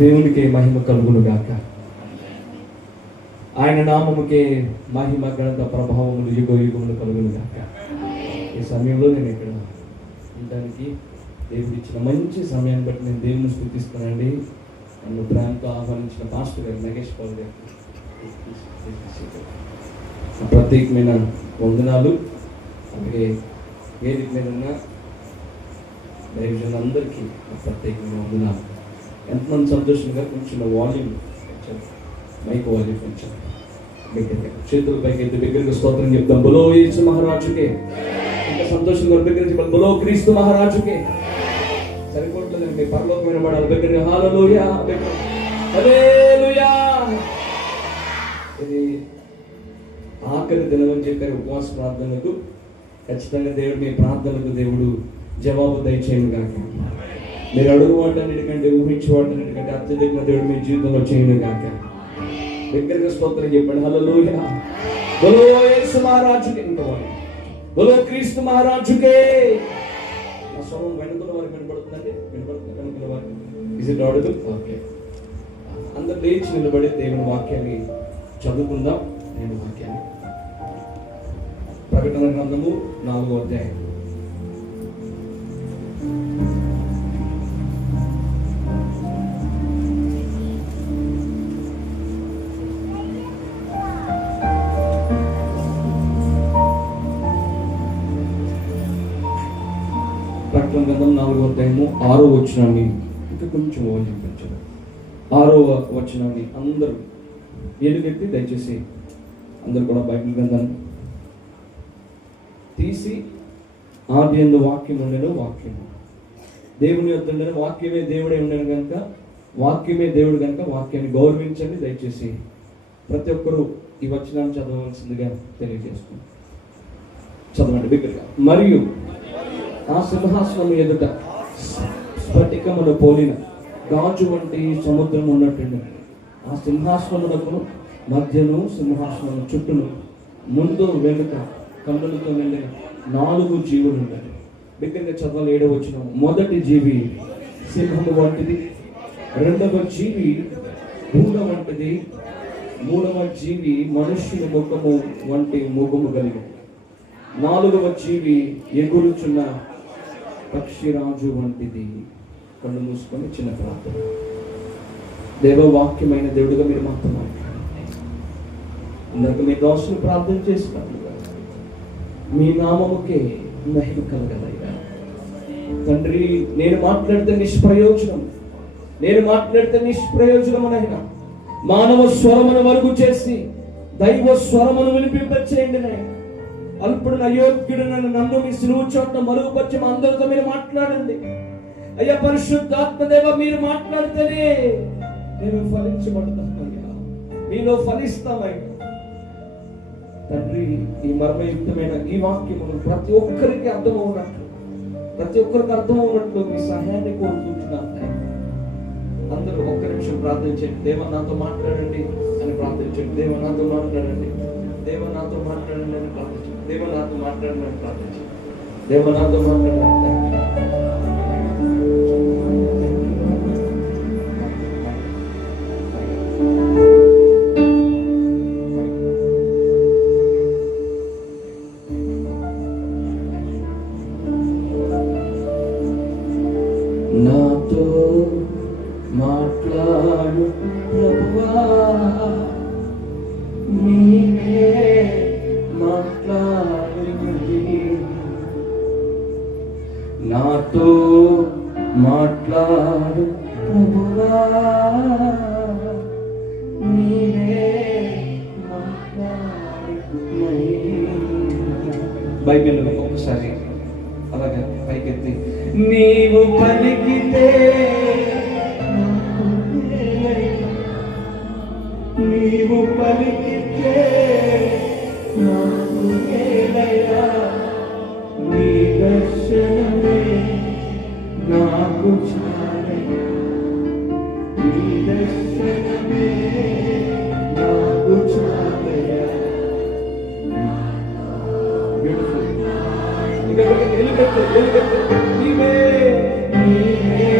దేవునికి మహిమ కలుగును గాక. ఆయన నామముకే మహిమ ఘనత ప్రభావములు యుగ యుగములు కలుగును గాక. ఈ సమయంలో నేను ఇక్కడ ఉండడానికి దేవుడు ఇచ్చిన మంచి సమయాన్ని బట్టి నేను దేవుని స్తుతిస్తున్నానండి. నన్ను ప్రేమతో ఆహ్వానించిన పాస్టర్ గారు నగేష్ పాల్ గారు ప్రత్యేకమైన వందనాలు. అలాగే వేదిక మీద ఉన్న దైవజనులందరికీ ప్రత్యేకమైన వందనాలు. ఎంతమంది సంతోషంగా కొంచెం వాల్యూమ్ పెంచారు, మైక్ వాల్యూమ్ పెంచారు. చేతుల పైకి ఎత్తు దగ్గరికి స్తోత్రం చెప్తాం. బలో యేసు మహారాజుకే. ఇంకా సంతోషంగా దగ్గర చెప్పాలి, బలో క్రీస్తు మహారాజుకే. సరిపోతుందండి, పరలోకమైన పడాలి దగ్గర. హల్లెలూయా, హల్లెలూయా. ఇది ఆఖరి దినం అని చెప్పారు ఉపవాస ప్రార్థనలకు. ఖచ్చితంగా దేవుడు మీ ప్రార్థనలకు దేవుడు జవాబు దయచేయను గాక. మీరు అడుగు వాటన్నిటికంటే ఊహించే వాటన్నిటికంటే అత్యధికంగా దేవుడు మీ జీవితంలో చేయను గాక. దగ్గరగా స్తోత్రం చెప్పండి. హల్లెలూయా, బలో యేసు మహారాజుకే. బలో క్రీస్తు మహారాజుకే. నా స్వరం వెనుకల వారికి వినపడుతుందండి? వినపడుతుంది వెనుకల వారికి? Is it audible? ఓకే. అందరు లేచి నిలబడి దేవుని వాక్యాన్ని చదువుకుందాం. నేను వాక్యాన్ని ప్రకటన గ్రంథము 4వ అధ్యాయం. ప్రకటన గ్రంథం 4వ అధ్యాయము 6వ వచనాన్ని ఇంకా కొంచెం ఓదించారు. 6వ వచనాన్ని అందరూ ఎలుగెత్తి దయచేసి అందరూ కూడా బైబిల్ గ్రంథాన్ని తీసి, ఆది యందు వాక్యం ఉండెను, వాక్యము దేవుని యొద్ద ఉండెను, వాక్యమే దేవుడే ఉండెను కనుక, వాక్యమే దేవుడు కనుక వాక్యాన్ని గౌరవించండి. దయచేసి ప్రతి ఒక్కరూ ఈ వచనాన్ని చదవవలసిందిగా తెలియజేస్తుంది. చదవండి బిగ్గరగా. మరియు ఆ సింహాసనం ఎదుట స్ఫటికమును పోలిన గాజు వంటి సముద్రం ఉన్నట్టు ఆ సింహాసనమునకు మధ్యను సింహాసనం చుట్టూను ముందు వెనుక కన్నులతో నిండిన 4 జీవులు ఉంటాయి. బిగ్గరగా చదవాలి. 7వ వచనం. మొదటి జీవి సింహము వంటిది, రెండవ జీవి భూమ వంటిది, మూడవ జీవి మనుష్యుని ముఖము వంటి ముఖము కలిగి, 4వ జీవి ఎగురుచున్న పక్షిరాజు వంటిది. కళ్ళు మూసుకొని చిన్న ప్రార్థన. దేవవాక్యమైన దేవుడిగా మీరు మాత్రం అందరికి మీ దోషులు ప్రార్థన చేస్తున్నారు. మీ నామముకే మహిమ కలగలయ్యా తండ్రి. నేను మాట్లాడితే నిష్ప్రయోజనం, నేను మాట్లాడితే నిష్ప్రయోజనమునైనా మానవ స్వరమును వరకు చేసి దైవ స్వరమును వినిపింపచేయండి. నేను అల్పుడు అయోగ్యుడు నన్ను మీ సిలువ చోట్ల మరుగుపరిచి మా అందరితో మీరు మాట్లాడండి అయ్యా. పరిశుద్ధాత్మ దేవ, మీరు మాట్లాడితేనే మేము ఫలించబడతామయ్యా, మీలో ఫలిస్తామయ్యా తండ్రి. ఈ మర్మయుక్తమైన ఈ వాక్యమును ప్రతి ఒక్కరికి అర్థమవునట్లు, ప్రతి ఒక్కరికి అర్థమవునట్లు మీ సహాయాన్ని కోరుకుంటున్నాను. అందరూ ఒక్క నిమిషం ప్రార్థించండి. దేవ నాతో మాట్లాడండి అని ప్రార్థించండి. దేవ నాతో మాట్లాడండి, దేవ నాతో మాట్లాడండి అని ప్రార్థించండి. దేవ నాతో మాట్లాడండి అని ప్రార్థించండి. దేవ నాతో మాట్లాడండి. నాతో మాట్లాడు ప్రభువా, నీవే మాట్లాడుతుంది. నాతో మాట్లాడు ప్రభువా, నీవే మాట్లాడుతుంది. బైబిల్ ఒకసారి అలాగే పైకెత్తి. నీవు పలికితే, నీవు పలికితే నాకు మేలయ్యా, నీ దర్శనమే నాకు చాలయ్యా, నీ దర్శనమే నాకు చాలయ్యా. నీవే నీవే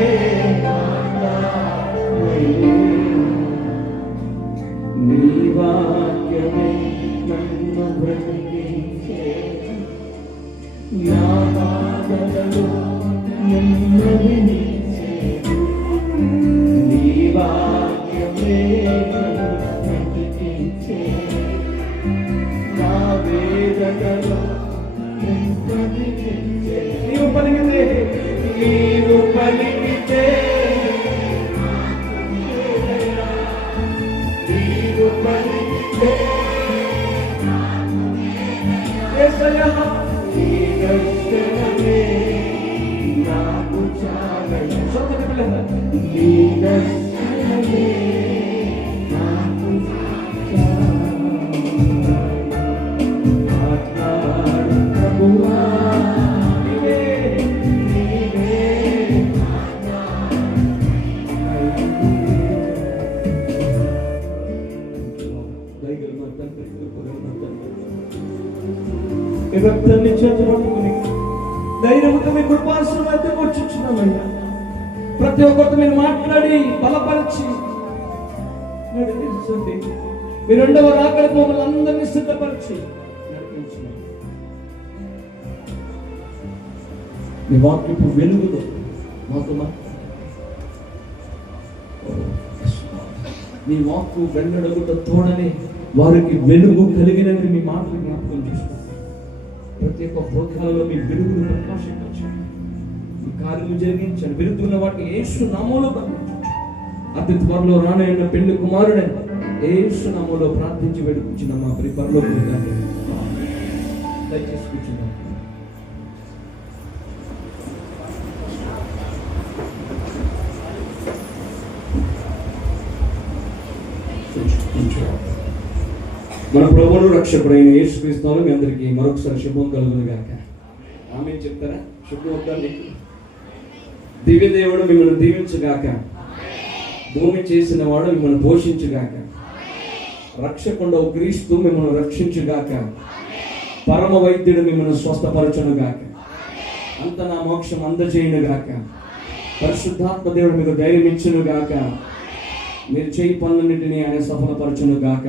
నెమ్మదినిచ్చేది నీ వాక్యమే బ్రతికించేది నా వేదనలో నెమ్మదినిచ్చేది. నీవు పలికితే నీవు పలికితే నీవు పలికితే నీ దర్శనమే నాకు చాలయ్యా. నీ దర్శనమే నాకు మాట్లాడు ప్రభువా, నీవే నీవే రక్తాన్ని చేతుపట్టుకుని ధైర్యంతో మీ కృపాసనం వద్దకు వచ్చుచున్నామయ్యా. ప్రతి ఒక్కరితో మీరు మాట్లాడి బలపరిచి నడిపించండి. మీ రెండవ రాకడ మమ్మల్ని అందరినీ సిద్ధపరిచి నడిపించండి. మీ వాక్యపు వెలుగులో మాతో మీ వాక్కు వెన్నడగుట తోడని వారికి వెలుగు కలిగినని మీ మాటలు జ్ఞాపకం చేస్తారు. ప్రతి ఒక్క బోధనలో మీ వెలుగును ప్రకాశించండి. మీ కార్యము జరిగించండి. వెలుగుతున్న వాటిని యేసు నామములో బంధించండి. అతి త్వరలో రానైన పెళ్లి కుమారుడైన యేసు నామములో ప్రార్థించి వేడుకుంటున్న మా ప్రియ పరలోకపు తండ్రి, దయచేసి కూర్చున్నాం. మన ప్రభువును రక్షకుడైన యేసుక్రీస్తును మీ అందరికీ మరొకసారి శుభం కలుగును గాక. ఆమేన్ చెప్తారా? శుభ్రవద్దాన్ని దివ్య దేవుడు మిమ్మల్ని దీవించుగాక. భూమి చేసిన వాడు మిమ్మల్ని పోషించుగాక. రక్షకుండవు క్రీస్తు మిమ్మల్ని రక్షించుగాక. పరమ వైద్యుడు మిమ్మల్ని స్వస్థపరచునుగాక. అంత నా మోక్షం అందజేయునుగాక. పరిశుద్ధాత్మ దేవుడు మీకు ధైర్యం ఇచ్చునుగాక. మీరు చేయి పనులన్నింటినీ ఆయన సఫలపరచునుగాక.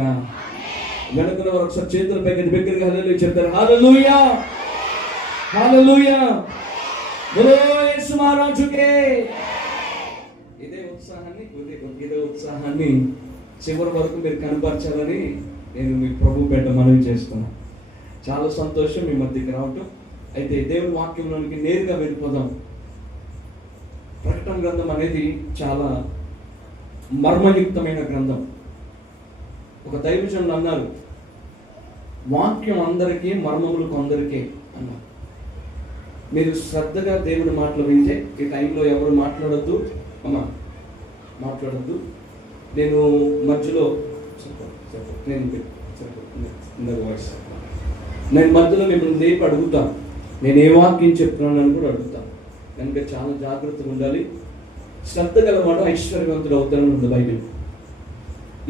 వెనుకల వారు ఒకసారి చేతుల పైకి బిగ్గరగా హల్లెలూయా చెప్తారు. హల్లెలూయా, హల్లెలూయా, బోలో యేసు మహారాజుకే. ఇదే ఉత్సాహాన్ని చివరి వరకు మీరు కనపరచాలని నేను మీ ప్రభు బిడ్డ మనవి చేస్తున్నాను. చాలా సంతోషం మీ మధ్యకి రావటం. అయితే దేవుని వాక్యంలోనికి నేరుగా వెళ్ళిపోదాం. ప్రకటన గ్రంథం అనేది చాలా మర్మయుక్తమైన గ్రంథం. ఒక దైవజనులు అన్నారు, వాక్యం అందరికీ మర్మములు కొందరికే అన్నారు. మీరు శ్రద్ధగా దేవుని మాటలు వింటే, ఈ టైంలో ఎవరు మాట్లాడద్దు అమ్మా, మాట్లాడద్దు. నేను మధ్యలో మిమ్మల్ని లేపి అడుగుతాను, నేను ఏ వాక్యం చెప్తున్నానని కూడా అడుగుతాను. కనుక చాలా జాగ్రత్తగా ఉండాలి. శ్రద్ధ గలవాడు ఐశ్వర్యవంతుడు అవుతానని ఉంది బైబిల్.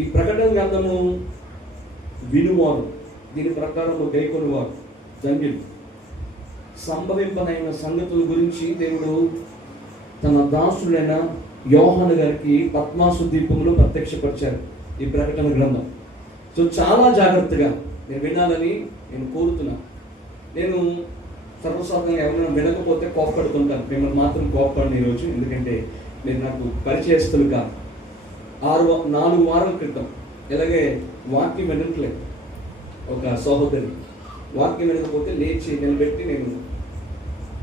ఈ ప్రకటన గ్రంథము వినువారు, దీని ప్రకారం గైకొనివారు ధన్యులు. సంభవింపనైన సంగతుల గురించి దేవుడు తన దాసుడైన యోహాను గారికి పద్మాసు దీపంలో ప్రత్యక్షపరిచారు ఈ ప్రకటన గ్రంథం. సో చాలా జాగ్రత్తగా నేను వినాలని నేను కోరుతున్నాను. నేను సర్వసాధారణంగా ఎవరైనా వినకపోతే కోపపడుతుంటాను. మిమ్మల్ని మాత్రం కోపపడిన ఈరోజు, ఎందుకంటే మీరు నాకు పరిచయస్తులు కాదు. 4 వారాల క్రితం ఇలాగే వాక్యం వినట్లేదు ఒక సహోదరి. వాక్యం వినకపోతే లేచి నిలబెట్టి నేను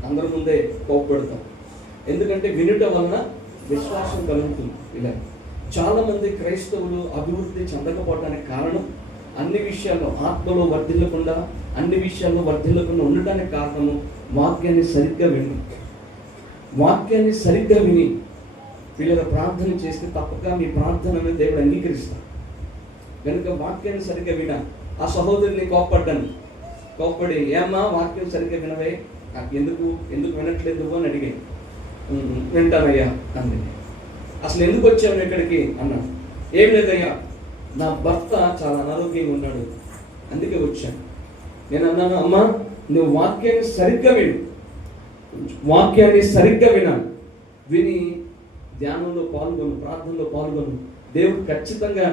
అందరి ముందే కోపపెడతాను. ఎందుకంటే వినుట వలన విశ్వాసం కలుగుతుంది. ఇలా చాలామంది క్రైస్తవులు అభివృద్ధి చెందకపోవడానికి కారణం అన్ని విషయాల్లో ఆత్మలో వర్ధిల్లకుండా, అన్ని విషయాల్లో వర్ధిల్లకుండా ఉండటానికి కారణము వాక్యాన్ని సరిగ్గా విని వీళ్ళ ప్రార్థన చేస్తే తప్పక మీ ప్రార్థనను దేవుడు అంగీకరిస్తాడు. కనుక వాక్యాన్ని సరిగ్గా వినా. ఆ సహోదరిని కోప్పడి ఏమ్మా వాక్యం సరిగ్గా వినవే, ఎందుకు వినట్లేదు అని అడిగాను. వింటానయ్యా అంది. అసలు ఎందుకు వచ్చావు ఇక్కడికి అన్నా. ఏం లేదయ్యా, నా భర్త చాలా అనారోగ్యంగా ఉన్నాడు, అందుకే వచ్చాను. నేను అన్నాను, అమ్మా నువ్వు వాక్యాన్ని సరిగ్గా విని ధ్యానంలో పాల్గొను, ప్రార్థనలో పాల్గొను. దేవుడు ఖచ్చితంగా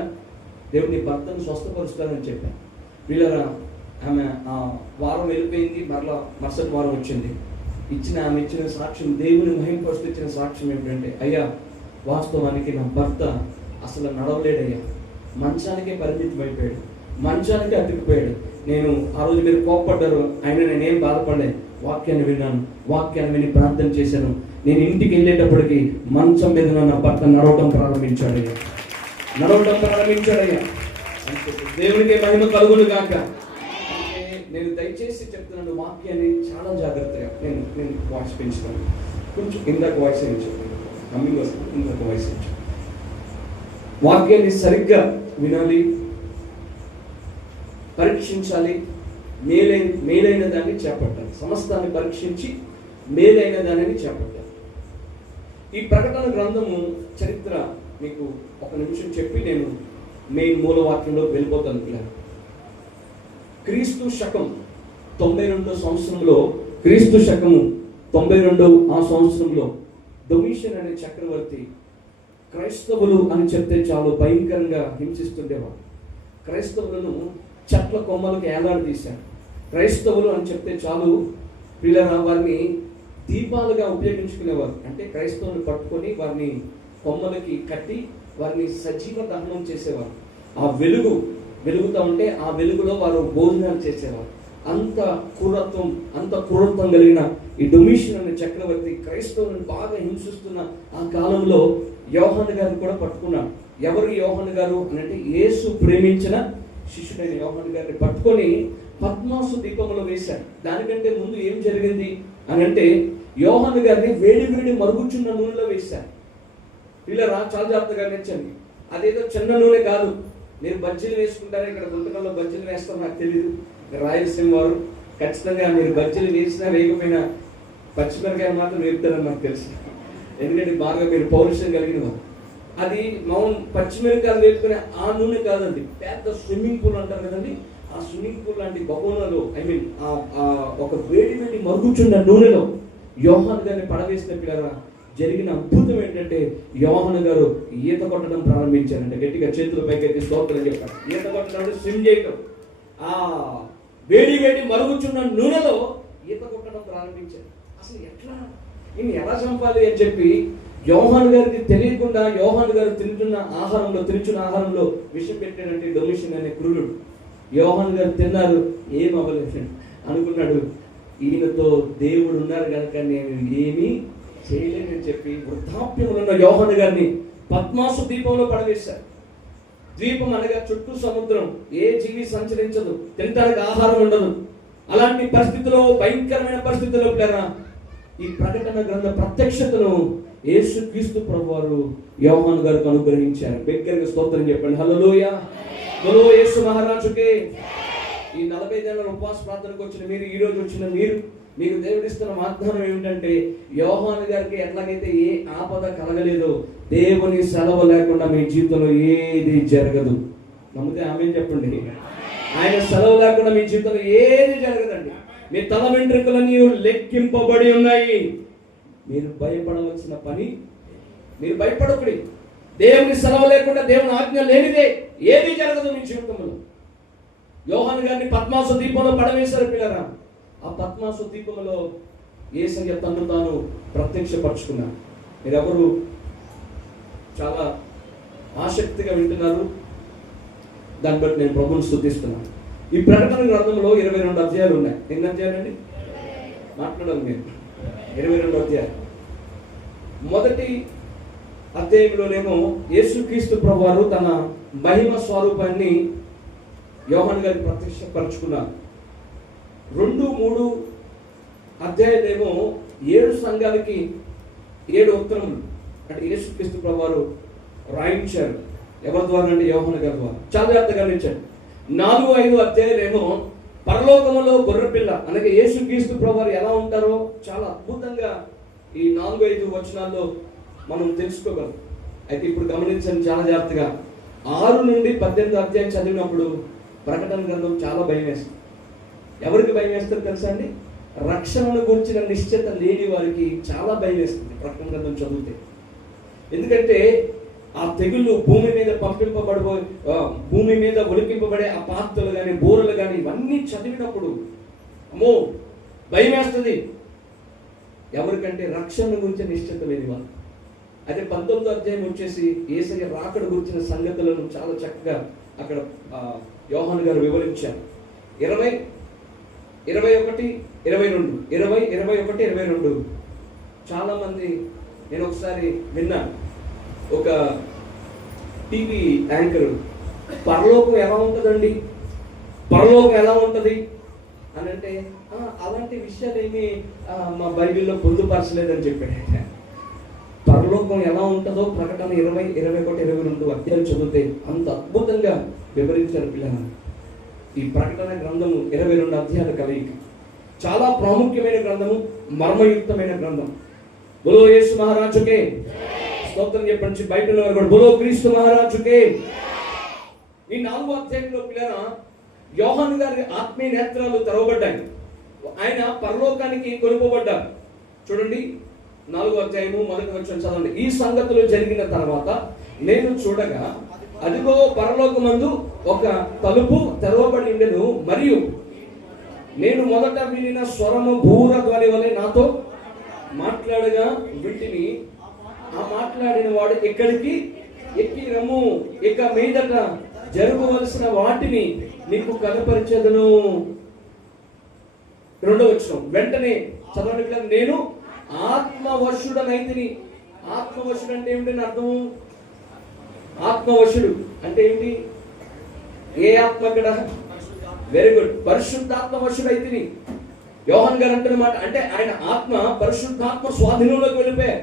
దేవుడిని భర్తను స్వస్థపరుస్తారని చెప్పాను. వీళ్ళరా ఆమె ఆ వారం వెళ్ళిపోయింది, మరలా మరుసటి వారం వచ్చింది. ఆమె ఇచ్చిన సాక్ష్యం, దేవుని మహింపరుస్తూ ఇచ్చిన సాక్ష్యం ఏమిటంటే, అయ్యా వాస్తవానికి నా భర్త అసలు నడవలేడయ్యా, మంచానికే పరిమితం అయిపోయాడు, మంచానికే అతికిపోయాడు. నేను ఆ రోజు మీరు కోప్పడ్డారు, అయినా నేనేం బాధపడలేదు. వాక్యాన్ని విన్నాను, వాక్యాన్ని విని ప్రార్థన చేశాను. నేను ఇంటికి వెళ్ళేటప్పటికి మంచం మీద నా భర్త నడవటం ప్రారంభించాడయ్యా. దేవునికి మహిమ కలుగును గాక. నేను దయచేసి చెప్తున్నాను, వాక్యాన్ని చాలా జాగ్రత్తగా నేను వాయిస్ పెంచుతాను. కొంచెం ఇందాక వాయిస్ కమ్మింగ్ వస్తుంది, ఇందాక వాయిస్ వాక్యాన్ని సరిగ్గా వినాలి, పరీక్షించాలి, మేలైన దాన్ని చేపట్టాలి. సమస్తాన్ని పరీక్షించి మేలైన దానిని చేపట్టాలి. ఈ ప్రకటన గ్రంథము చరిత్ర మీకు ఒక నిమిషం చెప్పి నేను మెయిన్ మూలవాక్యంలో వెళ్ళిపోతాను. క్రీస్తు శకం 92 సంవత్సరంలో, క్రీస్తు శకము 92 ఆ సంవత్సరంలో డొమిషన్ అనే చక్రవర్తి క్రైస్తవులు అని చెప్తే చాలు భయంకరంగా హింసిస్తుండేవాడు. క్రైస్తవులను చెట్ల కొమ్మలకు ఏలాడదీశాడు. క్రైస్తవులు అని చెప్తే చాలు పిల్లల వారిని దీపాలుగా ఉపయోగించుకునేవారు. అంటే క్రైస్తవులను పట్టుకొని వారిని కొమ్మలకి కట్టి వారిని సజీవ దహనం చేసేవారు. ఆ వెలుగుతూ ఉంటే ఆ వెలుగులో వారు భోజనాలు చేసేవారు. అంత క్రూరత్వం కలిగిన ఈ డొమిషన్ అనే చక్రవర్తి క్రైస్తవులను బాగా హింసిస్తున్న ఆ కాలంలో యోహాను గారిని కూడా పట్టుకున్నాడు. ఎవరు యోహాను గారు అని అంటే, యేసు ప్రేమించిన శిష్యుడైన యోహాను గారిని పట్టుకొని పద్మాసు దీపంలో వేశాడు. దానికంటే ముందు ఏం జరిగింది అని అంటే, యోహాను గారిని వేడి మరుగుచున్న నూనెలో వేశారు. పిల్లరా చాలా జాగ్రత్తగా నచ్చండి. అదేదో చిన్న నూనె కాదు. మీరు బజ్జీలు వేసుకుంటారా? ఇక్కడ గుంటకల్లో బజ్జీలు వేస్తాం నాకు తెలియదు. రాయలసీమ వారు ఖచ్చితంగా మీరు బజ్జీలు వేసినా వేయకపోయినా పచ్చిమిరకాయలు మాత్రం వేపుతారని నాకు తెలుసు. ఎందుకంటే బాగా మీరు పౌరుషం కలిగిన వారు. అది పచ్చిమిరకాయలు వేపుకునే ఆ నూనె కాదండి, పెద్ద స్విమ్మింగ్ పూల్ అంటారు కదండి, ఆ స్విమ్మింగ్ పూల్ లాంటి బహుమలో ఒక వేడి మరుగుచున్న నూనెలో యోహాను గారిని పడవేసిన పిల్లరా జరిగిన అద్భుతం ఏంటంటే, యోహాను గారు ఈత కొట్టడం ప్రారంభించారంటే, గట్టిగా చేతులు పైకెత్తి స్తోత్రం చెప్పారు. ఈత కొట్టడం, స్విమ్ చేయటం, ఆ వేడి మరుగుచున్న నూనెలో ఈత కొట్టడం ప్రారంభించారు. అసలు ఎట్లా ఈయన ఎలా చంపాలి అని చెప్పి యోహాను గారికి తెలియకుండా యోహాను గారు తిరుగుతున్న ఆహారంలో విషం పెట్టాడంటే డొమిషన్ అనే క్రూరుడు. యోహాను గారు తిన్నారు, ఏం అవ్వలేదు అనుకున్నాడు. ఈయనతో దేవుడు ఉన్నారు కనుక నేను ఏమీ చేయలేనని చెప్పి వృద్ధాప్యంలో ఉన్న యోహాను గారిని పద్మాసు ద్వీపంలో పడవేశారు. ద్వీపం అనగా చుట్టూ సముద్రం, ఏ జీవి సంచరించదు, తినడానికి ఆహారం ఉండదు. అలాంటి పరిస్థితిలో, భయంకరమైన పరిస్థితుల్లో ఈ ప్రకటన గ్రంథ ప్రత్యక్షతను యేసుక్రీస్తు ప్రభువారు యోహాను గారికి అనుగ్రహించారు. బిగ్గరగా స్తోత్రం చెప్పండి. హల్లెలూయా, బోలో యేసు మహారాజుకే. ఈ 40 దినాల ఉపవాస ప్రార్థనకు వచ్చిన మీరు, ఈ రోజు వచ్చిన మీరు, మీకు దేవుడిస్తున్న వాగ్దానం ఏమిటంటే, యోహాను గారికి ఎట్లాగైతే ఏ ఆపద కలగలేదో, దేవుని సెలవు లేకుండా మీ జీవితంలో ఏది జరగదు. నమ్మితే ఆమేన్ చెప్పండి. ఆయన సెలవు లేకుండా మీ జీవితంలో ఏది జరగదండి. మీ తల వెంట్రుకలన్నీ లెక్కింపబడి ఉన్నాయి. మీరు భయపడవలసిన పని, మీరు భయపడకుడి. దేవుని సెలవు లేకుండా, దేవుని ఆజ్ఞ లేనిదే ఏది జరగదు మీ జీవితంలో. యోహాను గారిని పద్మాసు దీపంలో పడవేశారు పిల్లరా. ఆ పద్మాసు దీపంలో యేసయ్య తను తాను ప్రత్యక్షపరుచుకున్నారు. మీరెవరు చాలా ఆసక్తిగా వింటున్నారు, దాన్ని బట్టి నేను ప్రభువుని స్తుతిస్తున్నాను. ఈ ప్రకటన గ్రంథంలో 22 అధ్యాయాలు ఉన్నాయి. ఎన్ని అధ్యాయాలండి? మాట్లాడాలి మీరు. 22 అధ్యాయాలు. మొదటి అధ్యాయంలోనేమో యేసుక్రీస్తు ప్రభువారు తన మహిమ స్వరూపాన్ని యోహాను గారికి ప్రత్యక్షపరుచుకున్నారు. 2, 3 అధ్యాయాలేమో 7 సంఘాలకి 7 ఉత్తరములు అంటే యేసుక్రీస్తు ప్రభువారు రాయించారు. ఎవరి ద్వారా అంటే యోహాను గారి ద్వారా. చాలా జాగ్రత్తగా గమనించండి. 4, 5 అధ్యాయాలేమో పరలోకములో గొర్రెపిల్ల అనగా యేసుక్రీస్తు ప్రభువారు ఎలా ఉంటారో చాలా అద్భుతంగా ఈ 4, 5 వచనాల్లో మనం తెలుసుకోగలం. అయితే ఇప్పుడు గమనించండి చాలా జాగ్రత్తగా. 6 నుండి 18 అధ్యాయం చదివినప్పుడు ప్రకటన గ్రంథం చాలా భయం వేస్తుంది. ఎవరికి భయం వేస్తారు తెలుసా అండి? రక్షణను గురించిన నిశ్చయత లేని వారికి చాలా భయం వేస్తుంది ప్రకటన గ్రంథం చదివితే. ఎందుకంటే ఆ తెగుళ్ళు భూమి మీద ఒలికింపబడే ఆ పాత్రలు కానీ, బోరలు కానీ ఇవన్నీ చదివినప్పుడు అమ్మో భయం వేస్తుంది. ఎవరికంటే రక్షణ గురించి నిశ్చిత లేని వాళ్ళు. అయితే 19వ అధ్యాయం వచ్చేసి యేసయ్య రాకడ గురించిన సంగతులను చాలా చక్కగా అక్కడ యోహాను గారు వివరించారు. 20, 21, 22 20, 21, 22 చాలా మంది, నేను ఒకసారి విన్నాను, ఒక టీవీ యాంకర్ పరలోకం ఎలా ఉంటుందండి, పరలోకం ఎలా ఉంటుంది అని అంటే అలాంటి విషయాలు ఏమీ మా బైబిల్లో పొందుపరచలేదని చెప్పాడు. పరలోకం ఎలా ఉంటుందో ప్రకటన 20, 21, 22 అధ్యాయాలు చదివితే అంత అద్భుతంగా వివరించారు పిల్లలు. ఈ ప్రకటన గ్రంథము 22 అధ్యాయాల కలయిక చాలా ప్రాముఖ్యమైన గ్రంథము, మర్మయుక్తమైన గ్రంథం. బోలో యేసు మహారాజుకే స్తోత్రం చెప్పండి. బయట ఉన్నవారు కూడా బోలో క్రీస్తు మహారాజుకే. ఈ 4వ అధ్యాయంలో పిల్లల యోహాను గారి ఆత్మీయ నేత్రాలు తెరవబడ్డాయి. ఆయన పరలోకానికి కొనుకోబడ్డారు. చూడండి 4వ అధ్యాయము 1వ వచనం చదవండి. ఈ సంగతులు జరిగిన తర్వాత నేను చూడగా అదిగో పరలోకమందు ఒక తలుపు తెరవబడి ఉండెను, మరియు నేను మొదట వినిన స్వరము బూర ధ్వని వలె నాతో మాట్లాడగా వింటిని. ఆ మాట్లాడిన వాడు ఎక్కడికి ఎక్కి రమ్ము, ఇక మీదట జరగవలసిన వాటిని నీకు కనపరిచెదను. 2వ వచనం వెంటనే చదవండి. నేను ఆత్మవశుడనైతిని. ఆత్మవశుడు అంటే ఏమిటని అర్థం? ఆత్మవశుడు అంటే ఏంటి? ఏ ఆత్మ ఇక్కడ? Very good, పరిశుద్ధాత్మవశుడైతిని. యోహాన్ గారు అంటున్నమాట అంటే ఆయన ఆత్మ పరిశుద్ధాత్మ స్వాధీనంలోకి వెళ్ళిపోయారు.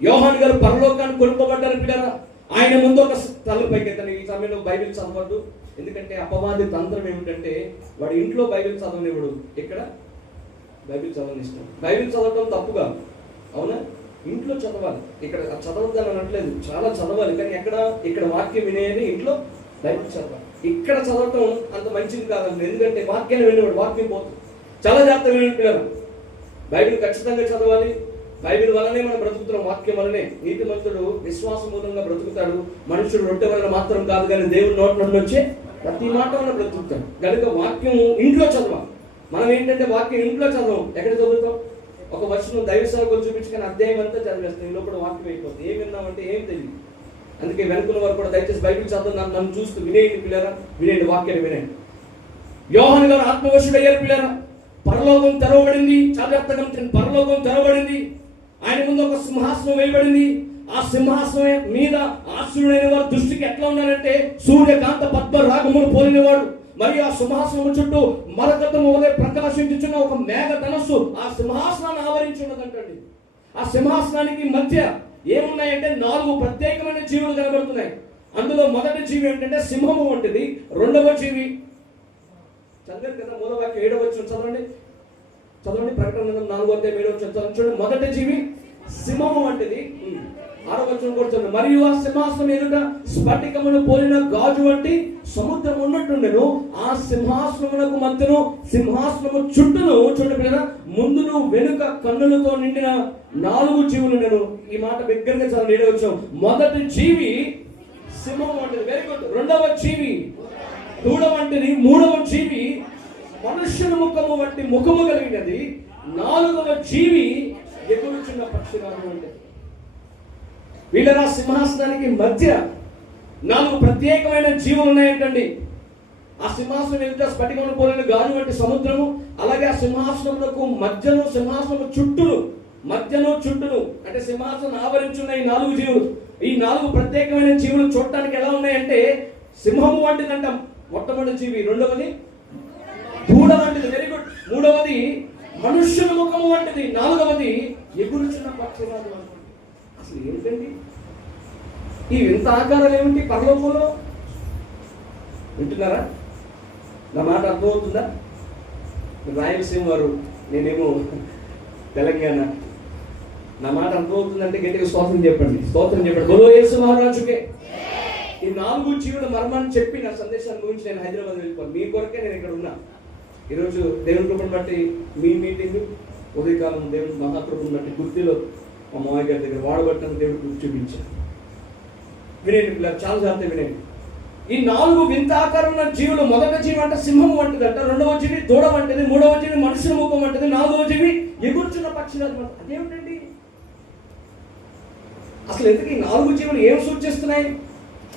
యోహాన్ గారు పరలోకాన్ని కొనుక్కోబడ్డారు పిల్లరా. ఆయన ముందు ఒక తలపైకి ఎత్తని. ఈ సమయంలో బైబిల్ చదవద్దు, ఎందుకంటే అపవాది తంత్రం ఏమిటంటే వాడు ఇంట్లో బైబిల్ చదవనివ్వడు, ఇక్కడ బైబిల్ చదవనిస్తాం. బైబిల్ చదవటం తప్పుగా, అవునా? ఇంట్లో చదవాలి. ఇక్కడ చదవద్దని అనట్లేదు, చాలా చదవాలి. కానీ ఇక్కడ వాక్యం వినేది ఇంట్లో బైబిల్ చదవాలి. ఇక్కడ చదవటం అంత మంచిది కాదండి, ఎందుకంటే వాక్యాన్ని వినేవాడు వాక్యం పోతుంది. చాలా జాగ్రత్తగా వినిపిల్లలు. బైబిల్ ఖచ్చితంగా చదవాలి. బైబిల్ వల్లనే మనం బ్రతుకుతున్నాం, వాక్యం వల్లనే. నీతిమంతుడు విశ్వాసమూలంగా బ్రతుకుతాడు. మనుషుడు రొట్టె వలన మాత్రం కాదు, కానీ దేవుడి నోటి నుండి వచ్చే ప్రతి మాట వల్ల బ్రతుకుతాడు. కనుక వాక్యం ఇంట్లో చదవాలి. మనం ఏంటంటే వాక్యం ఇంట్లో చదవం, ఎక్కడ చదువుతాం? ఒక వర్షం దైవ సేవకులు చూపించుకొని అధ్యాయం అంతా చదివేస్తాం, ఈ లోపల వాక్యం అయిపోతుంది. ఏం విన్నామంటే ఏం తెలియదు. అందుకే వెనుకున్న వారు కూడా దయచేసి బైబిల్ చదవడం నన్ను చూస్తూ వినేయండి పిల్లరా, వినేయండి, వాక్యాన్ని వినేయండి. యోహాను గారు ఆత్మవశుడు అయ్యారు పిల్లరా. పరలోకం తెరవబడింది. జాగ్రత్తగా పరలోకం తెరవబడింది. ఆయన ముందు ఒక సింహాసనం వేయబడింది. ఆ సింహాసనం మీద ఆశ్రుడైన వారి దృష్టికి ఎట్లా ఉన్నారంటే సూర్యకాంత పద్మ రాగములు పోలినవాడు. మరియు ఆ సింహాసనం చుట్టూ మరకతము వలె ప్రకాశించుచున్న ఒక మేఘ ధనస్సు ఆ సింహాసనాన్ని ఆవరించి ఉన్నదంటండి. ఆ సింహాసనానికి మధ్య ఏమున్నాయంటే 4 ప్రత్యేకమైన జీవులు కనబడుతున్నాయి. అందులో మొదటి జీవి ఏంటంటే సింహము వంటిది. రెండవ జీవి చదవండి కదా, మూడవ వాక్యం 7వ వచనం చదవండి. ప్రకటన 4వ అధ్యాయం 7వ వచనం చదవండి. చూడండి, మొదటి జీవి సింహము వంటిది. 6వ వచనం కూడా చదవండి. మరియు ఆ సింహాసనం ఎదుట స్ఫటికమును పోలిన గాజు వంటి సముద్రం ఉన్నట్టుండెను. ఆ సింహాసనమునకు మధ్యను సింహాసనము చుట్టూను చూడండి ముందును వెనుక కన్నులతో నిండిన 4 జీవులు ఉండెను. ఈ మాట దగ్గరగా చదవండి. 7వ వచనం. మొదటి జీవి సింహం వంటిది. Very good. రెండవ జీవి దూడ వంటిది. మూడవ జీవి మనుష్యుల ముఖము వంటి ముఖము కలిగినది. 4వ జీవి ఎగురుచున్న పక్షిరాజు వంటిది. వీళ్ళ సింహాసనానికి మధ్య 4 ప్రత్యేకమైన జీవులు ఉన్నాయంటండి. ఆ సింహాసనం ఎదుట స్ఫటికమును పోలిన గాజు వంటి సముద్రము, అలాగే ఆ సింహాసనములకు మధ్యను సింహాసనము చుట్టూను అంటే సింహాసనం ఆవరించున్న ఈ 4 జీవులు. ఈ 4 ప్రత్యేకమైన జీవులు చూడటానికి ఎలా ఉన్నాయంటే సింహము వంటిది అంటాం మొట్టమొదటి జీవి. రెండవది దూడ వంటిది. Very good. మూడవది మనుష్యుల ముఖము వంటిది. 4వది ఎగురుచున్న పక్షిరాజు వంటిది. అసలు ఏంటండి ఈ వింత ఆకారాలు ఏమిటి పరలోకంలో? వింటున్నారా? నా మాట అర్థమవుతుందా? రాయలసీమ వారు, నేనేమో తెలంగాణ. నా మాట అర్థమవుతుందంటే గట్టిగా స్తోత్రం చెప్పండి. బోలో యేసు మహారాజుకే. ఈ 4 జీవుల మర్మాన్ని చెప్పి నా సందేశాన్ని గురించి నేను హైదరాబాద్ వెళ్ళిపోను. మీ కొరకే నేను ఇక్కడ ఉన్నా. ఈరోజు దేవుని కృపను బట్టి మీ మీటింగ్ ఉదయకాలం దేవుని మహాకృపను బట్టి గుర్తిలో మా మామయ్య గారి దగ్గర వాడబట్టని దేవుడు చూపించాను. వినేయండి పిల్లలు, చాలా జాగ్రత్త వినేయండి. ఈ 4 వింత ఆకారం ఉన్న జీవులు, మొదటి జీవి అంటే సింహం వంటిదంట, రెండవ జీవి దూడ వంటిది, మూడవ జీవి మనుషుల ముఖం వంటిది, నాలుగవ జీవి ఎగురుచున్న పక్షులు. అదేమిటండి అసలు? ఎందుకు ఈ 4 జీవులు ఏం సూచిస్తున్నాయి?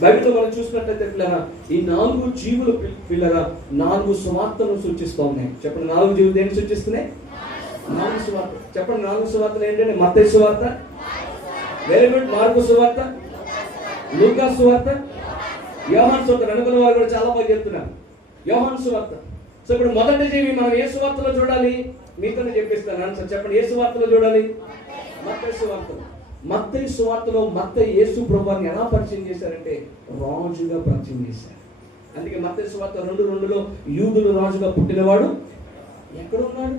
బైబిల్లో మనం చూసినట్లయితే పిల్లరా, ఈ 4 జీవులు పిల్లరా 4 సువార్తలను సూచిస్తూ ఉన్నాయి. చెప్పండి, 4 జీవులు దేన్ని సూచిస్తున్నాయి? 4 సువార్త. చెప్పండి, 4 సువార్తలు ఏంటంటే మత్తయి సువార్త, వెరీ గుడ్, మార్కు సువార్త, లూకా సువార్త, యోహాను సువార్త. వెనుకల వారు కూడా చాలా బాగా చెప్తున్నారు యోహాను సువార్త. సో ఇప్పుడు మొదటి జీవి మనం ఏ సువార్తలో చూడాలి? మీతోనే చెప్పిస్తాను ఆన్సర్. చెప్పండి, ఏ సువార్తలో చూడాలి? మత్తయి సువార్తలో. మత్తయి సువార్తలో మత్తయి యేసు ప్రభువుని ఎలా పరిచయం చేశారంటే రాజుగా పరిచయం చేశారు. అందుకే మత్తయి సువార్త 2:2లో యూదులు రాజుగా పుట్టినవాడు ఎక్కడ ఉన్నాడు?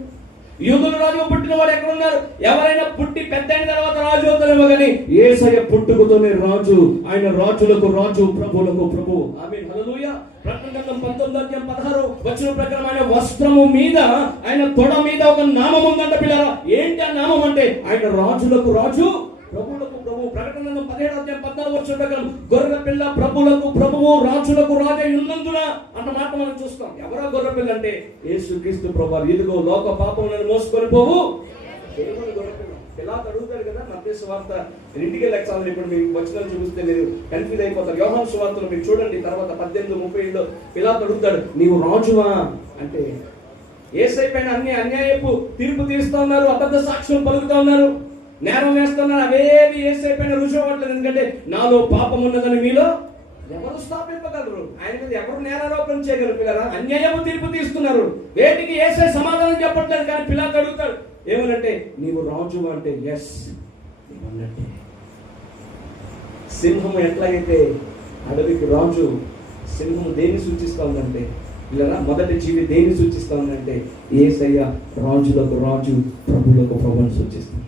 యూదులు రాజుగా పుట్టినవాడు ఎక్కడ ఉన్నారు? ఎవరైనా పుట్టి పెద్ద అయిన తర్వాత రాజు అవుతారేమో కానీ యేసయ్య పుట్టుకతోనే రాజు. ఆయన రాజులకు రాజు, ప్రభువులకు ప్రభు. ఆమేన్, హల్లెలూయా. ప్రకటన గ్రంథం 19:16 ప్రకారం ఆయన వస్త్రము మీద, ఆయన తొడ మీద ఒక నామం ఉందంట పిల్లరా. ఏంటి ఆ నామం అంటే ఆయన రాజులకు రాజు, ప్రభువులకు ప్రభు. ప్రకటన గ్రంథం 17:14 ప్రకారం గొర్రె పిల్ల ప్రభువులకు ప్రభువు, రాజులకు రాజు ఉన్నందున అన్న మాట మనం చూస్తాం. ఎవరో గొర్రె పిల్ల అంటే యేసుక్రీస్తు ప్రభువు. ఇదిగో లోక పాపములను మోసుకొని పోవు దేవుని గొర్రె పిల్ల. పిలాతు అడుగుతాడు కదా మత్తయి సువార్త, ఇంటికి వెళ్ళాలి. ఇప్పుడు మీకు వచనాలు చూపిస్తే మీరు కన్ఫ్యూజ్ అయిపోతారు. యోహాను సువార్తలో మీరు చూడండి, తర్వాత 18:37లో పిలాతు అడుగుతాడు, నీవు రాజువా అంటే యేసయ్య పైన అన్ని అన్యాయపు తీర్పు తీరుస్తా ఉన్నారు, అబద్ధ సాక్ష్యం పలుకుతా ఉన్నారు, నేరం వేస్తున్నారు. అవేవి యేసయ్య పైన రుజువు అవ్వట్లేదు. ఎందుకంటే నాలో పాపం ఉన్నదని మీలో ఎవరు స్థాపింపగలరు? ఆయన మీద ఎవరు నేరారోపణ చేయగలరు? పిల్లరా, అన్యాయము తీర్పు తీస్తున్నారు. వేటికి యేసయ్య సమాధానం చెప్పట్లేదు. కానీ పిలాతు అడుగుతాడు ఏమనంటే నీవు రాజు అంటే ఎస్ నీవన్నట్టే. సింహం ఎట్లాగైతే అడవికి రాజు, సింహం దేన్ని సూచిస్తా ఉందంటే పిల్లరా మొదటి జీవి దేన్ని సూచిస్తా ఉందంటే యేసయ్య రాజులకు రాజు, ప్రభువులకు ప్రభువుని సూచిస్తుంది.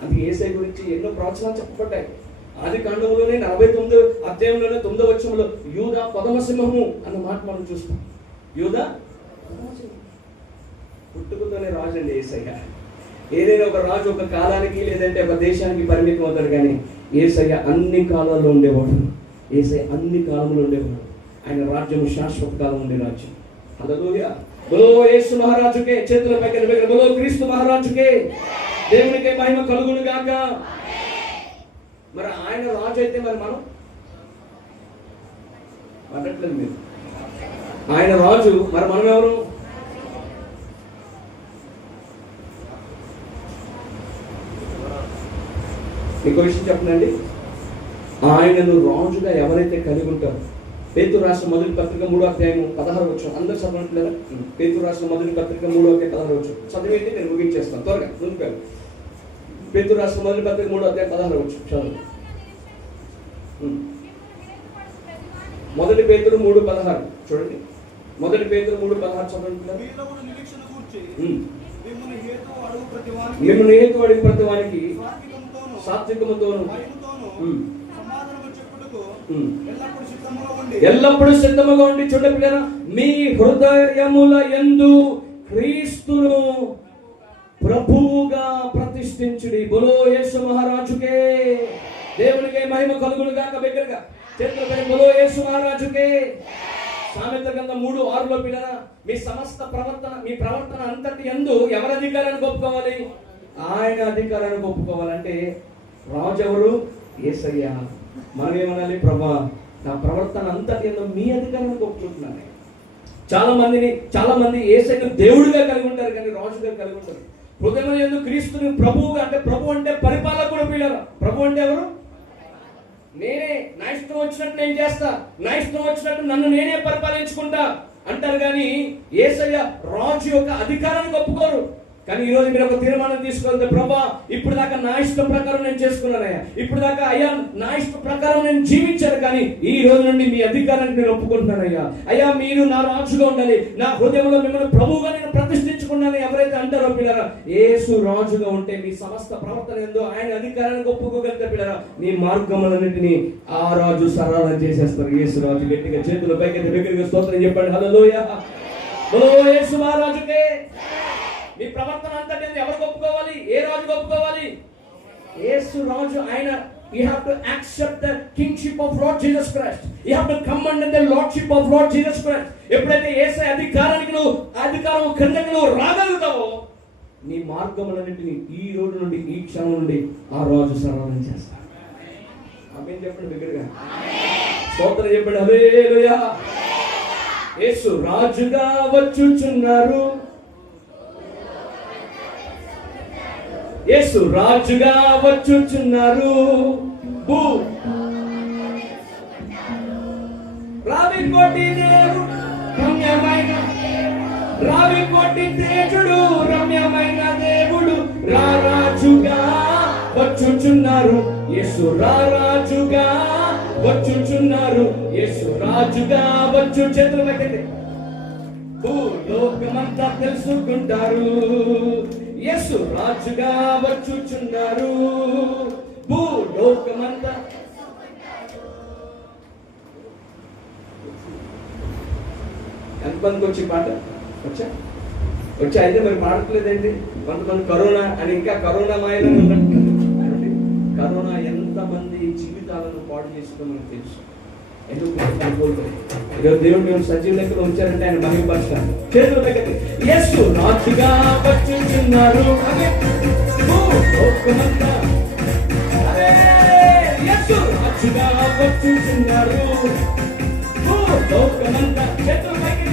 అందుకే యేసయ్య గురించి ఎన్నో ప్రవచనాలు చెప్పబడ్డాయి. ఆది కాండంలోనే 49వ అధ్యాయంలోనే 9వ వచనంలో యూదా కొదమ సింహము అన్న మాట మనం చూస్తాం. యూదా పుట్టుకతోనే రాజు అండి యేసయ్య. ఏదైనా ఒక రాజు ఒక కాలానికి లేదంటే ఒక దేశానికి పరిమితం అవుతాడు, కానీ యేసయ్య అన్ని కాలాల్లో ఉండేవాడు. యేసయ్య అన్ని కాలంలో ఉండేవాడు. ఆయన రాజ్యం శాశ్వత కాలం ఉండే రాజ్యం. హల్లెలూయా. బలో యేసు మహారాజుకే, చేతుల పైకి బలో క్రీస్తు మహారాజుకే, దేవునికే మహిమ కలుగును గాక. మరి ఆయన రాజు అయితే మరి మనం మాట్లాడలేదు. మీరు ఆయన రాజు, మరి మనం ఎవరు? ఇంకో విషయం చెప్పనండి, ఆయనను రాజుగా ఎవరైతే కలిగి ఉంటారో, పేతురు రాసిన మొదటి పత్రిక 3:16 అందరూ చదవట్లేదా? పేతురు రాసిన మొదటి పత్రిక 3:16 చదివేది నేను ముగించేస్తాను త్వరగా ముందుకు. పేతురు రాసిన మొదటి పత్రిక 3:16 చదువు. మొదటి పేతురు 3:16 చూడండి. మొదటి పేతురు 3:16 చదవండి. మిమ్మల్ని హేతు అడుగు ప్రతి వానికి సాత్వికముతోను ఎల్లప్పుడు సిద్ధముగా ఉండి చూడండి పిల్లరా, మీ హృదయముల యందు క్రీస్తును ప్రభువుగా ప్రతిష్ఠించుడి. బలో యేసు మహారాజుకే, దేవునికే మహిమ కలుగును గాక. బిగ్గరగా చేతులపై బలో యేసు మహారాజుకే. సామెత గ్రంథం 3:6లో పిల్లరా, మీ సమస్త ప్రవర్తన, మీ ప్రవర్తన అంతటి యందు ఎవరి అధికారాన్ని ఒప్పుకోవాలి? ఆయన అధికారాన్ని ఒప్పుకోవాలంటే రాజు ఎవరు? యేసయ్య. మనం ఏమనాలి? ప్రభా, నా ప్రవర్తన అంతటి యందు మీ అధికారాన్ని ఒప్పుకుంటున్నాను. చాలా మంది యేసయ్యను దేవుడిగా కలిగి ఉంటారు, కానీ రాజుగా కలిగి ఉంటారు. హృదయం యందు క్రీస్తుని ప్రభువుగా, అంటే ప్రభు అంటే పరిపాలకుడు పిల్లరా. ప్రభు అంటే ఎవరు? నేనే, నా ఇష్టం వచ్చినట్టు నేను చేస్తా, నా ఇష్టం వచ్చినట్టు నన్ను నేనే పరిపాలించుకుంటా అంటారు. కానీ యేసయ్య రాజు యొక్క అధికారాన్ని ఒప్పుకోరు. కానీ ఈ రోజు మీరు ఒక తీర్మానం తీసుకుంటే, ప్రభా ఇప్పుడు దాకా నా ఇష్టం ప్రకారం నేను చేసుకున్నానయ్యా, ఇప్పుడు దాకా అయ్యా నా ఇష్టం ప్రకారం నేను జీవించాను, కానీ ఈ రోజు నుండి మీ అధికారానికి నేను ఒప్పుకుంటున్నానయ్యా. అయ్యా మీరు నా రాజుగా ఉండాలి, నా హృదయంలో మిమ్మల్ని ప్రభువుగా నేను ప్రతిష్ఠించుకున్నాను ఎవరైతే అంటారో పిల్లరా, యేసు రాజుగా ఉంటే మీ సమస్త ప్రవర్తన ఏందో ఆయన అధికారానికి ఒప్పుకోగలిగితే పిల్లరా, మీ మార్గములన్నింటినీ ఆ రాజు సరళం చేసేస్తారు. యేసు రాజు. గట్టిగా చేతుల పైకి దగ్గరగా స్తోత్రం చెప్పండి. హల్లెలూయా. బలో యేసు మహారాజుకే. మీ ప్రవర్తన అంతటి ఎవరికి ఒప్పుకోవాలి? ఏ రాజుకు ఒప్పుకోవాలి? యేసు రాజు. ఆయన You have to accept the kingship of Lord Jesus Christ. You have to come under the lordship of Lord Jesus Christ. ఎప్పుడైతే యేసయ్య అధికారానికి నువ్వు అధికారం కిందకి నువ్వు రాగలుగుతావో నీ మార్గములన్నింటినీ ఈ రోజు నుండి ఈ క్షణం నుండి ఆ రోజు సరళం చేస్తాడు. ఆమేన్ చెప్పండి బిగ్గరగా. స్తోత్రం చెప్పండి. హల్లెలూయా. యేసు రాజుగా వచ్చుచున్నారు. యేసు రాజుగా వచ్చుచున్నారు. రావి కోటి దేవుడు రమ్యమైన, రావి కోటి తేజుడు రమ్యమైన దేవుడు రారాజుగా వచ్చుచున్నారు. యేసు రారాజుగా వచ్చుచున్నారు. యేసు రాజుగా వచ్చు. చేతుల పైకెత్తి. భూలోకమంతా తెలుసుకుంటారు యేసు రాజుగా వచ్చుచున్నారు. భూలోకమంతా. ఎంతమందికి వచ్చి పాట వచ్చా అయితే మరి పాడట్లేదండి. కొంతమంది కరోనా అని ఇంకా కరోనా మాయలో ఉన్నట్టు. కరోనా ఎంతమంది జీవితాలను పాడు చేస్తుందో మనకు తెలుసు. దేవుడు మేము సజీవ లెక్కలో ఉంచారంటే ఆయన మహిమపరుస్తాడు. చేతుల దగ్గర యేసు రాజుగా వచ్చుచున్నారు. యేసు రాజుగా వచ్చుచున్నారు. లోకమంతా చేతుల దగ్గర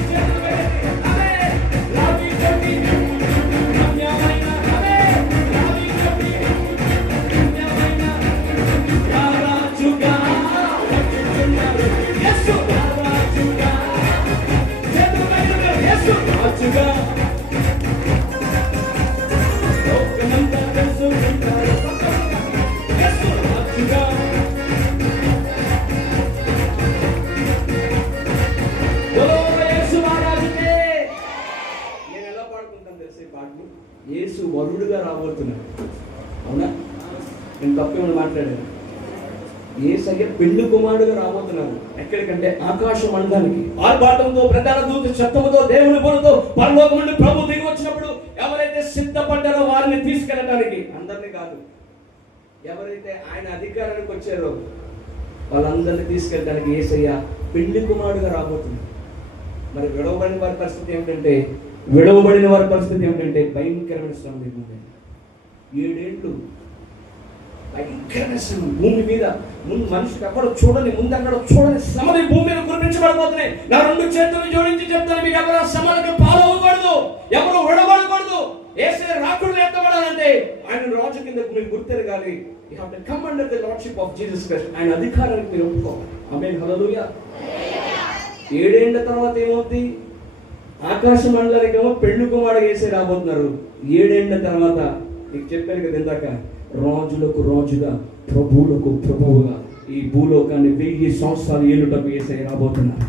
యేసు వరుడుగా రాబోతున్నాడు. అవునా? నేను తప్పేమని మాట్లాడాను. యేసయ్య పెళ్లి కుమారుడుగా రాబోతున్నాడు. ఎక్కడికంటే ఆకాశ మండలానికి. ఆర్భాటంతో ప్రధాన దూత శబ్దముతో దేవుని బోరుతో పరలోకం నుండి ప్రభు దిగి వచ్చినప్పుడు ఎవరైతే సిద్ధపడ్డారో వారిని తీసుకెళ్ళడానికి, అందరినీ కాదు, ఎవరైతే ఆయన అధికారానికి వచ్చారో వాళ్ళందరినీ తీసుకెళ్ళడానికి యేసయ్య పెళ్లి కుమారుడుగా రాబోతున్నాడు. మరి విడవబడిన వారి పరిస్థితి ఏమిటంటే భయంకరమైన శ్రమ ఉంది. 7 ఏళ్ళు భయంకరమైన శ్రమ భూమి మీద. ముందు మనిషికి అక్కడ చూడని శ్రమని భూమి మీద కురిపించబడిపోతున్నాయి. నా 2 చేతులు జోడించి చెప్తాను, మీకు ఎవరు శ్రమలకు పాలవ్వకూడదు, ఎవరు విడవడకూడదు. యేసయ్య రాకుడు ఎత్తబడాలంటే ఆయన రాజు కింద మీరు గుర్తెరగాలి. You have to come under the lordship of Jesus Christ. ఆయన అధికారానికి మీరు ఒప్పుకోవాలి. ఆమేన్. హల్లెలూయా. 7 ఏళ్ల తర్వాత ఏమవుతుంది? ఆకాశ మండలానికి ఏమో పెళ్లి కుమారుడు యేసయ్య రాబోతున్నారు. 7 ఏళ్ల తర్వాత నీకు చెప్పాను కదా ఇందాక, రాజులకు రాజుగా ప్రభువులకు ప్రభువుగా ఈ భూలోకాన్ని 1000 సంవత్సరాలు ఏలుటకు యేసయ్య రాబోతున్నారు.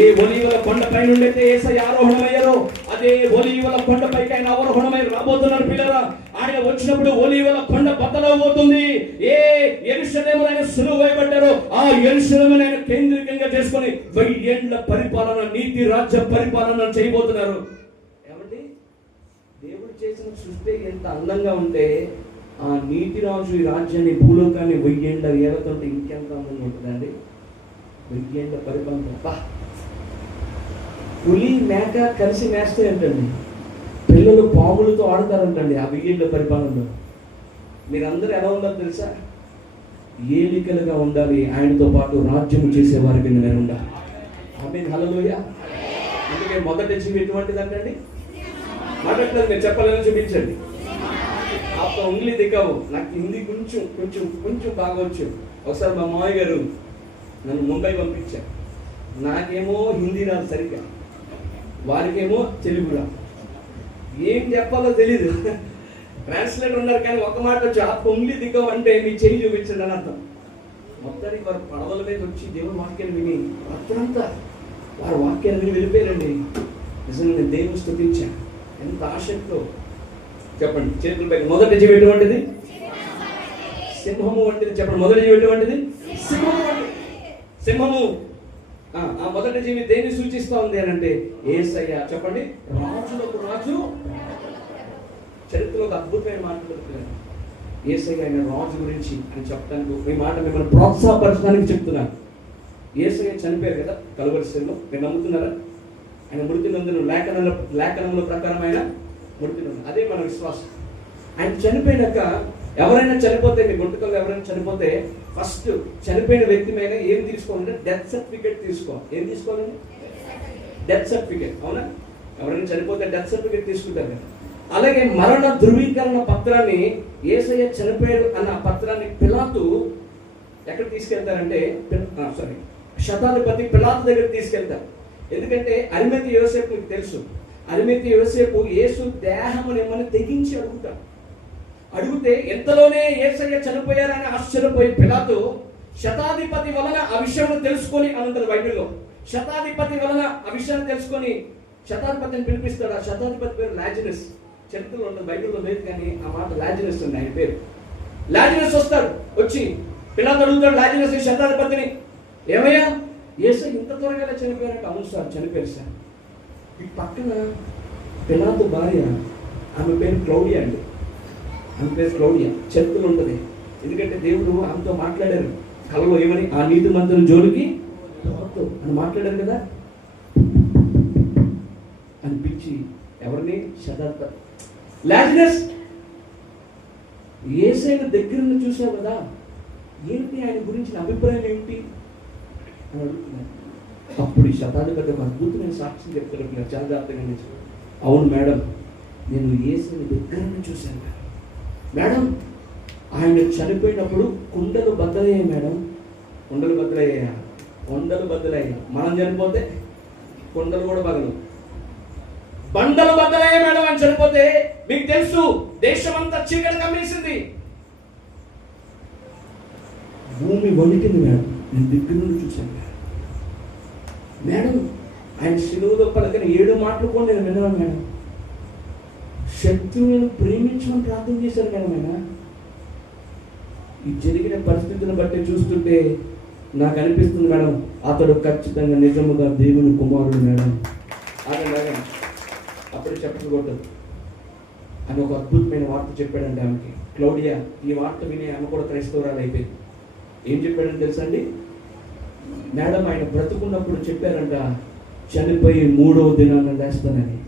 ఏ ఒలీవల కొండపై నుండి అయితే యేసయ్య ఆరోహణమయ్యారో అదే ఒలీవల కొండపైకి ఆయన ఆరోహణమై రాబోతున్నారు. పిల్లరా, ఆయన వచ్చినప్పుడు ఒలీవల కొండ బద్దలవబోతుంది. ఏ యెరూషలేములో ఆయన సిలువ వేయబడ్డారో ఆ యెరూషలేమును ఆయన కేంద్రీకంగా చేసుకొని 1000 ఏళ్ల పరిపాలన, నీతి రాజ్య పరిపాలన చేయబోతున్నారు. ఏమండి, దేవుడు చేసిన సృష్టి ఎంత అందంగా ఉంటే ఆ నీతి రాజు ఈ రాజ్యాన్ని భూలోకాన్ని 1000 ఏళ్ల ఏలతుంటే ఇంకెంత అందంగా ఉంటుందండి. 1000 ఏళ్ల పరిపాలన. పులి మేక కలిసి మేస్తే ఏంటండి, పిల్లలు పాములతో ఆడతారంటండి ఆ 1000 ఏళ్ల పరిపాలనలో. మీరందరూ ఎలా ఉండాలి తెలుసా? ఏలికలుగా ఉండాలి. ఆయనతో పాటు రాజ్యం చేసే వారి కింద నేను ఉండాలి. ఆమేన్. హల్లెలూయా. అందుకే మొదటి జీవి ఎటువంటిదంటండి? మాట్లాడలేదు, మీరు చెప్పాలని చూపించండి. ఆప్ ఉంగ్లీ దిక్కావు. నాకు హిందీ కొంచెం బాగా వచ్చు. ఒకసారి మా మామయ్య గారు నన్ను ముంబై పంపించారు. నాకేమో హిందీ రాదు సరిగ్గా, వారికేమో తెలుగు రాదు. ఏం చెప్పాలో తెలీదు. ట్రాన్స్లేటర్ ఉన్నారు కానీ ఒక మాట వచ్చి ఆ పొంగి దిగ్గం అంటే మీ చేయి చూపించండి అని అర్థం. మొత్తానికి వారు పడవల మీద వచ్చి దేవుని వాక్యాన్ని విని రాత్రంతా వారి వాక్యాన్ని విని వెళ్ళిపోయారండి. నిజంగా దేవుని స్తుతించాను. ఎంత ఆసక్తితో చెప్పండి. చేతుల పైకి. మొదటి జీవి ఎటువంటిది? సింహము వంటిది. చెప్పండి. మొదటి జీవి ఎటువంటిది? సింహము వంటిది. సింహము. ఆ మొదటి జీవి దేన్ని సూచిస్తా ఉంది అని అంటే యేసయ్య. చెప్పండి. రాజులకు రాజు. చరిత్రలో ఒక అద్భుతమైన మాట దొరుకుతుంది. యేసయ్య ఆయన రాజు గురించి అని చెప్పడానికి ఈ మాట మిమ్మల్ని ప్రోత్సాహపరచడానికి చెప్తున్నాను. యేసయ్య చనిపోయారు కదా కలువరి శిలువలో, మీరు నమ్ముతున్నారా? ఆయన మృతి నందును లేఖనముల ప్రకారం ఆయన మృతి నందు, అదే మన విశ్వాసం. ఆయన చనిపోయినాక ఎవరైనా చనిపోతే, మీ గుంటకల్లో ఎవరైనా చనిపోతే ఫస్ట్ చనిపోయిన వ్యక్తి మీద ఏం తీసుకోవాలంటే డెత్ సర్టిఫికేట్ తీసుకోవాలి. ఏం తీసుకోవాలండి? Death certificate. అవునా? ఎవరైనా చనిపోతే డెత్ సర్టిఫికేట్ తీసుకుంటారు కదా. అలాగే మరణ ధృవీకరణ పత్రాన్ని, యేసయ్య చనిపోయాడు అన్న పత్రాన్ని పిలాతు ఎక్కడ తీసుకెళ్తారంటే, శతాధిపతి పిలాతు దగ్గర తీసుకెళ్తారు. ఎందుకంటే అరిమథెయ యోసేపు మీకు తెలుసు. అరిమథెయ యోసేపు యేసు దేహమునేమని తెగించి అడుగుతాడు. అడిగితే ఎంతలోనే యేసయ్య చనిపోయారని ఆశ్చర్యపోయి పిలాతు శతాధిపతి వలన ఆ విషయం తెలుసుకొని అనంతరం బైబిల్లో శతాధిపతి వలన ఆ విషయాన్ని తెలుసుకొని శతాధిపతిని పిలిపిస్తాడు. ఆ శతాధిపతి పేరు లాజరస్. చరిత్రలో ఉంటుంది, బైబిల్లో లేదు కానీ ఆ మాట లాజరస్ ఉంది ఆయన పేరు. లాజరస్ వస్తాడు. వచ్చి పిలాతు అడుగుతాడు లాజరస్ శతాధిపతిని, ఏమయ్యా యేసయ్య ఇంత త్వరగా చనిపోయారంటే? అవును సార్ చనిపోయారు సార్. ఈ పక్కన పిలాతు భార్య, ఆమె పేరు క్లౌడియా అండి. ఆమె పేరు క్లౌడియా. చరిత్రలో ఉంటుంది. ఎందుకంటే దేవుడు ఆమెతో మాట్లాడారు కలలో, ఏమని? ఆ నీతి మంత్రుల జోలికి అని మాట్లాడారు కదా. అనిపించి ఎవరిని? శతాధిపతి లాజరస్, యేసయ్య దగ్గర నుంచి చూసావు కదా, ఏంటి ఆయన గురించి అభిప్రాయం ఏమిటి అని అడుగుతున్నారు. అప్పుడు ఈ శతాధిపతి ఒక అద్భుతమైన సాక్ష్యం చెప్తారు. చాలా జాగ్రత్తగా నుంచి, అవును మేడం, నేను యేసయ్య దగ్గర నుంచి చూశాను మేడం. ఆయన చనిపోయినప్పుడు కుండలు బద్దలయ్యాయి మేడం. కుండలు బద్దలయ్యాయా? కొండలు బద్దలయ్యాయి. మనం చనిపోతే కొండలు కూడా బదలు, బండలు బద్దలయ్యాయి మేడం. అని చనిపోతే మీకు తెలుసు దేశమంతా చీకటి కమ్మేసింది, భూమి వణికింది మేడం. నేను దగ్గర నుండి చూశాను మేడం. ఆయన శిలువలో పలికిన 7 మాటలు కూడా నేను విన్నాను మేడం. శత్రువులను ప్రేమించమని ప్రార్థన చేశారు మేడం ఆయన. ఈ జరిగిన పరిస్థితులను బట్టి చూస్తుంటే నాకు అనిపిస్తుంది మేడం, అతడు ఖచ్చితంగా నిజముగా దేవుని కుమారుడు మేడం. అదే మేడం అప్పుడు చెప్పకూడదు అని ఒక అద్భుతమైన వార్త చెప్పాడంటే ఆమెకి. క్లౌడియా ఈ వార్త విని ఆమె కూడా క్రైస్తవురాలు అయిపోయింది. ఏం చెప్పాడని తెలుసండి మేడం? ఆయన బ్రతుకున్నప్పుడు చెప్పారంట, చనిపోయి 3వ దినాన్ని లేస్తానని.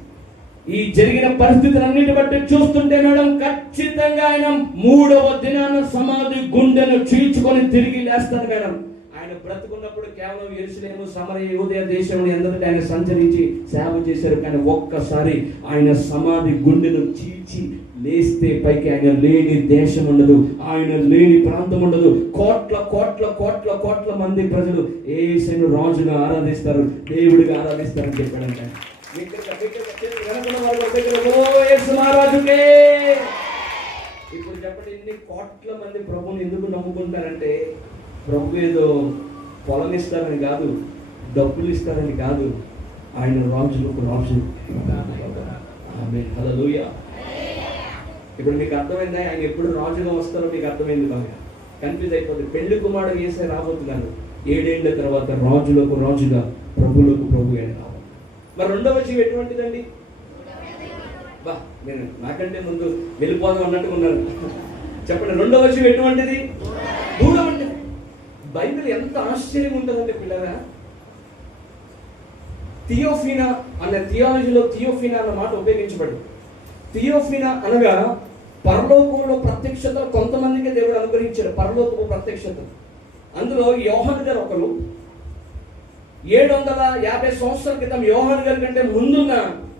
ఈ జరిగిన పరిస్థితులన్నిటి బట్టి చూస్తుంటే మేడం ఖచ్చితంగా ఆయన 3వ దినాన సమాధి గుండెను చీల్చుకొని తిరిగి లేస్తాడు మేడం. ఆయన బ్రతుకున్నప్పుడు కేవలం యెరూషలేము, సమరయ, యూదయ దేశంలో అందరికీ ఆయన సంచరించి సేవ చేశారు. కానీ ఒక్కసారి ఆయన సమాధి గుండెను చీల్చి లేస్తే పైకి ఆయన లేని దేశం ఉండదు, ఆయన లేని ప్రాంతం ఉండదు. కోట్ల కోట్ల కోట్ల కోట్ల మంది ప్రజలు యేసును రాజుగా ఆరాధిస్తారు, దేవుడిగా ఆరాధిస్తారని చెప్పాడంట. ఇప్పుడు చెప్పండి, ఇన్ని కోట్ల మంది ప్రభుని ఎందుకు నమ్ముకుంటారంటే, ప్రభు ఏదో పొలం ఇస్తారని కాదు, డబ్బులు ఇస్తారని కాదు, ఆయన రాజులకు రాజు. ఆమేన్, హల్లెలూయా. ఇప్పుడు మీకు అర్థమైందా ఆయన ఎప్పుడు రాజుగా వస్తారో? మీకు అర్థమైంది బాగా. కన్ఫ్యూజ్ అయిపోతుంది. పెళ్లి కుమారుడు యేసయ్య రాబోతున్నారు. 7 ఏళ్ల తర్వాత రాజులకు రాజుగా, ప్రభులకు ప్రభు అని రావాలి. మరి రెండవ జీవి ఎటువంటిదండి? బా, నేను నాకంటే ముందు వెళ్ళిపోదాం అన్నట్టుగా ఉన్నారు. చెప్పండి, రెండవ జీవి ఎటువంటిది? దూడం అంటే. బైబిల్ ఎంత ఆశ్చర్యంగా ఉంటుందంటే పిల్లగా, థియోఫీనా అనే థియాలజీలో థియోఫీనా అన్న మాట ఉపయోగించబడింది. థియోఫీనా అనగా పరలోకంలో ప్రత్యక్షత. కొంతమందికి దేవుడు అనుగ్రహించారు పరలోకపు ప్రత్యక్షత. అందులో యోహాను గారు ఒకరు. 750 సంవత్సరాల క్రితం యోహాను గారి కంటే ముందున్న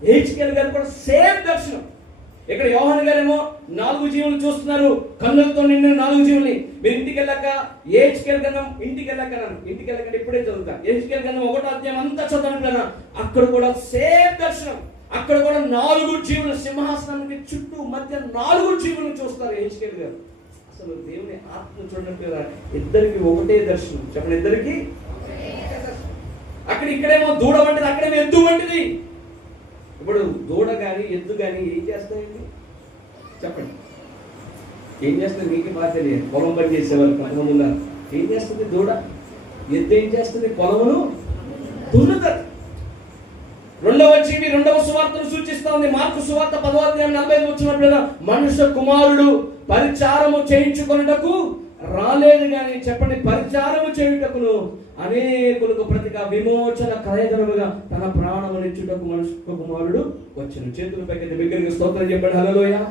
హెచ్కేల్ గారు కూడా సేమ్ దర్శనం. ఇక్కడ యోహాను గారేమో 4 జీవులు చూస్తున్నారు, కన్నులతో నిండిన 4 జీవుల్ని. మీరు ఇంటికి వెళ్ళాక హెచ్కేల్ గంధం, ఇంటికి వెళ్ళాక ఇప్పుడే చదువుతా, హెచ్కేల్ గంధం 1వ అధ్యాయం అంతా చదవను. అక్కడ కూడా సేమ్ దర్శనం. అక్కడ కూడా 4 జీవులు, సింహాసనానికి చుట్టూ మధ్య 4 జీవులను చూస్తారు హెచ్కేల్ గారు. అసలు దేవుని ఆత్మ చూడండి కదా, ఇద్దరికి ఒకటే దర్శనం. చెప్పండి, ఇద్దరికి. అక్కడ ఇక్కడేమో దూడ వంటిది, అక్కడేమో ఎద్దు వంటిది. ఇప్పుడు దూడ కానీ ఎద్దు కానీ ఏం చేస్తాయండి? చెప్పండి, ఏం చేస్తుంది? మీకే బాగా తెలియదు. పొలం పని చేసేవాళ్ళు కొంతమంది ఉన్నారు. ఏం చేస్తుంది దూడ? ఎద్దు ఏం చేస్తుంది? పొలమును దున్నుతుంది. రెండవ సువార్తను సూచిస్తా ఉంది. మార్కు సువార్త 10వ అధ్యాయం 45 వచ్చినప్పుడు మనుష్య కుమారుడు పరిచారము చేయించుకొనుటకు రాలేదు కానీ, చెప్పండి, పరిచారము చేయుటకును అనేకులకు ప్రతిగా విమోచన క్రయధనముగా తన ప్రాణమునిచ్చుటకు మనుష్య కుమారుడు వచ్చెను. చేతుల పైకి బిగ్గరగా స్తోత్రం చెప్పండి. హల్లెలూయా.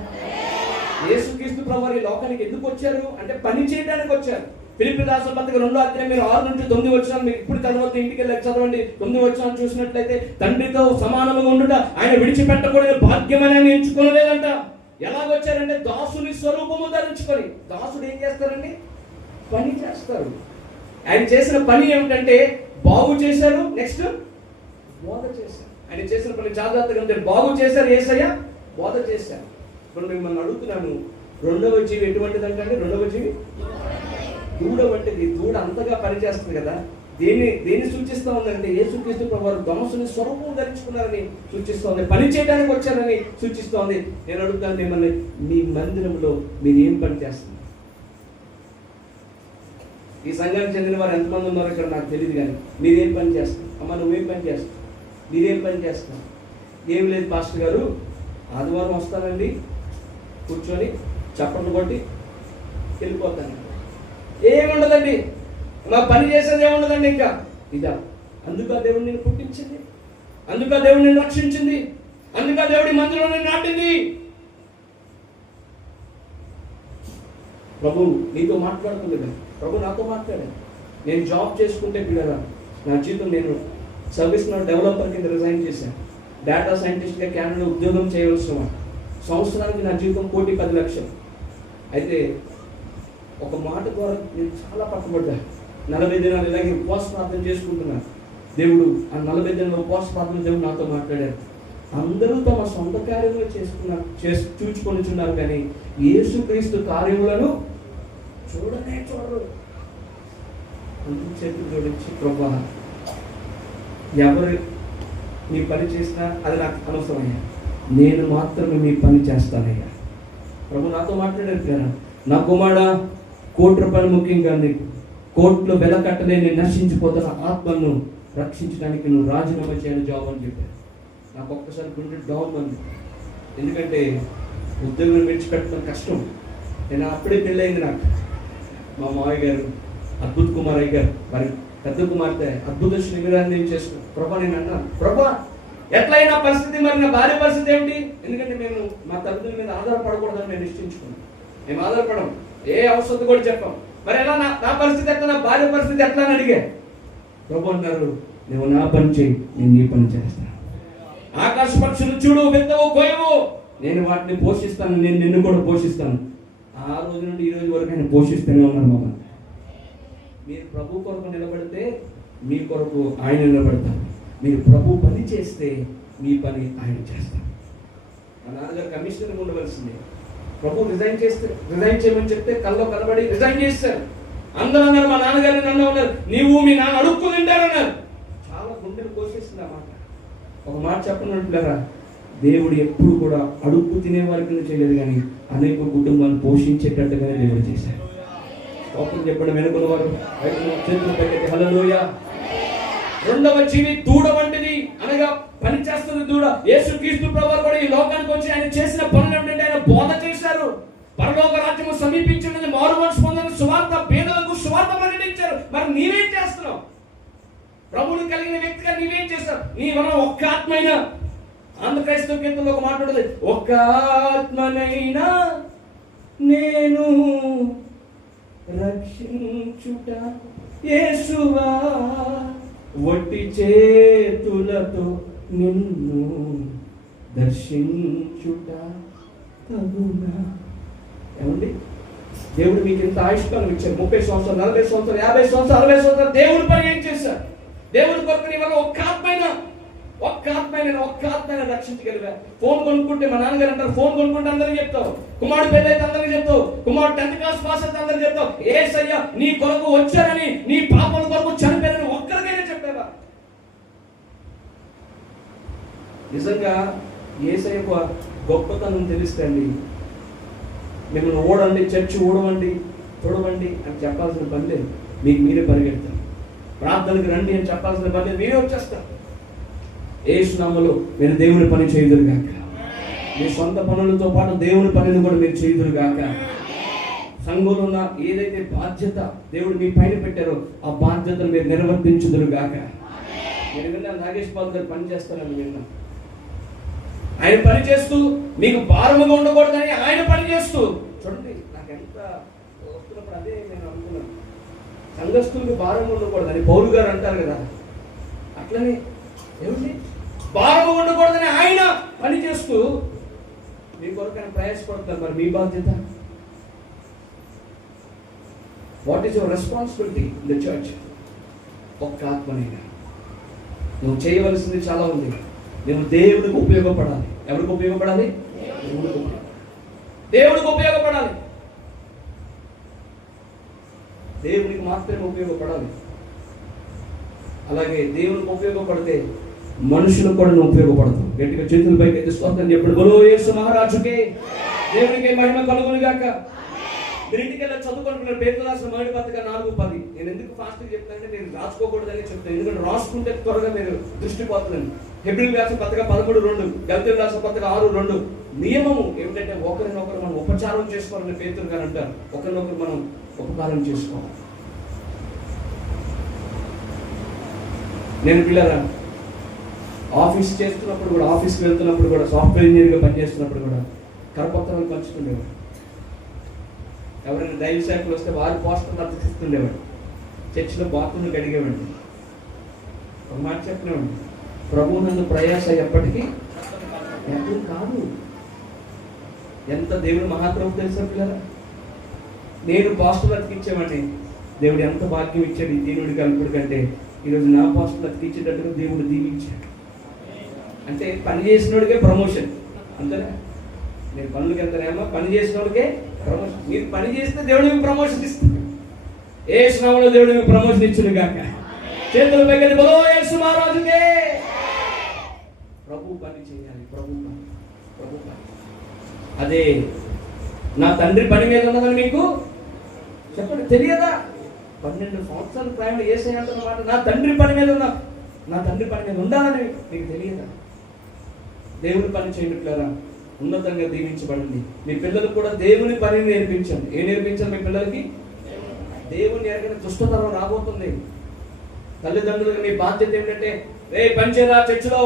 యేసుక్రీస్తు ప్రభువు ఈ లోకానికి ఎందుకు వచ్చారు అంటే పని చేయడానికి వచ్చారు. ఫిలిప్పీ రాసిన పత్రిక 2వ అధ్యాయం మీరు 6 నుంచి 9 వచనాలు మీకు ఇప్పుడు చదవద్దు, ఇంటికి వెళ్ళి చదవండి. 9 వచనాలు చూసినట్లయితే, తండ్రితో సమానముగా ఉండుట ఆయన విడిచిపెట్టకూడని భాగ్యమని ఆయన ఎంచుకోలేదంట. ఎలాగొచ్చారంటే దాసుని స్వరూపము ధరించుకొని. దాసుడు ఏం చేస్తారండి? పని చేస్తారు. ఆయన చేసిన పని ఏమిటంటే బాగు చేశారు, నెక్స్ట్ బోధ చేశారు. ఆయన చేసిన పని జాగ్రత్తగా ఉంటే బాగు చేశారు యేసయ్య, బోధ చేశారు. ఇప్పుడు మిమ్మల్ని అడుగుతున్నాను, రెండవ జీవి ఎటువంటిదంటే? రెండవ జీవి దూడ వంటిది. దూడ అంతగా పనిచేస్తుంది కదా. దేన్ని సూచిస్తూ ఉందంటే యేసుక్రీస్తు ప్రభువు దాసుని స్వరూపం ధరించుకున్నారని సూచిస్తూ ఉంది, పని చేయడానికి వచ్చారని సూచిస్తూ ఉంది. నేను అడుగుతాను మిమ్మల్ని, మీ మందిరంలో మీరు ఏం పని చేస్తున్నారు? ఈ సంఘానికి చెందిన వారు ఎంతమంది ఉన్నారో ఇక్కడ నాకు తెలియదు, కానీ మీరేం పని చేస్తారు? అమ్మ, నువ్వేం పని చేస్తావు? మీరేం పని చేస్తావు? ఏం లేదు పాస్టర్ గారు, ఆదివారం వస్తానండి, కూర్చొని చప్పట్లు కొట్టి వెళ్ళిపోతాను. ఏముండదండి, మా పని చేసేది ఏముండదండి ఇంకా. ఇదా అందుక దేవుడు నేను పుట్టించింది, అందుక దేవుడు నేను రక్షించింది, అందుక దేవుడి మందిరం నేను నాటింది. ప్రభు నీతో మాట్లాడుతుంది, ప్రభు నాతో మాట్లాడాను. నేను జాబ్ చేసుకుంటే పిల్లరా, నా జీవితం, నేను సర్వీస్ డెవలపర్ కింద రిజైన్ చేశాను. డేటా సైంటిస్ట్గా కెనడాలో ఉద్యోగం చేయవలసిన సంవత్సరానికి నా జీవితం 1,10,00,000. అయితే ఒక మాట ద్వారా నేను చాలా పట్టుబడ్డా. 40 దినాలు ఇలాగే ఉపవాస ప్రార్థన చేసుకుంటున్నాను. దేవుడు ఆ 40 దినాల ఉపవాస ప్రార్థన దేవుడు నాతో మాట్లాడారు. అందరూ తమ సొంత కార్యములు చూచుకొనిచున్నారు, కానీ యేసుక్రీస్తు కార్యములను చూడరు. అందుకు చేతులు జోడించి, ప్రభువా, ఎవరు మీ పని చేసినా అది నాకు అనవసరమయ్యా, నేను మాత్రమే మీ పని చేస్తానయ్యా. ప్రభు నాతో మాట్లాడారు కదా, నా కుమారుడా, ₹1,00,00,000 ముఖ్యం కాదు, కోట్లు వెల కట్టలేని నశించిపోతున్న ఆత్మను రక్షించడానికి నువ్వు రాజీనామా చేయని జాబ్ అని చెప్పారు. నాకు ఒక్కసారి గుండె డౌన్ అంది. ఎందుకంటే ఉద్యోగం విడిచిపెట్టడం కష్టం. నేను అప్పుడే పెళ్ళయింది నాకు. మా మావయ్య గారు అద్భుత్ కుమార్ అయ్య గారు, మరి పెద్ద కుమార్తె అద్భుత శ్రీరాన్ని నేను చేసుకున్నాను. ప్రభా, నేను అన్నాను, ప్రభా ఎట్లయినా పరిస్థితి, మరి నా భార్య పరిస్థితి ఏమిటి? ఎందుకంటే మేము మా తల్లిదండ్రుల మీద ఆధారపడకూడదని మేము నిశ్చయించుకున్నాం. మేము ఆధారపడం, ఏ అవసరం కూడా చెప్పాం. మరి ఎలా నా పరిస్థితి ఎట్లా, నా భార్య పరిస్థితి ఎట్లా అని అడిగా. ప్రభు అన్నారు, నువ్వు నా పని చేయి, నేను నీ పని చేస్తాను. ఆకాశ పక్షులు చూడు, విత్తవు, కోయవు, నేను వాటిని పోషిస్తాను, నేను నిన్ను కూడా పోషిస్తాను. ఆ రోజు నుండి ఈ రోజు వరకు ఆయన పోషిస్తూనే ఉన్నారు మమ్మల్ని. మీరు ప్రభు కొరకు నిలబడితే మీ కొరకు ఆయన నిలబడతారు. మీరు ప్రభు పని చేస్తే మీ పని ఆయన చేస్తారు. మా నాన్నగారు కమిషనర్ ఉండవలసిందే. ప్రభు రిజైన్ చేయమని చెప్తే కల్లో కనబడి రిజైన్ చేస్తారు. అందరూ అన్నారు, మా నాన్నగారు నన్ను ఉన్నారు, నీవు మీ నాన్న అడుక్కు తింటారన్నారు. చాలా గుండెలు కోసేసింది ఆ మాట. ఒక మాట చెప్పనుంటారా, దేవుడు ఎప్పుడు కూడా అడుక్కు తినే వారికి చేయలేదు, కానీ అనేక కుటుంబాలను పోషించేటట్టుగానే దేవుడు చేశారు. పాపం చెప్పడం వెనుకున్న వారు చేతులు పెట్టి హల్లెలూయా. రెండవ జీవి దూడ వంటిది, అనగా పని చేస్తుంది దూడ. యేసుక్రీస్తు ప్రభువు కూడా ఈ లోకానికి వచ్చి ఆయన చేసిన పనులు ఏంటంటే ఆయన బోధ చేశారు. పరలోక రాజ్యము సమీపించినది, మారు మనసు పొందని సువార్త, పేదలకు సువార్త ప్రకటించారు. మరి నీవేం చేస్తున్నావు? ప్రభువుని కలిగిన వ్యక్తిగా నీవేం చేస్తావు? నీ వల్ల ఒక్క ఆత్మైనా, ఆంధ్ర క్రైస్తవ కీర్తనలో ఒక మాట ఉంటుంది, ఒక్క ఆత్మనైనా నేను రక్షించుట యేసువా, వట్టి చేతులతో నిన్ను దర్శించుట తగునా. ఏమండి, దేవుడు మీకు ఇంత ఆయుష్కాలం ఇచ్చారు. 30 సంవత్సరాలు, 40 సంవత్సరాలు, 50 సంవత్సరాలు, 60 సంవత్సరాలు దేవుడి పని ఏం చేశారు? దేవుడి కొరకు నీ వల్ల ఒక్క ఆత్మైనా రక్షించగలిగా. ఫోన్ కొనుక్కుంటే, మా నాన్నగారు అంటారు, ఫోన్ కొనుక్కుంటే అందరికీ చెప్తావు, కుమారుడు పెళ్ళి అయితే అందరికీ చెప్తావు, కుమారుడు 10th క్లాస్ పాస్ అయితే అందరికీ చెప్తావు. యేసయ్య నీ కొరకు వచ్చారని, నీ పాపల కొరకు చనిపోయారని ఒక్కరికైనా చెప్పావా? నిజంగా యేసయ్య గొప్పతనం తెలుస్తండి. మిమ్మల్ని ఓడండి, చర్చి ఓడవండి, చూడవండి అని చెప్పాల్సిన పని లేదు. మీకు మీరే పరిగెడతారు. ప్రార్థనకు రండి అని చెప్పాల్సిన పని లేదు, మీరే వచ్చేస్తారు. యేసు నామములో మీరు దేవుని పని చేయుదురుగాక. మీ సొంత పనులతో పాటు దేవుని పనిని కూడా మీరు చేయుదురుగాక. సంఘంలో ఉన్న ఏదైతే బాధ్యత దేవుడు మీ పైన పెట్టారో ఆ బాధ్యతను మీరు నిర్వర్తించుదురు గాక. నేను విన్నా నాగేష్ బాబు గారు పని చేస్తానని విన్నా. ఆయన పని చేస్తూ మీకు భారముగా ఉండకూడదని ఆయన పని చేస్తూ చూడండి. నాకు ఎంత వస్తున్నప్పుడు అదే నేను అనుకున్నాను, సంఘస్థులకు భారంగా ఉండకూడదని పౌలు గారు అంటారు కదా, అట్లనే ఏమిటి భారంగా ఉండకూడదని ఆయన పని చేస్తూ మీ కొరకు ఆయన ప్రయాసపడుతున్నారు. మరి మీ బాధ్యత, what is your responsibility in the church? ఒక్క ఆత్మనైనా నువ్వు చేయవలసింది చాలా ఉంది. నువ్వు దేవుడికి ఉపయోగపడాలి. ఎవరికి ఉపయోగపడాలి? దేవుడికి ఉపయోగపడాలి. దేవునికి మాత్రమే ఉపయోగపడాలి. అలాగే దేవునికి ఉపయోగపడితే మనుషులకు కూడా నువ్వు ఉపయోగపడతావు. గట్టిగా చేతుల పైకి ఎత్తి స్తోత్రం చెప్పండి. బలో యేసు మహారాజుకే, దేవునికి మహిమ కలుగును గాక. మీరు ఇంటికి వెళ్ళి చదువుకుంటున్నారు. పేతురు రాసిన 1:4-10. నేను ఎందుకు ఫాస్ట్గా చెప్తానంటే నేను రాసుకోకూడదని చెప్తాను, ఎందుకంటే రాసుకుంటే త్వరగా మీరు దృష్టి పోతుందని. హెబ్రీయులకు రాసిన పత్రిక 13:2, గలతీయులకు రాసిన పత్రిక 6:2 నియమము ఏమిటంటే ఒకరినొకరు మనం ఉపచారం చేసుకోవాలని పేతురు గారు అంటారు. ఒకరినొకరు మనం ఉపకారం చేసుకోవాలి. నేను పిల్లరా ఆఫీస్ చేస్తున్నప్పుడు కూడా, ఆఫీస్కి వెళ్తున్నప్పుడు కూడా, సాఫ్ట్వేర్ ఇంజనీర్గా పనిచేస్తున్నప్పుడు కూడా కరపత్రాలు పంచుతుండేవాడు. ఎవరైనా దైవ శాఖలు వస్తే వారి పోస్టర్లు అతికిస్తుండేవాడు. చర్చిలో బాత్రూమ్లు కడిగేవాడు. ఒక మాట చెప్పినవాడు, ప్రభు నన్ను ప్రయాస ఎప్పటికీ ఎప్పుడు కాదు. ఎంత దేవుడు మహాప్రభు తెలుసా పిల్లరా? నేను పోస్టర్లు అతికించేవాడిని. దేవుడు ఎంత భాగ్యం ఇచ్చాడు ఈ దీనుడికి అల్పుడి కంటే. ఈరోజు నా పోస్టర్లు అతికించేటట్టుగా దేవుడు దీవించాడు. అంటే పని చేసినోడికే ప్రమోషన్, అంతేనా? నేను పనులకు వెళ్తానేమో, పని చేసిన వాళ్ళకే ప్రమోషన్. మీరు పని చేస్తే దేవుడు మీకు ప్రమోషన్ ఇస్తుంది. ఏ శ్రమంలో దేవుడు మీకు ప్రమోషన్ ఇచ్చును గాక. చేతులు పైకి బలో యేసు మహారాజుకే. ప్రభు పని చేయాలి. ప్రభు పని. అదే నా తండ్రి పని మీద ఉన్నదని మీకు చెప్పండి, తెలియదా? 12 సంవత్సరాల ప్రాయంలో యేసయ్య అంటున్నమాట, నా తండ్రి పని మీద ఉన్నా, నా తండ్రి పని మీద ఉండాలని మీకు తెలియదా? దేవుని పని చేయట్లేరా? ఉన్నతంగా దీవించబడింది. మీ పిల్లలకు కూడా దేవుని పనిని నేర్పించండి. ఏం నేర్పించాలి మీ పిల్లలకి? దేవుని ఎరగని దుష్టతరం రాబోతుంది. తల్లిదండ్రులకు మీ బాధ్యత ఏంటంటే, రే పనిచేయరా, చర్చిలో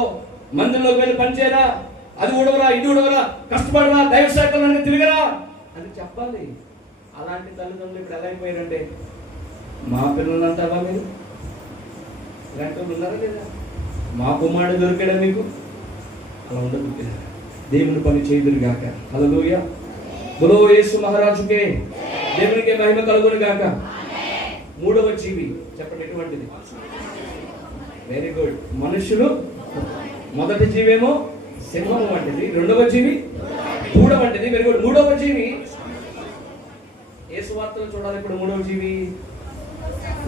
మందిరంలోకి వెళ్ళి పనిచేయరా, అది ఉడవరా, ఇది ఉడవరా, కష్టపడరా, దైవ శాఖలను తిరగరా అని చెప్పాలి. అలాంటి తల్లిదండ్రులు ఇప్పుడు ఎలా అయిపోయారంటే, మా పిల్లలు అంటావా మీరు? ఇలాంటి వాళ్ళు ఉన్నారా లేదా? మా కుమారుడు దొరికాడా మీకు? అలా ఉండదు. దేవుని పని చేయుదురు గాక. హల్లెలూయా. బలో యేసు మహారాజుకే, దేవునికి మహిమ కలుగును గాక. మూడవ జీవి చెప్పండి, ఎటువంటిది? Very good. మనుషులు. మొదటి జీవేమో సింహం వంటిది, రెండవ జీవి దూడ వంటిది. Very good. మూడవ జీవి యేసు వార్తలు చూడాలి. ఇప్పుడు మూడవ జీవి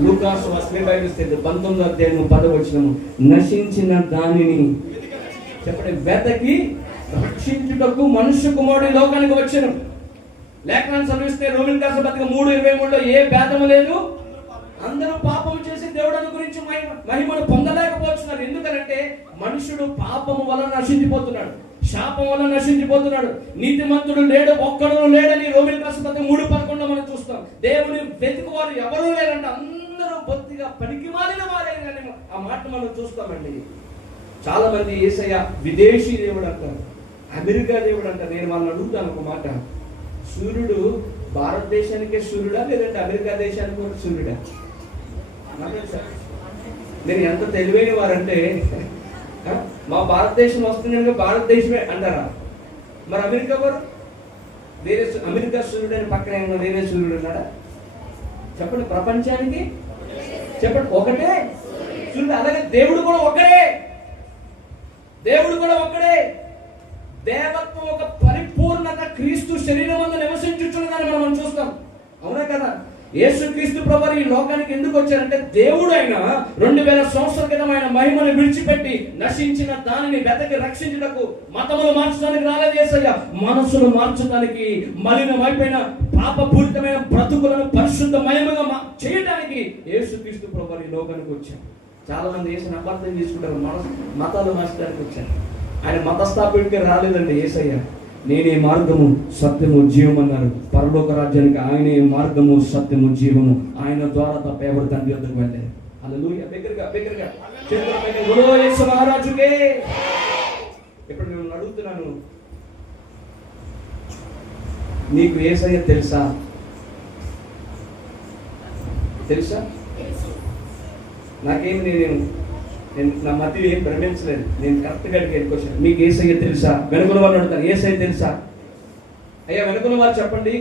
లూకా సువార్త 19:10 నశించిన దానిని చెప్పండి వెతకి రక్షించుటకు మనుష్య కుమారుడు లోకానికి వచ్చెను. లేఖనాన్ని చదివిస్తే రోమన్ రాసిన పత్రిక 3:23 ఏ భేదము లేదు, అందరూ పాపం చేసి దేవుడిని గురించి మహిమను పొందలేకపోతున్నారు. ఎందుకంటే మనుషుడు పాపము వలన నశించిపోతున్నాడు, శాపం వలన నశించిపోతున్నాడు. నీతిమంతుడు లేడు, ఒక్కడు లేడని రోమన్ రాసిన పత్రిక 3:11 మనం చూస్తాం. దేవుని వెతుకు వారు ఎవరూ లేరంటే అందరూ బొత్తిగా పనికి మాలిన వారే అని ఆ మాట మనం చూస్తామండి. చాలా మంది యేసయ్య విదేశీ దేవుడు అంటారు, అమెరికా దేవుడు అంటారు. నేను వాళ్ళని అడుగుతాను ఒక మాట, సూర్యుడు భారతదేశానికే సూర్యుడా లేదంటే అమెరికా దేశానికి కూడా సూర్యుడా? మీరు ఎంత తెలివైన వారంటే, మా భారతదేశం వస్తుంది కనుక భారతదేశమే అంటారా? మరి అమెరికా వారు వేరే, అమెరికా సూర్యుడు అని పక్కన ఏమన్నా వేరే సూర్యుడు ఉన్నాడా? చెప్పండి. ప్రపంచానికి చెప్పండి ఒకటే సూర్యుడు. అలాగే దేవుడు కూడా ఒక్కడే. దేవుడు కూడా ఒక్కడే. దేవత్వం ఒక పరిపూర్ణత క్రీస్తు శరీరం అందు నివసించుచున్నదని మనం చూస్తాం. అవునా కదా? యేసు క్రీస్తు ప్రభువు ఈ లోకానికి ఎందుకు వచ్చారంటే, దేవుడు ఆయన 2000 సంవత్సరాల క్రితం ఆయన మహిమను విడిచిపెట్టి నశించిన దానిని వెతకి రక్షించుటకు, మతములు మార్చడానికి రాలేదు యేసయ్య, మనసును మార్చడానికి, మలినమైపోయిన పాపపూరితమైన బ్రతుకులను పరిశుద్ధమయముగా చేయడానికి యేసు క్రీస్తు ప్రభువు ఈ లోకానికి వచ్చారు. చాలా మంది యేసుని అపార్థం చేసుకుంటారు, మతాలు మార్చడానికి వచ్చారు. ఆయన మతస్థాపకుడికి రాలేదండి యేసయ్య. నేనే మార్గము సత్యము జీవం అన్నారు. పరలోక రాజ్యానికి ఆయనే మార్గము సత్యము జీవము. ఆయన ద్వారా తప్ప ఎవరు తండ్రి వద్దకు వెళ్ళారు. హల్లెలూయా. బిగ్గరగా బోలో యేసు మహారాజుకే. ఇప్పుడు నేను అడుగుతున్నాను, నీకు యేసయ్య తెలుసా? నాకేమి నేను నా మధ్య ఏం భ్రమించలేదు. నేను కరెక్ట్గా అడిగే క్వశ్చన్, మీకు యేసయ్య తెలుసా? వెనుకల వారు అడుగుతాను, యేసయ్య తెలుసా? అయ్యా వెనుకల వారు చెప్పండి,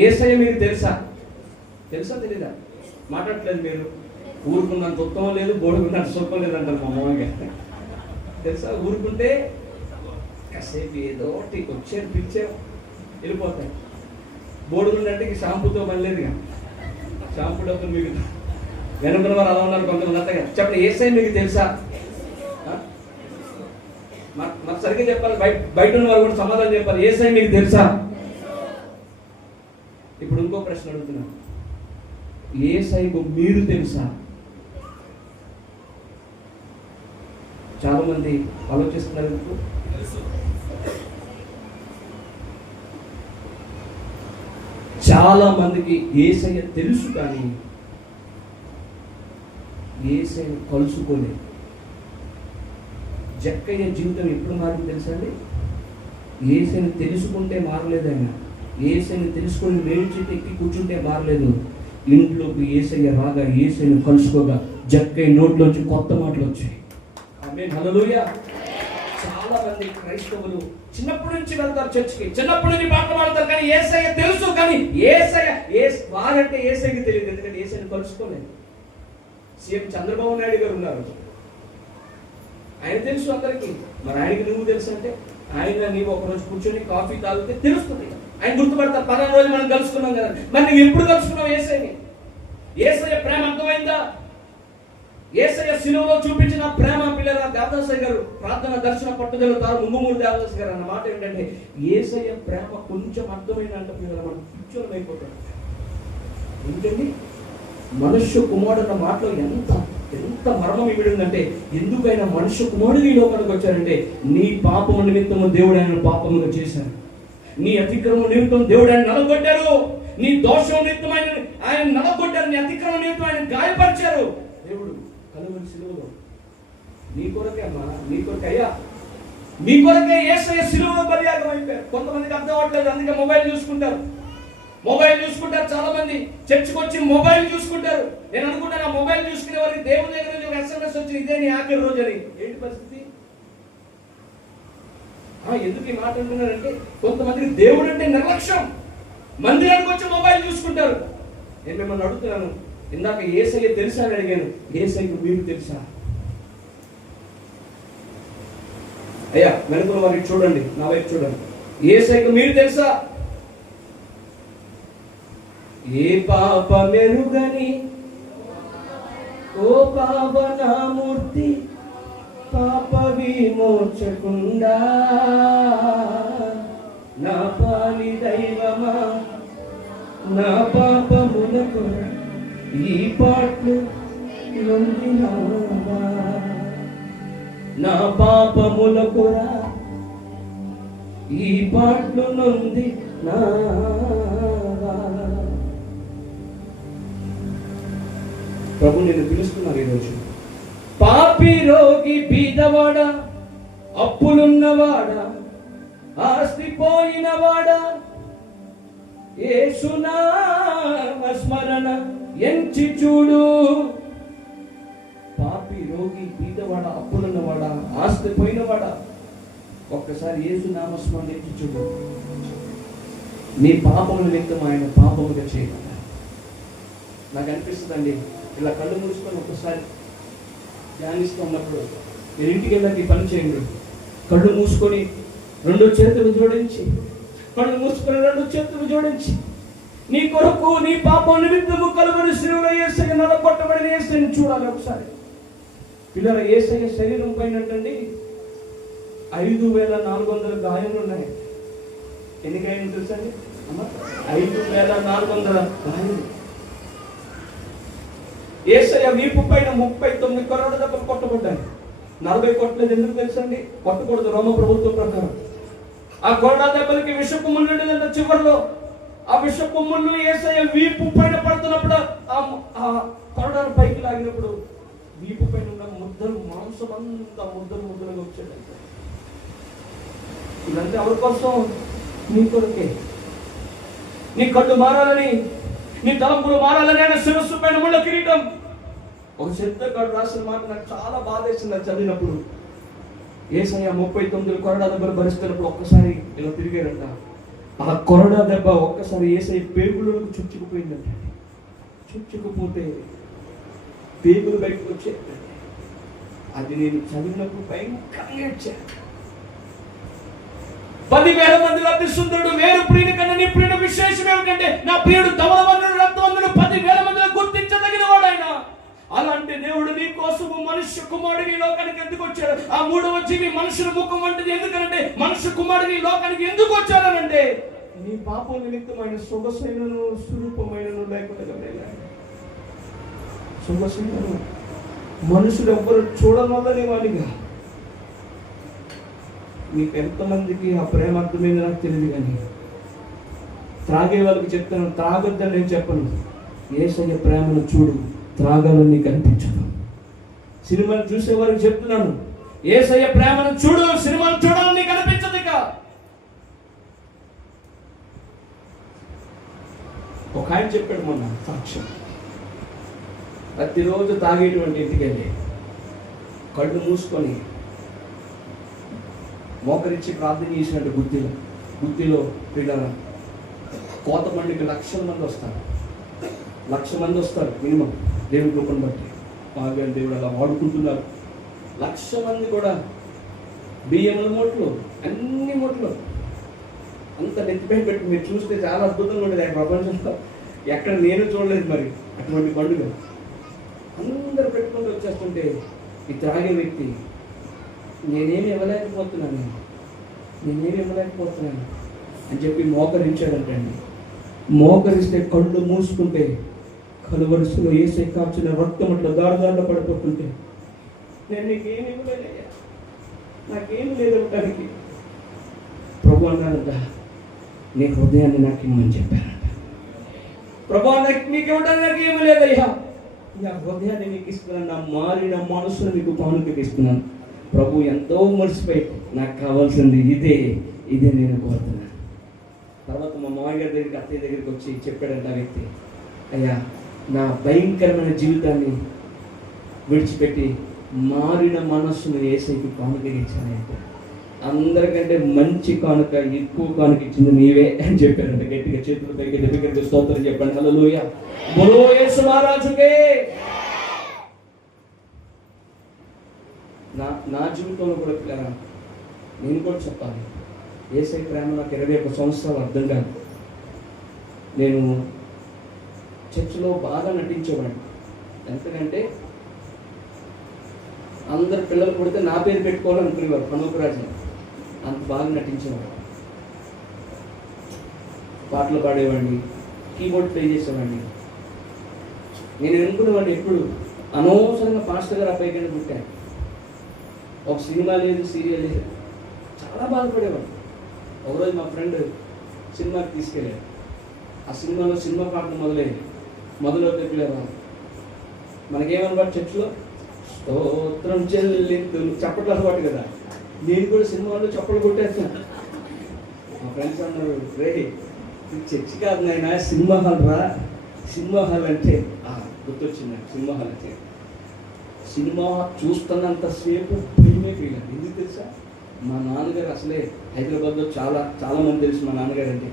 యేసయ్య మీకు తెలుసా? తెలీదా? మాట్లాడట్లేదు మీరు. ఊరుకున్నంత ఉత్తమం లేదు, బోడుకున్నంత సుఖం లేదు అంటారు మా మామయ్య. తెలుసా? ఊరుకుంటే కాసేపు ఏదో వచ్చారు పిలిచారు వెళ్ళిపోతాయి. బోడుకున్నంటే షాంపూతో పని లేదుగా, షాంపూ డబ్బులు మీకు. వెనుకల వారు అలా ఉన్నారు కొంతమంది అంతగా. చెప్పండి, యేసయ్య మీకు తెలుసా? మాకు సరిగ్గా చెప్పాలి, బయట ఉన్న వారు కూడా సమాధానం చెప్పాలి. యేసయ్య మీకు తెలుసా? ఇప్పుడు ఇంకో ప్రశ్న అడుగుతున్నాను, యేసయ్యకు మీరు తెలుసా? చాలా మంది ఆలోచిస్తున్నారు. చాలా మందికి యేసయ్య తెలుసు, కానీ యేసయ్యను కలుసుకోలేదు. జక్కయ్య జీవితం ఎప్పుడు మారింది తెలుసా అండి? యేసయ్యను తెలుసుకుంటే మారలేదు. ఆయన యేసయ్యను తెలుసుకొని మేలు చెట్టు ఎక్కి కూర్చుంటే మారలేదు. ఇంట్లోకి యేసయ్య రాగా, యేసయ్యను కలుసుకోగా జక్కయ్య నోట్లోంచి కొత్త మాటలు వచ్చాయి. ఆమేన్, హల్లెలూయా. చాలా మంది క్రైస్తవులు చిన్నప్పటి నుంచి వెళ్తారు చర్చికి, చిన్నప్పటి నుంచి పాటలు పాడతారు, కానీ యేసయ్య తెలుసు, కానీ వారంటే యేసయ్యకి తెలియదు. ఎందుకంటే యేసయ్యను కలుసుకోలేదు. సీఎం చంద్రబాబు నాయుడు గారు ఉన్నారు, ఆయన తెలుసు అందరికీ. మరి ఆయనకి నువ్వు తెలుసు అంటే, ఆయన నీవు ఒకరోజు కూర్చొని కాఫీ తాగితే తెలుస్తుంది. ఆయన గుర్తుపడతారు, 10వ రోజు మనం కలుసుకున్నాం కదా. మరి నువ్వు ఎప్పుడు కలుసుకున్నావు యేసయ్యని? యేసయ్య ప్రేమ అర్థమైందా? యేసయ్య సిలువలో చూపించిన ప్రేమ పిల్లల దేవదాసయ్య గారు ప్రార్థన దర్శన పట్టుదలతారు ముంగుమూరు దేవదాస గారు అన్న మాట ఏంటంటే, యేసయ్య ప్రేమ కొంచెం అర్థమైందంటే పిల్లల మనం పిచ్చోలం అయిపోతాం. ఏంటండి, మనుష్య కుమారుడు అన్న మాటలో ఎంత మర్మం ఇవిడిందంటే, ఎందుకైనా మనుష్య కుమారుడు ఈ లోకానికి వచ్చారంటే, నీ పాపము నిమిత్తము దేవుడు ఆయన పాపముగా చేశారు, నీ అతిక్రమం నిమిత్తం దేవుడు ఆయన నలగొట్టారు, నీ దోషం నిమిత్తం ఆయన నలగొట్టారు, నీ అతిక్రమం నిమిత్తం ఆయన గాయపరిచారు. దేవుడు కలువరి సిలువలో నీ కొరకే అమ్మా, నీ కొరకే అయ్యా, నీ కొరకే యేసయ్య సిలువలో బలియాగం అయిపోయారు. కొంతమందికి అర్థం అవ్వట్లేదు, అందుకే మొబైల్ చూసుకుంటారు చాలా మంది. చర్చికి వచ్చి మొబైల్ చూసుకుంటారు. నేను అనుకుంటాను, ఆ మొబైల్ చూసుకునే వారికి దేవుని దగ్గర నుంచి ఒక SMS వచ్చి ఇదే నీ ఆఖరి రోజు అని. ఏంటి పరిస్థితి? ఎందుకు ఈ మాట అంటున్నారంటే, కొంతమందికి దేవుడు అంటే నిర్లక్ష్యం. మందిరానికి వచ్చి మొబైల్ చూసుకుంటారు. నేను మిమ్మల్ని అడుగుతున్నాను, ఇందాక యేసయ్య తెలుసా అని అడిగాను, యేసయ్యకు మీరు తెలుసా? అయ్యా వెనుకల వారికి చూడండి, నా వైపు చూడండి, యేసయ్యకు మీరు తెలుసా? ఏ పాప మెరుగని ఓ పావనామూర్తి, పాప విమోచకుండా నా పాలి దైవమా, నా పాపములకు ఈ పాటలు నొందినావా, నా పాపములకు ఈ పాటలు నొంది ప్రభు నేను పిలుస్తున్నారు ఈరోజు. పాపి రోగి బీదవాడ, అప్పులున్నవాడ, ఆస్తి పోయినవాడ, యేసు నామ స్మరణ ఎంచి చూడు. పాపి రోగి బీదవాడ, అప్పులున్నవాడ, ఆస్తి పోయినవాడ, ఒక్కసారి యేసు నామ స్మరణ ఎంచి చూడు. నీ పాపముల నిమిత్తం ఆయన పాపముగా చేయగలరు. నాకు అనిపిస్తుందండి, ఇలా కళ్ళు మూసుకొని ఒక్కసారి ధ్యానిస్తూ ఉన్నప్పుడు, మీరు ఇంటికి వెళ్ళాక ఈ పని చేయండి. కళ్ళు మూసుకొని 2 చేతులు జోడించి, కళ్ళు మూసుకొని 2 చేతులు జోడించి, నీ కొరకు నీ పాపం నిమిత్తము కలువరి సిలువలో యేసయ్య నలగొట్టబడిన యేసయ్యను చూడాలి ఒకసారి. పిల్లల యేసయ్య శరీరం పైన అంటండి 5400 గాయాలు ఉన్నాయి. ఎన్ని గాయాలు తెలుసండి అమ్మ? 5400 గాయాలు. యేసయ్య వీపు పైన 39 కరోడ దెబ్బలు కొట్టబడ్డాయి. 40 కొట్టలేదు. ఎందుకు తెలుసండి? కొట్టకూడదు రోమ ప్రభుత్వం ప్రకారం. ఆ కొరడా దెబ్బలకి విషపు ముళ్ళు ఉండేదంట. చివరిలో ఆ విషపు ముళ్ళు యేసయ్య వీపు పైన పడుతున్నప్పుడు ఆ కొరడాను పైకి లాగినప్పుడు వీపు పైన ఉన్న ముద్దలు, మాంసం అంతా ముద్దలుగా వచ్చాడంట. ఇదంతా ఎవరి కోసం? నీ కొరకే. నీ కళ్ళు మారాలని, నీ తలంపులు మారాలని ఆయన శిరస్సు పైన ముళ్ళ కిరీటం. ఒక చిత్రకారుడు రాసిన మాట నాకు చాలా బాధ వేసింది చదివినప్పుడు. యేసయ్య 39 కొరడా దెబ్బలు భరిస్తున్నప్పుడు ఒక్కసారి ఇలా తిరిగారంట. ఆ కొరడా దెబ్బ ఒక్కసారి యేసయ్య పేగులకు చుచ్చుకుపోయిందంట. చుచ్చుకుపోతే పేగులు బయటకు వచ్చాయి. అది నేను చదివినప్పుడు భయంకరంగా వచ్చాను. 10,000 మంది లభిస్తుంటాడు. వేరు ప్రియుని కన్నా నీ ప్రియుడు విశేషం ఏమిటంటే నా ప్రియుడు ధవలవంతుడు, రక్తవంతుడు, 10,000 మందిలో గుర్తించదగిన వాడైనా. అలాంటి దేవుడు నీ కోసము మనుష్య కుమారుడిని ఈ లోకానికి ఎందుకు వచ్చాడు? ఆ 3వ జీవి మనుషుల ముఖం వంటిది. ఎందుకంటే మనుష్య కుమారుడిని ఈ లోకానికి ఎందుకు వచ్చాడనంటే నీ పాపం నిమిత్తమైన సొగసైనను స్వరూపమైనను లేకుండా సొగసైనను మనుషులు ఎవ్వరు చూడమల్లని వాడిగా. మీకు ఎంతమందికి ఆ ప్రేమ అర్థమైంది నాకు తెలియదు, కానీ త్రాగే వాళ్ళకి చెప్తాను, త్రాగొద్దని నేను చెప్పను. యేసయ్య ప్రేమను చూడు, త్రాగాలని నీకు అనిపించదు. సినిమాలు చూసేవారికి చెప్తున్నాను, యేసయ్య ప్రేమను చూడు, సినిమాలు చూడాలని నీకు అనిపించదు. ఇక ఒక ఆయన చెప్పాడు మొన్న సాక్ష్యం. ప్రతిరోజు తాగేటువంటి ఇంటికి వెళ్ళి కళ్ళు మూసుకొని మోకరించి ప్రార్థన చేసినట్టు గుత్తిలో పిల్లల కోత మందికి 1,00,000 మంది వస్తారు. 1,00,000 మంది వస్తారు మినిమం, దేవుని కృపను బట్టి. బాగా దేవుడు అలా వాడుకుంటున్నారు. 1,00,000 మంది కూడా బియ్యముల మూటలు, అన్ని మూటలు అంత నెత్తిపై పెట్టి మీరు చూస్తే చాలా అద్భుతంగా ఉండేది. ఆ ప్రపంచంలో ఎక్కడ నేను చూడలేదు మరి అటువంటి పండుగ. అందరూ పెట్టుకుంటూ వచ్చేస్తుంటే ఈ త్రాగే వ్యక్తి నేనేమి ఇవ్వలేకపోతున్నాను అని చెప్పి మోకరించాడంటండి. మోకరిస్తే కళ్ళు మూసుకుంటే కలువరుసలో యేసయ్య కాచిన రక్తం అట్లా దారుదారులో పడిపోతుంటే నేను నీకేమి ఇవ్వలేదయ్యా, నాకేమి లేదు ఇవ్వడానికి. ప్రభు అన్నారంట, నీ హృదయాన్ని నాకు ఇమ్మని చెప్పారంట. ప్రభు నీకు ఇవ్వడానికి నాకు ఏమి లేదయ్యా, నా హృదయాన్ని నీకు ఇస్తున్నాను, నా మారిన మనసును నీకు కానుకకి ఇస్తున్నాను. ప్రభు ఎంతో మర్చిపోయి నాకు కావాల్సింది ఇదే నేను కోరుతున్నాను. తర్వాత మా మామయ్య గారి దగ్గరికి, అత్తయ్య దగ్గరికి వచ్చి చెప్పాడంట ఆ వ్యక్తి, అయ్యా నా భయంకరమైన జీవితాన్ని విడిచిపెట్టి మారిన మనస్సును యేసయ్యకి కానుకగా ఇచ్చానంట. అందరికంటే మంచి కానుక, ఎక్కువ కానుక ఇచ్చింది నీవే అని చెప్పారంట. గట్టిగా చేతుల పైకి దగ్గరికి స్తోత్రం చెప్పండి. హల్లెలూయా, బోలో యేసు మహారాజుకే. నా జీవితంలో కూడా పిల్లరా నేను కూడా చెప్పాలి, యేసయ్య ప్రేమ నాకు 21 సంవత్సరాలు అర్థం కాదు. నేను చర్చిలో బాగా నటించేవాడిని. ఎందుకంటే అందరు పిల్లలు పుడితే నా పేరు పెట్టుకోవాలనుకునేవారు, కనోకరాజు. అంత బాగా నటించేవాడు. పాటలు పాడేవాడిని, కీబోర్డ్ ప్లే చేసేవాడిని. నేను అనుకునేవాడిని ఎప్పుడు అనవసరంగా పాస్టర్ గారు అబ్బాయి కింద పుట్టాను. ఒక సినిమా లేదు, సీరియల్ లేదు, చాలా బాధపడేవాడు. ఒకరోజు మా ఫ్రెండ్ సినిమాకి తీసుకెళ్ళాడు. ఆ సినిమా పాటలు మొదలవుతాయి పిల్లరా. మనకేమన్నమాట చర్చిలో స్తోత్రం చెల్లింతు చప్పట్లు అలవాటు కదా. నేను కూడా సినిమాలో చప్పట్లు కొట్టేస్తాను. మా ఫ్రెండ్స్ అన్నారు, రే చర్చి కాదు నాయన సినిమా హాల్ రా. సినిమా హాల్ అంటే గుర్తొచ్చింది. సినిమా హాల్ అంటే సినిమా చూస్తున్నంతసేపు ప్రేమే ఫీల్. ఎందుకు తెలుసా, మా నాన్నగారు అసలే హైదరాబాద్లో చాలా మంది తెలుసు మా నాన్నగారు అంటే.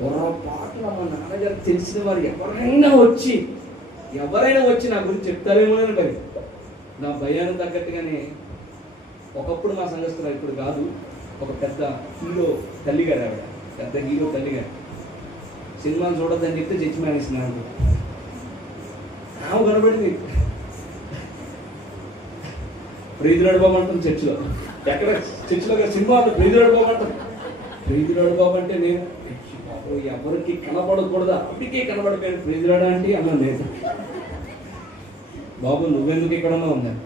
పొరపాటున మా నాన్నగారు తెలిసిన వారు ఎవరైనా వచ్చి నా గురించి చెప్తారేమో అని మరి నా భయాన్ని తగ్గట్టుగానే ఒకప్పుడు మా సంఘస్థులు, ఇప్పుడు కాదు, ఒక పెద్ద హీరో తల్లిగారు, ఆవిడ పెద్ద హీరో తల్లిగారు సినిమాలు చూడొద్దని చెప్తే చర్చి మానేసినారు. ఆమె కనబడింది, ప్రీతిరాడు బాబు అంటాం చర్చిలో. ఎక్కడ చర్చిలో సినిమా ప్రీతిరాడు బాబు అంటాం. ప్రీతిరాడు బాబు అంటే నేను ఎవరికి కనపడకూడదు, అప్పటికే కనబడిపోయాను. ప్రీతిరాడు అంటే అన్నాను నేను. బాబు నువ్వెందుకు ఇక్కడ ఉన్నావు అన్నాను.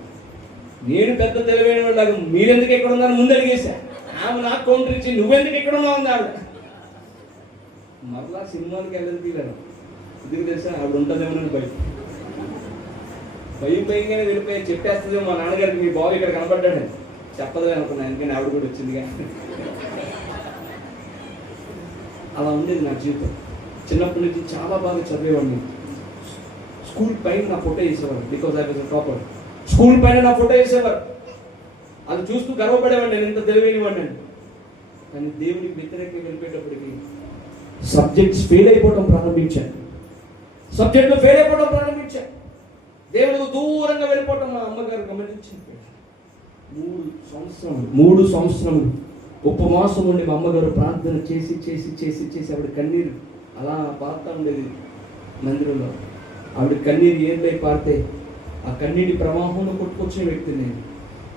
నేను పెద్ద తెలివైన వాళ్ళగా మీరెందుకు ఎక్కడ ఉన్నారని ముందు అడిగేశా. ఆమె నాకు కౌంటర్ ఇచ్చి నువ్వెందుకు ఇక్కడ ఉన్నావు అన్నాడు. మరలా సినిమాలకి వెళ్ళదు తీరాను. ఎందుకు తెలుసా, ఆవిడ ఉంటుందేమో భయంగానే వెళ్ళిపోయి చెప్పేస్తుంది మా నాన్నగారికి మీ బాబు ఇక్కడ కనపడ్డాడు. చెప్పదు అనుకున్నాను, ఎందుకని ఆవిడ కూడా వచ్చిందిగా. అలా ఉండేది నా జీవితం. చిన్నప్పటి నుంచి చాలా బాగా చదివేవాడిని. స్కూల్ పైన నా ఫోటో వేసేవారు, because I was a topper. School పైన నా ఫోటో వేసేవారు, అది చూస్తూ గర్వపడేవాడిని, నేను ఇంత తెలివైనవాడిని. కానీ దేవునికి వ్యతిరేకంగా వెళ్ళిపోయేటప్పటికి సబ్జెక్ట్స్ ఫెయిల్ అయిపోవడం ప్రారంభించాను. సబ్జెక్టులు ఫెయిల్ అయిపోవడం ప్రారంభించాను. దేవుడికి దూరంగా వెళ్ళిపోవటం మా అమ్మగారు గమనించింది. 3 సంవత్సరాలు ఉపవాసం ఉండి మా అమ్మగారు ప్రార్థన చేసి చేసి చేసి చేసి ఆవిడ కన్నీరు అలా పారుతూ ఉండేది మందిరంలో. ఆవిడ కన్నీరు ఏర్లై పారితే ఆ కన్నీటి ప్రవాహంలో కొట్టుకొచ్చిన వ్యక్తి నేను.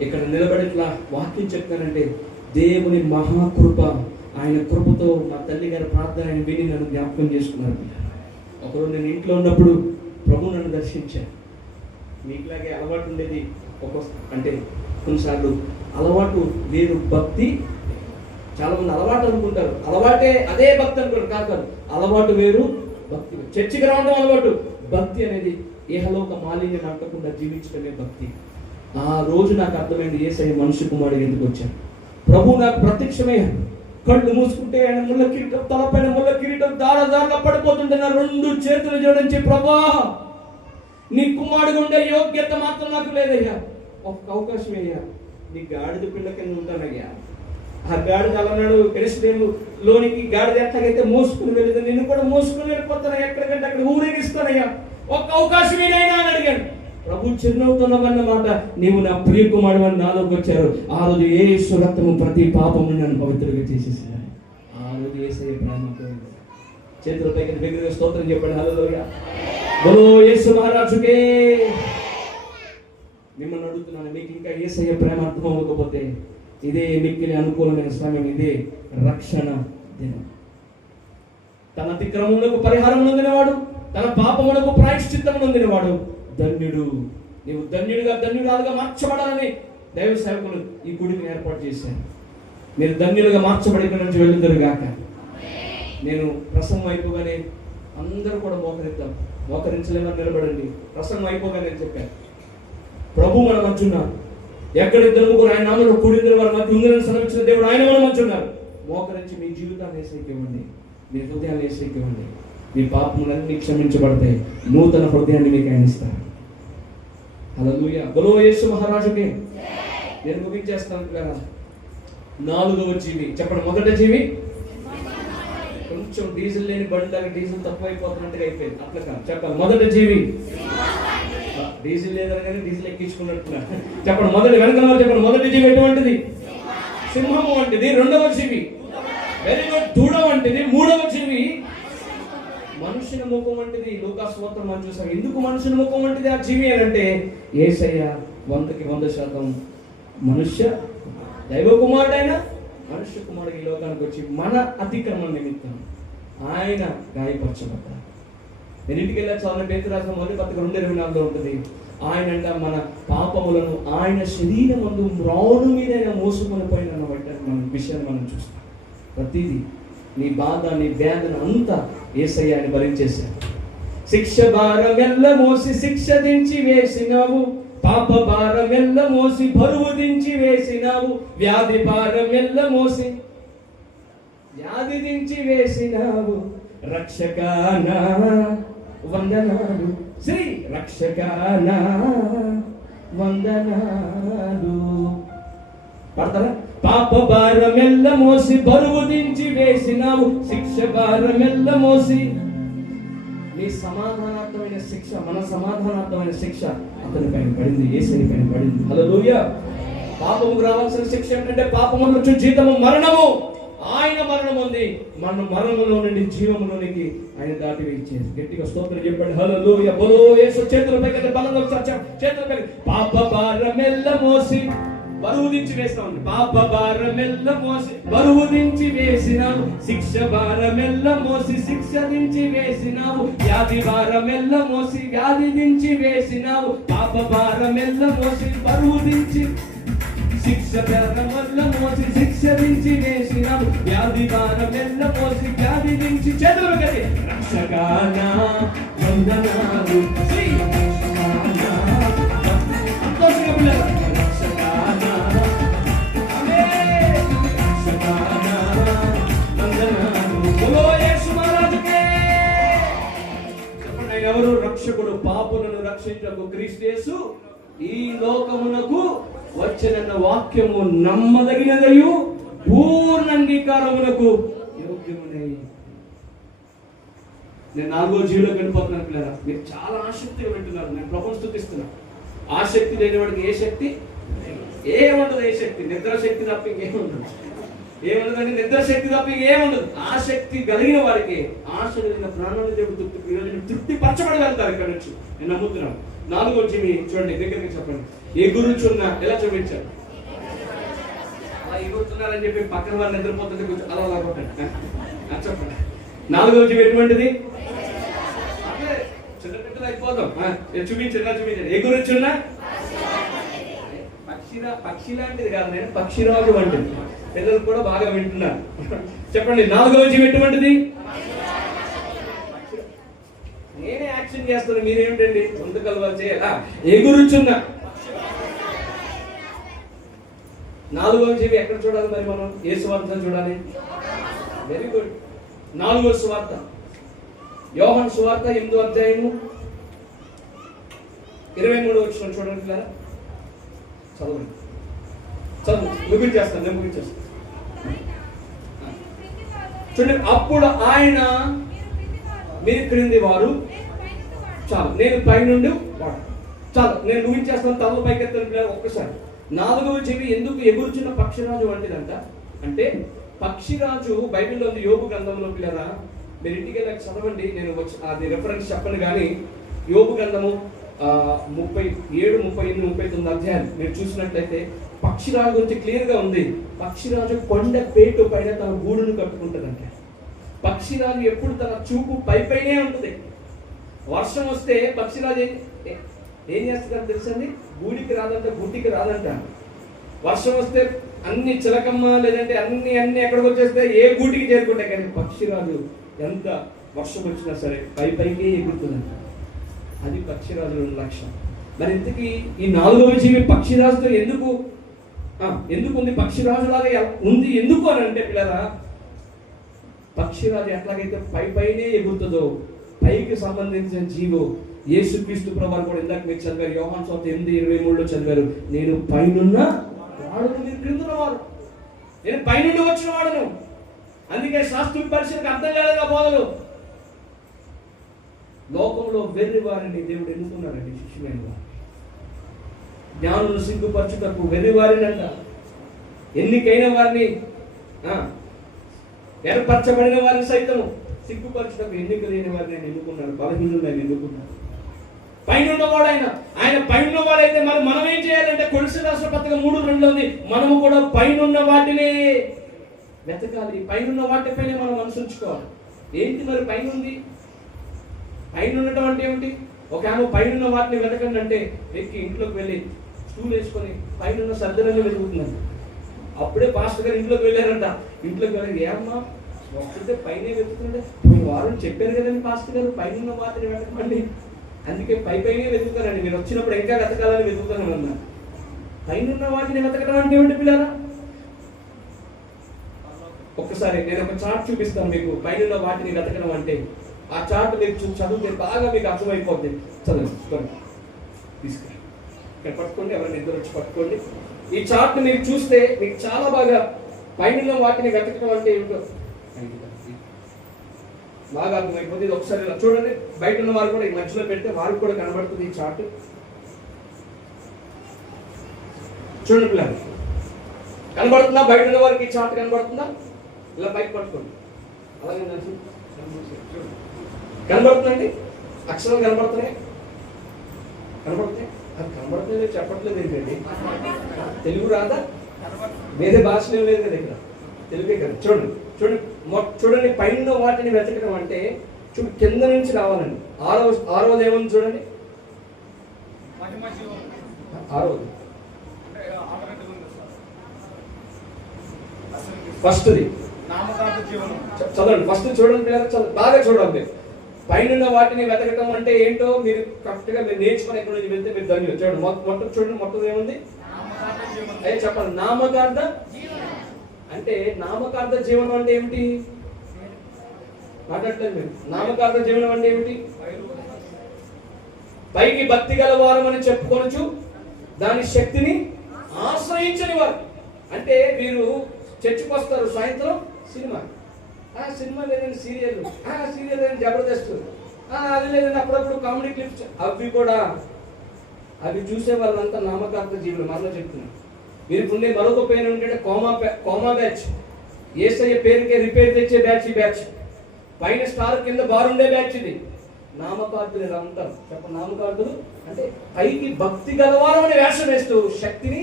ఇక్కడ నిలబడి ఇట్లా వాక్యం చెప్తానంటే దేవుని మహాకృప, ఆయన కృపతో మా తల్లి గారి ప్రార్థన ఆయన విని నన్ను జ్ఞాపకం చేసుకున్నారు. ఒకరోజు నేను ఇంట్లో ఉన్నప్పుడు ప్రభు నన్ను దర్శించాను. మీకులాగే అలవాటు ఉండేది అంటే కొన్నిసార్లు అలవాటు వేరు, భక్తి. చాలా మంది అలవాటు అనుకుంటారు, అలవాటే అదే భక్తి అనుకుంటారు. కాదు, అలవాటు వేరు, భక్తి. చర్చికి రావడం అలవాటు, భక్తి అనేది ఏహలోక మాలిన్యం అంటకుండా జీవించడమే భక్తి. ఆ రోజు నాకు అర్థమైంది, యేసయ్య మనుష్య కుమారుడు ఎందుకు వచ్చాడు. ప్రభు నాకు ప్రత్యక్షమయ్యాడు. కళ్ళు మూసుకుంటే ఆయన ముళ్ళ కిరీటం, తలపైన ముళ్ళ కిరీటం దారదారుగా పడిపోతుంటే నా 2 చేతులు జోడించి, ప్రభా నీ కుమారుడు ఉండే యోగ్యత మాత్రం నాకు లేదయ్యా, ఒక అవకాశం అయ్యా, నీ గాడిద పిల్ల కింద ఉంటానయ్యా. ఆ గాడిద అలనాడు ఎరుషలేము లోనికి గాడిద ఎట్లాగైతే మోసుకుని వెళ్ళింది, నిన్ను కూడా మోసుకుని వెళ్ళిపోతాను, ఎక్కడికంటే అక్కడ ఊరేగిస్తానయ్యా, ఒక్క అవకాశం ఏదైనా అని అడిగాను. ప్రభు చిరునవ్వుతున్నమాట, నీవు నా ప్రియ కుమారుడు అని నాలోకి వచ్చారు. ఆ రోజు యేసు రక్తము ప్రతి పాపము నన్ను పవిత్రంగా చేసేసాను. ఆ రోజు యేసయ్య ప్రేమతో చేతుల పైకి దగ్గరగా స్తోత్రం చెప్పాడు. హల్లెలూయా, బోలో యేసు మహారాజుకే. మిమ్మల్ని అడుగుతున్నాను, మీకు ఇంకా యేసయ్య ప్రేమ అర్థం అవ్వకపోతే ఇదే మిక్కిలి అనుకూలమైన సమయం, ఇదే రక్షణ దినం. తన అతిక్రమములకు పరిహారం నొందినవాడు, తన పాపములకు ప్రాయశ్చిత్తం నొందినవాడు ధన్యుడు. నీవు ధన్యురాలుగా మార్చబడాలని దైవ సేవకులు ఈ గుడిని ఏర్పాటు చేశారు. మీరు ధన్యులుగా మార్చబడి ఇక్కడ నుంచి వెళ్ళుతారు గాక. నేను ప్రసంగం అయిపోగానే అందరూ కూడా మోకరించలేమని నిలబడండి. ప్రసంగం అయిపోగానే నేను చెప్పాను, ప్రభు మన మంచున్నారు. ఎక్కడ 2-3 ఆయన నామములో కూడిన వారి మధ్య ఉందని సెలవిచ్చిన దేవుడు ఆయన మన మంచున్నారు. మోకరించి మీ జీవితాన్ని యేసయ్యకి ఇవ్వండి, మీ హృదయాన్ని యేసయ్యకి ఇవ్వండి. మీ పాపములన్నీ క్షమించబడతాయి, నూతన హృదయాన్ని మీకు ఆయన ఇస్తారు. హల్లెలూయా, బోలో యేసు మహారాజుకి. నేను ముగించేస్తాను కదా. 4వ జీవి చెప్పండి. మొదటి జీవి, కొంచెం డీజిల్ లేని బండిలాగా డీజిల్ తక్కువైపోతున్నట్టుగా అయిపోయింది, అట్లా కాదు చెప్పాలి. మొదటి జీవి, డీజిల్ లేదని డీజిల్ ఎక్కించుకున్నట్టున్నా చెప్పండి. వెనకాల చెప్పండి. మొదటి జీవి ఎటువంటిది? సింహము వంటిది. 2వ జీవి వెరీ గుడ్, దూడ వంటిది. 3వ జీవి మనుషుని ముఖం వంటిది. లూకాసు సువార్తలో మనం చూసాం. ఎందుకు మనుషుని ముఖం వంటిది ఆ జీవి అని అంటే, యేసయ్య 100కి 100% మనుష్య దైవ కుమారుడైన మనుష్య కుమారుడు ఈ లోకానికి వచ్చి మన అతిక్రమణ నిమిత్తం ఆయన గాయపరచబడ్డారు. నేను ఇంటికి వెళ్ళా చాలా పేతురు రాసిన 1:24 ఉంటుంది. ఆయన అంట మన పాపములను ఆయన శరీరమందు మ్రాను మీద ఆయన మోసుకొని పోయిన మన విషయాన్ని మనం చూస్తాం. ప్రతిదీ నీ బాధ, నీ వేదన అంతా యేసయ్య అని భరించేశాడు. శిక్ష భారమెల్ల మోసి శిక్ష దించి వేసినావు, పాప భారమెల్ల మోసి బరువు దించి వేసినావు, వ్యాధి భారమెల్ల మోసి వ్యాధి దించి వేసినావు, రక్షకానా వందనాలు, శ్రీ రక్షకానా వందనాలు. పడతారా? పాప భారమెల్ల మోసి బరువు దించి వేసినావు, శిక్ష భారమెల్ల మోసి. నీ సమాధానార్థమైన శిక్ష, మన సమాధానార్థమైన శిక్ష అతని పైన పడింది, యేసయ్య పైన పడింది. హల్లెలూయా. పాపముకు రావాల్సిన శిక్ష ఏంటంటే, పాపము నుంచి జీతము మరణము. ఆయన మరణం ఉంది, మన మరణంలో నుండి జీవములోనికి ఆయన దాటి వేయించేది. గట్టిగా స్తోత్రం చెప్పండి. హల్లెలూయా, బోలో యేసు. చేతులపై బలంగా చేతులపై. పాప భారమెల్ల మోసి బరువు దించి వేస్తామండి. పాప భారమెల్ల మోసి బరువు దించి వేసినావు, శిక్ష భారమెల్ల మోసి శిక్ష దించి వేసినావు, వ్యాధి భారమెల్ల మోసి వ్యాధి దించి వేసినావు, పాప భారమెల్ల మోసి బరువు దించి శిక్ష భారం వల్ల మోసి శిక్ష దించి వేసినావు, వ్యాధి భారం ఎల్ల మోసి వ్యాధి దించి చదువు గది రక్షకానా వందనాలు. సంతోషంగా పిల్లలు రక్షకానా రక్షకానా వందనాలు. బోలో యేసు మహారాజుకే. చెప్పండి, ఆయన ఎవరు? రక్షకుడు. పాపులను రక్షించకు క్రీస్తు యేసు ఈ లోకమునకు వచ్చిన వాక్యము నమ్మదగినదయు పూర్ణ అంగీకారమునకు యోగ్యమునై. నేను 4వ జీవిలో వెళ్ళిపోతున్నాను పిల్లరా. మీరు చాలా ఆసక్తిగా వింటున్నారు. నేను ప్రభువుని స్తుతిస్తున్నా. ఆసక్తి లేని వాడికి ఏ శక్తి ఏముండదు. ఏ శక్తి? నిద్ర శక్తి తప్ప ఇంకేముండదు. ఏముండదండి? నిద్ర శక్తి తప్ప ఏముండదు. ఆసక్తి కలిగిన వాడికి, ఆశ కలిగిన ప్రాణాన్ని దేవుడు తృప్తి పరచబడి వెళ్తారు ఇక్కడ నుంచి. నేను నమ్ముతున్నాను. 4వ జీవి చూడండి, దగ్గరికి చెప్పండి. ఎగురుచున్న ఎలా చూపించారు? అలా ఎగురుతున్నారని చెప్పి పక్కన వాళ్ళు నిద్రపోతుంది కొంచెం అలా అలా కొట్టండి. చెప్పండి. 4వ జీవి ఎటువంటిది? చిన్న పిల్లలు అయిపోదాం. చూపించండి, ఎలా చూపించండి? ఎగురుచున్న పక్షి లాంటిది కాదు, నేను పక్షిరాజు వంటిది. పిల్లలు కూడా బాగా వింటున్నారు. చెప్పండి, 4వ జీవి ఎటువంటిది? నేనే యాక్షన్ చేస్తాను, మీరేమిటండి ముందు కలవాలి చేయాలా? ఎగురుచున్న 4వ జీవి ఎక్కడ చూడాలి మరి మనం? ఏ సువార్త చూడాలి? Very good. 4వ సువార్త యోహాను సువార్త 8వ అధ్యాయము 23వ వచనం చూడండి పిల్లరా. చదవండి, చదువు. ముగించేస్తాను, నేను ముగించేస్తాను. చూడండి. అప్పుడు ఆయన, మీరు క్రింది వారు, చాలు నేను పైనుండి వాడు, చాలు నేను ముగించేస్తాను. తల పైకెత్తాను పిల్లలు ఒక్కసారి. 4వ జీవి ఎందుకు ఎగురుచున్న పక్షిరాజు వంటిదంట అంటే, పక్షిరాజు బైబిల్లో ఉంది. యోబు గ్రంథంలో పిల్లరా, మీరు ఇంటికి వెళ్ళాక చదవండి. నేను అది రెఫరెన్స్ చెప్పను కానీ, యోబు గ్రంథము 37, 38, 39 అధ్యాయాలు మీరు చూసినట్లయితే పక్షిరాజు గురించి క్లియర్ గా ఉంది. పక్షిరాజు కొండ పేటు పైన తన గూడును కట్టుకుంటుందంట. పక్షిరాజు ఎప్పుడు తన చూపు పైపైనే ఉంటుంది. వర్షం వస్తే పక్షిరాజు ఏం చేస్తుందని తెలుసండి? గూడికి రాదంట, గుడ్డికి రాదంట. వర్షం వస్తే అన్ని చిలకమ్మ లేదంటే అన్ని ఎక్కడికి వచ్చేస్తే ఏ గూటికి చేరుకుంటాయి. కానీ పక్షిరాజు ఎంత వర్షం వచ్చినా సరే పైకే ఎగురుతుందంట. అది పక్షిరాజుల లక్ష్యం. మరి ఇంతకీ ఈ 4వ జీవి పక్షిరాజుతో ఎందుకు ఉంది? పక్షిరాజులాగా ఉంది ఎందుకు అని అంటే పిల్లరా, పక్షిరాజు ఎట్లాగైతే పైనే ఎగురుతుందో, పైకి సంబంధించిన జీవో యేసుక్రీస్తు ప్రభువు కూడా ఇందాక మీకు చదివారు. యోహాను సువార్త 8:23లో చదివారు. నేను పైనున్న వాడును, మీరు క్రిందున్న వారు. నేను పైనుండి వచ్చిన వాడును. అందుకే శాస్త్రుల పరిస్థితికి అర్థం కాలేదా బోధలు? లోకంలో వెర్రి వారిని దేవుడు ఎన్నుకున్నాడండి శిష్యులైన వారు. జ్ఞానులు సిగ్గుపరచుటకు వెర్రి వారినంట. ఎన్నికైన వారిని, ఏర్పరచబడిన వారిని సైతం సిగ్గుపరచుటకు ఎన్నిక లేని వారిని ఆయన ఎన్నుకున్నాడు. బలహీనులను ఆయన ఎన్నుకున్నాడు. పైన ఉన్నవాడు ఆయన పైన ఉన్నవాడైతే మనం ఏం చేయాలంటే, కొలసి రాష్ట్ర పత్రిక 3:2లో ఉంది, మనము కూడా పైన వాటినే వెతకాలి. పైన వాటిపైనే మనం మనసు ఉంచుకోవాలి. ఏంటి మరి పైన ఉంది? పైన ఉండటం అంటే ఏమిటి? ఒక ఆమె పైన వాటిని వెతకండి అంటే ఎక్కి ఇంట్లోకి వెళ్ళి స్టూల్ వేసుకొని పైన సర్దనని వెతుకుతుందండి. అప్పుడే పాస్టర్ గారు ఇంట్లోకి వెళ్ళారంట. ఇంట్లోకి వెళ్ళి, ఏమ్మా ఒక్కడితే పైనే వెతుకుతుంటే, వారు చెప్పారు కదండి పాస్టర్ గారు పైన వాటిని వెతకమండి. అందుకే పైనే వెతుకుతానండి. మీరు వచ్చినప్పుడు ఇంకా వెతకాలని వెతుకుతాను అన్నా. పైన వాటిని వెతకడం అంటే ఏమిటి పిల్లరా? ఒక్కసారి నేను ఒక చార్ట్ చూపిస్తాను మీకు. పైన వాటిని వెతకడం అంటే ఆ చార్ట్ మీరు చదివితే బాగా మీకు అర్థమైపోద్ది. చదవండి, తీసుకురా, ఇక్కడ పట్టుకోండి. ఎవరైనా ఇద్దరు వచ్చి పట్టుకోండి. ఈ చార్ట్ మీరు చూస్తే మీకు చాలా బాగా పైన వాటిని వెతకడం అంటే ఏమిటో బాగా అర్థమైపోతుంది. ఇది ఒకసారి ఇలా చూడండి. బయట ఉన్న వారు కూడా ఈ మధ్యలో పెడితే వారికి కూడా కనబడుతుంది ఈ చార్ట్. చూడండి పిల్లలు, కనబడుతుందా? బయట ఉన్న వారికి ఈ చార్ట్ కనబడుతుందా? ఇలా బయట పట్టుకోండి. అలాగే కనబడుతుందండి. అక్షరాలు కనబడుతున్నాయి. అది కనబడుతుంది చెప్పట్లేదు ఏంటండి? తెలుగు రాదా? వేరే భాషలో లేదు కదా, ఇక్కడ తెలుగే కదా. చూడండి చూడండి పైన వాటిని వెతకడం అంటే చూడు కింద నుంచి రావాలండి. ఆరోది ఏముంది చూడండి. ఆరోది ఫస్ట్ది నామకార్థ జీవనం. చదవండి, ఫస్ట్ చూడండి పిల్లలు, బాగా చూడండి. పైన వాటిని వెతకటం అంటే ఏంటో మీరు కరెక్ట్ గా మీరు నేర్చుకుని ఎక్కడి నుంచి వెళ్తే మీరు ధన్యులు. చూడండి మొత్తం చూడండి, మొత్తం ఏముంది? నామకార్థ జీవనం. అయ్యే చెప్పండి, నామకార్థ అంటే నామకార్థ జీవనం అంటే ఏమిటి? మాట్లాడలేదు మీరు. నామకార్థ జీవనం అంటే ఏమిటి? పైకి భక్తి గల వారమని చెప్పుకొనొచ్చు దాని శక్తిని ఆశ్రయించని వారు. అంటే వీరు చర్చికి వస్తారు, సాయంత్రం సినిమా లేదండి, సీరియల్ లేదండి, జబర్దస్త్ అది లేదండి, అప్పుడప్పుడు కామెడీ క్లిప్స్, అవి కూడా అవి చూసే వాళ్ళంతా నామకార్థ జీవులు. మరలా చెప్తున్నాను, వీరికి ఉండే మరొక పేరు ఏంటంటే కోమా బ్యాచ్. యేసయ్య పేరుకే రిపేర్ తెచ్చే బ్యాచ్ ఈ బ్యాచ్. పైన స్టార్ కింద బారుండే బ్యాచ్ ఇది. నామకార్థులు ఇలా ఉంటారు. చెప్పండి, నామకార్థులు అంటే పైకి భక్తి గలవారు అని వేషం వేస్తూ శక్తిని,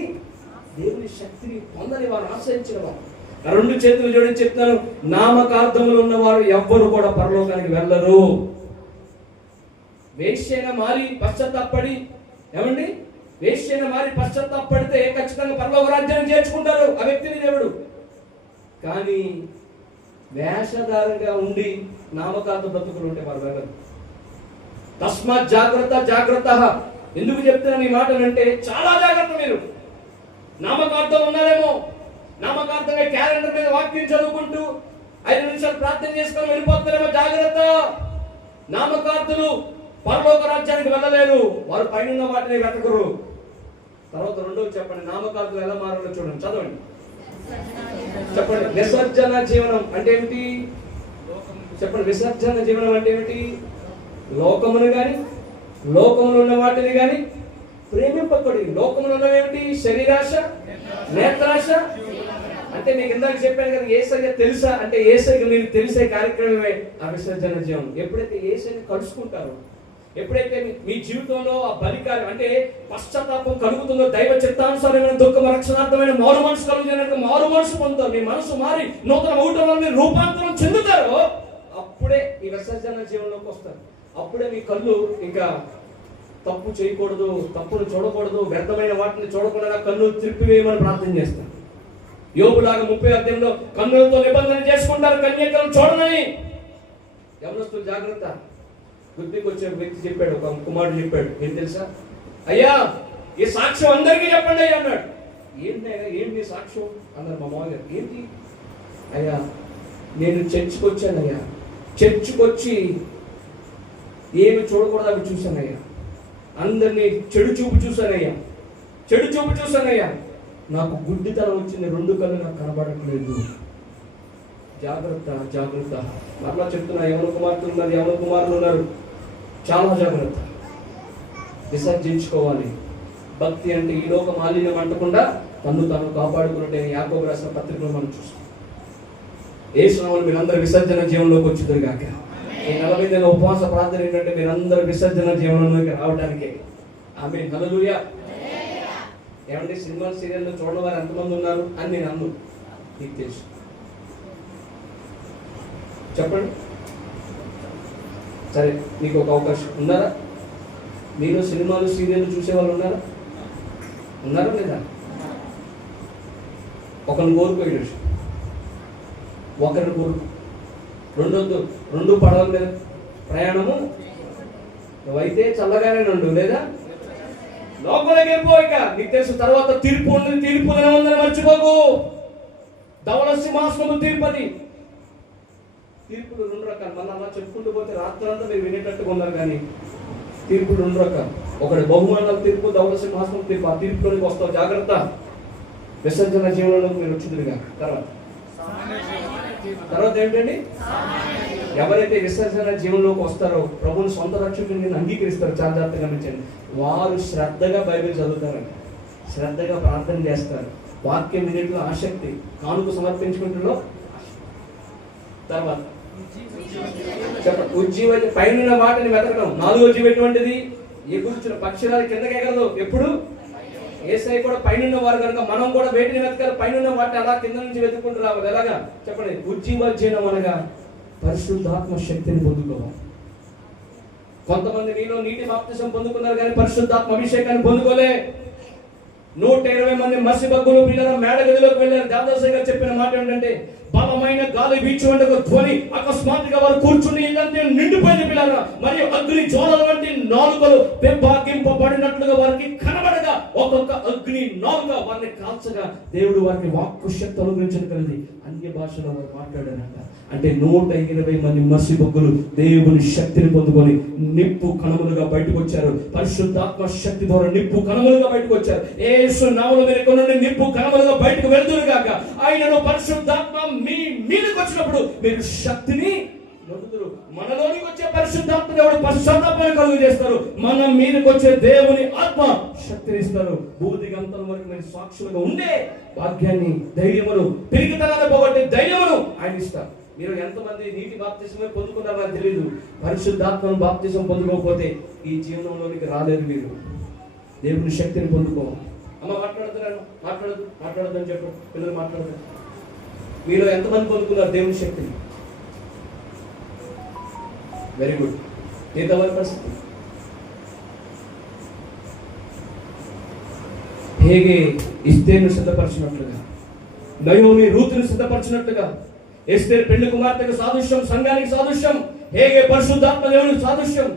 దేవుని శక్తిని పొందని వారు ఆశ్రయించిన వారు. రెండు చేతులు జోడించి చెప్తాను, నామకార్థములు ఉన్నవారు ఎవ్వరు కూడా పరలోకానికి వెళ్ళరు. వేశ్యైన మారి పశ్చాత్తాపడి, ఏమండి, వేశ్యైన మారి పశ్చాత్తాపడితే ఖచ్చితంగా పరలోక రాజ్యాన్ని చేర్చుకుంటారు ఆ వ్యక్తిని దేవుడు. కానీ వేషధారంగా ఉండి నామకార్థ బ్రతుకులు ఉంటే వారు వెళ్ళరు. తస్మాత్ జాగ్రత్త. ఎందుకు చెప్తున్నాను ఈ మాటలంటే చాలా జాగ్రత్త. మీరు నామకార్థం ఉన్నారేమో, నామకార్థంగా క్యాలెండర్ మీద వాక్యం చదువుకుంటూ 5 నిమిషాలు ప్రార్థన చేసుకొని వెళ్ళిపోతారేమో. జాగ్రత్త. నామకార్థులు పరలోక రాజ్యానికి వెళ్ళలేరు, వారు పైన వాటిని వెతకరు. తర్వాత రెండోది చెప్పండి, నామకార్థులు ఎలా మారాలో చూడండి, చదవండి. చెప్పండి, విసర్జన జీవనం అంటే ఏమిటి? చెప్పండి, విసర్జన జీవనం అంటే ఏమిటి? లోకమును గాని లోకములో ఉన్న వాటిని గాని ప్రేమింపకూడదు. లోకములో ఉన్నవేమిటి? శరీరాశ, నేత్రాశ. అంటే మీకు ఇందాక చెప్పాను కదా, యేసయ్య తెలుసా అంటే యేసయ్యకి మీరు తెలిసే కార్యక్రమమే ఆ విసర్జన జీవనం. ఎప్పుడైతే యేసయ్యని కలుసుకుంటారో, ఎప్పుడైతే మీ జీవితంలో ఆ బలికార్యం అంటే పశ్చాత్తాపం కలుగుతుందో, దైవ చిత్తానుసారమైన దుఃఖం రక్షణార్థమైన మారు మనసు కలుగుతున్నట్టు మారు మనసు పొందుతారు, మీ మనసు మారి నూతన ఊటం వల్ల మీరు రూపాంతరం చెందుతారో, అప్పుడే ఈ విసర్జన జీవనంలోకి వస్తారు. అప్పుడే మీ కళ్ళు ఇంకా తప్పు చేయకూడదు, తప్పును చూడకూడదు, వ్యర్థమైన వాటిని చూడకుండా కన్ను త్రిప్పివేయమని ప్రార్థన చేస్తారు. యోబులాగా 30 అధ్యాయంలో కన్నులతో నిబంధన చేసుకుంటారు, కన్యకలను చూడనని. యవనస్తులు జాగ్రత్త. వృద్ధికి వచ్చే వ్యక్తి చెప్పాడు, ఒక కుమారుడు చెప్పాడు, ఏం తెలుసా, అయ్యా ఈ సాక్ష్యం అందరికీ చెప్పండి అయ్యా అన్నాడు. ఏంటి సాక్ష్యం అన్నారు మా మామగారు. ఏంటి అయ్యా, నేను చర్చికి వచ్చాను అయ్యా, చర్చికి వచ్చి ఏమి చూడకూడదు అవి చూశానయ్యా, అందరినీ చెడు చూపు చూశానయ్యా, నాకు గుడ్డితనం వచ్చింది, 2 కళ్ళు నాకు కనబడట్లేదు. జాగ్రత్త. మరలా చెప్తున్నా, యవన కుమార్తెలు ఉన్నారు, యవన కుమారులు ఉన్నారు, చాలా జాగ్రత్త. విసర్జించుకోవాలి. భక్తి అంటే ఈ లోక మాలిన్యం అంటకుండా తను కాపాడుకున్నట్టు యాకోబు రాసిన పత్రికలో మనం చూస్తాం. యేసునామమున మీరందరూ విసర్జన జీవనంలోకి వచ్చుదురు గాక. ఈ 40 దినాల ఉపవాస ప్రార్థన ఏంటంటే మీరందరూ విసర్జన జీవనంలోకి రావడానికే. ఆమేన్, హల్లెలూయా. ఏమంటే సినిమా సీరియల్ చూడని వారు ఎంతమంది ఉన్నారు అని నేను అన్ను, నీకు తెలుసు. చెప్పండి, సరే మీకు ఒక అవకాశం ఉన్నారా? మీరు సినిమాలు సీరియల్ చూసే వాళ్ళు ఉన్నారా లేదా? ఒకరిని కోరుకోడు, ఒకరిని కోరుకు. రెండు పడవల మీద ప్రయాణము, నువ్వైతే చల్లగానే ఉండు, లేదా లోపలికి వెళ్ళిపోయిక. నీకు తెలుసు తర్వాత తీర్పు ఉంది, తీర్పు ఉందని మర్చిపోకు. ధవళ సింహాసనము తీర్పది. తీర్పులు 2 రకాలు. మళ్ళీ అలా చెప్పుకుంటూ పోతే రాత్రంతా మీరు వినేటట్టుగా ఉన్నారు, కానీ తీర్పులు 2 రకాలు. ఒకటి బహుమానాల తీర్పు, ధవళ సింహాసనం తీర్పు. ఆ తీర్పులోనికి వస్తావు, జాగ్రత్త. విసర్జన జీవనంలోకి మీరు వచ్చిందిగా. తర్వాత ఏంటండి, ఎవరైతే విసర్జన జీవనంలోకి వస్తారో, ప్రభుని సొంత రక్షకుని అంగీకరిస్తారు, చాలా జాగ్రత్తగా గమనించండి. వారు శ్రద్ధగా బైబిల్ చదువుతారండి, శ్రద్ధగా ప్రార్థన చేస్తారు, వాక్యం వినేట్లో ఆసక్తి, కానుక సమర్పించుకుంటులో. తర్వాత ఉజ్జీవ పైన వాటిని వెతకడం. 4వ జీవం ఎటువంటిది? ఎగురుచున్న పక్షురాలు కిందకి ఎగరదు. ఎప్పుడు? యేసయ్య కూడా పైన వారు కనుక మనం కూడా వేటిని వెతకాలి? పైన వాటిని అలా కింద నుంచి వెతుక్కుంటూ రావాలి. ఎలాగా చెప్పండి? ఉజ్జీవజనం అనగా పరిశుద్ధాత్మ శక్తిని పొందుకోవాలి. కొంతమంది మీలో నీటి బాప్తిసం పొందుకున్నారు కానీ పరిశుద్ధాత్మ అభిషేకాన్ని పొందుకోలే. 120 మంది మసిబగ్గులు పిల్లల మేడ గదిలోకి వెళ్ళారు. దాదాసాయి గారు చెప్పిన మాట ఏంటంటే, బలమైన గాలి వీచి ఉండగా ధ్వని, అకస్మాత్తుగా వారు కూర్చుని ఇల్లంతా నిండిపోయింది పిల్లల, మరియు అగ్ని జ్వాలల వంటి నాలుకలు పెంపాకింపబడినట్లుగా వారికి కనబడగా ఒక్కొక్క అగ్ని నాలుక వారిని కాల్చగా దేవుడు వారికి వాక్కు శక్తి అనుగ్రహించడం కలిగి అన్య భాషలో వారు మాట్లాడారంట. అంటే 120 మంది మసిబొగ్గులు దేవుని శక్తిని పొందుకొని నిప్పు కణములుగా బయటకు వచ్చారు. పరిశుద్ధాత్మ శక్తి ద్వారా నిప్పు కణములుగా బయటకు వచ్చారు. యేసు నామములో మీరు ఇక్కడ నుండి నిప్పు కణములుగా బయటకు వెళ్తురు గాక. ఆయనను పరిశుద్ధాత్మ మీ మీదకి వచ్చినప్పుడు మీరు శక్తిని నొందుదురు. మనలోనికి వచ్చే పరిశుద్ధాత్మ దేవుడు పశ్చాత్తాపాన్ని కలుగు చేస్తారు. మన మీదకి వచ్చే దేవుని ఆత్మ శక్తిని ఇస్తారు. భూదిగంతం వరకు మీరు సాక్షులుగా ఉండే భాగ్యాన్ని, ధైర్యమును, పిరికితనాన్ని పోగొట్టే ధైర్యమును ఆయన ఇస్తారు. మీరు ఎంతమంది నీటి బాప్తిజమే పొందుకున్నారో నాకు తెలియదు. పరిశుద్ధాత్మను బాప్తిజం పొందుకోకపోతే ఈ జీవనంలోనికి రాలేరు. మీరు దేవుని శక్తిని పొందుకో. అమ్మ మాట్లాడుతున్నాను, మాట్లాడదని చెప్పు. పిల్లలు మాట్లాడతారు. మీలో ఎంతమంది పొందుకున్నారు దేవుని శక్తిని? Very good. మిగతా వారి పరిస్థితి హేగే ఎస్తేరును సిద్ధపరిచినట్లుగా, నయోమి రూతును సిద్ధపరిచినట్లుగా, ఎస్తేరు పెళ్లి కుమార్తెకు సాదృశ్యం, సంఘానికి సాదృశ్యం. హేగే పరిశుద్ధాత్మ దేవునికి సాదృశ్యం.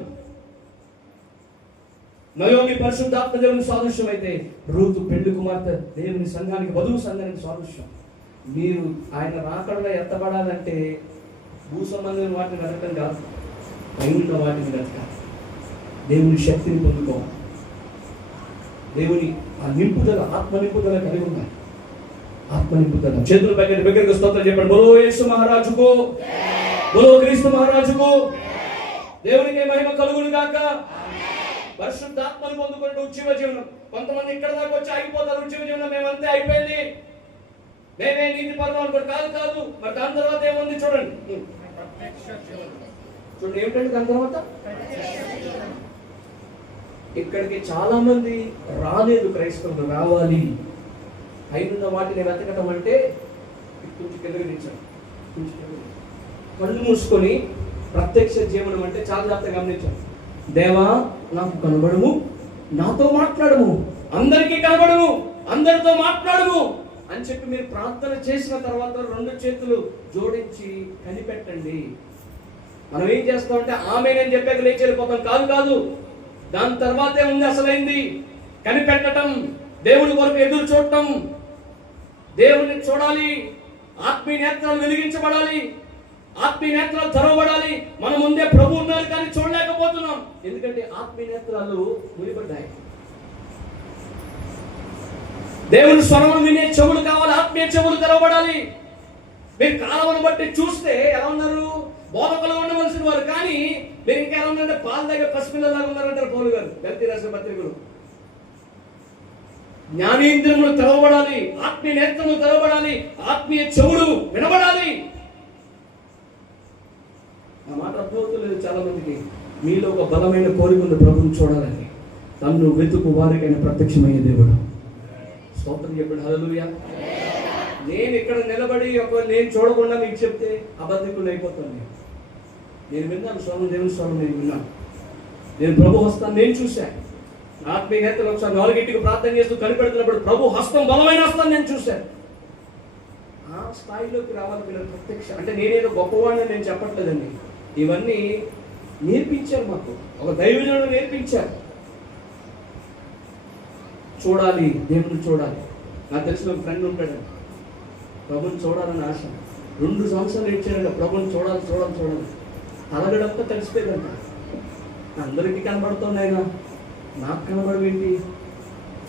నయోమి పరిశుద్ధాత్మ దేవునికి సాదృశ్యం అయితే రూతు పెళ్లి కుమార్తె దేవుని సంఘానికి, వధువు సంఘానికి సాదృశ్యం. మీరు ఆయన రాకడలో ఎత్తబడాలంటే భూ సంబంధమైన వాటిని వెతకడం కాదు, పైన వాటిని వెతకాలి. దేవుని శక్తిని పొందుకోవాలి. దేవుని ఆ నింపుదల, ఆత్మ నింపుదల కలిగి ఉండాలి. ఆత్మ నింపుదల. చేతుల పైకి దగ్గరికి స్తోత్రం చెప్పండి. బోలో యేసు మహారాజుకు, బోలో క్రీస్తు మహారాజుకు. దేవునికి మహిమ కలుగును గాక. పరిశుద్ధాత్మను పొందుకుంటూ ఉజ్జీవ జీవనం. కొంతమంది ఇక్కడ దాకా వచ్చి ఆగిపోతారు. ఉజ్జీవ జీవనం మేమంతే అయిపోయింది, మేమే నీతి పరులు అనుకోండి. కాదు. మరి దాని తర్వాత ఏముంది చూడండి. చూడండి ఏమిటండి దాని తర్వాత. ఇక్కడికి చాలా మంది రాలేదు క్రైస్తవులు. రావాలి. అయిన వాటిని వెతకటం అంటే కొంచెం కిందగించారు. కళ్ళు మూసుకొని ప్రత్యక్ష జీవనం అంటే చాలా జాగ్రత్తగా గమనించారు. దేవా నాకు కనబడము, నాతో మాట్లాడము, అందరికీ కనబడము, అందరితో మాట్లాడము అని చెప్పి మీరు ప్రార్థన చేసిన తర్వాత 2 చేతులు జోడించి కనిపెట్టండి. మనం ఏం చేస్తామంటే ఆమె నేను చెప్పాక లేచి వెళ్ళిపోతాం. కాదు. దాని తర్వాతే ఉంది అసలైంది. కనిపెట్టడం, దేవుని కొరకు ఎదురు చూడటం, దేవుని చూడాలి, ఆత్మీయ నేత్రాలు వెలిగించబడాలి, ఆత్మీయ నేత్రాలు తెరవబడాలి. మన ముందే ప్రభు ఉన్నారు కానీ చూడలేకపోతున్నాం. ఎందుకంటే ఆత్మీయ నేత్రాలు ముడిపడ్డాయి. దేవుని స్వరమును వినే చెవులు కావాలి, ఆత్మీయ చెవులు తెరవబడాలి. మీరు కాలమును బట్టి చూస్తే ఎలా ఉన్నారు? బోధకులు ఉండవలసిన వారు, కానీ మీరు ఇంకా ఎలా ఉన్నారంటే పాల దగ్గర పసిపిల్లలాగా ఉన్నారంటారు పౌలు గారు గల్తీ రాసిన పత్రికలు. జ్ఞానేంద్రియములు తెరవబడాలి, ఆత్మీయ నేత్రములు తెరవబడాలి, ఆత్మీయ చెవులు వినబడాలి. ఆ మాట అర్థమవుతలేదు చాలా మందికి. మీలో ఒక బలమైన కోరిక ఉంది, ప్రభువుని చూడాలని. తన్ను వెతుకు వారికైనా ప్రత్యక్షమయ్యే దేవుడు. స్తోత్రం చెప్పండి. హల్లెలూయా. నేను ఇక్కడ నిలబడి నేను చూడకుండా మీకు చెప్తే అబద్ధికులు అయిపోతాను. నేను విన్నాను స్వామి, దేవుని స్వామి నేను విన్నాను. నేను ప్రభు హస్తాన్ని నేను చూశాను. ఆత్మీయ నేతలు ఒకసారి 4 ప్రార్థన చేస్తూ కనిపెడుతున్నప్పుడు ప్రభు హస్తం, బలమైన హస్తాన్ని నేను చూశాను. ఆ స్థాయిలోకి రావాలి పిల్లలు. ప్రత్యక్ష అంటే నేనేదో గొప్పవాడిని నేను చెప్పట్లేదండి. ఇవన్నీ నేర్పించారు మాకు, ఒక దైవజనుడు నేర్పించారు. చూడాలి, దేవుని చూడాలి. నాకు తెలిసిన ఒక ఫ్రెండ్ ఉంటాడు, ప్రభుని చూడాలని ఆశ. 2 సంవత్సరాలు ఇచ్చాడంట ప్రభుని చూడాలి. తలగడంతా తెలిసిపోయిందంట. అందరికీ కనబడుతున్నాయినా, నాకు కనబడవేంటి?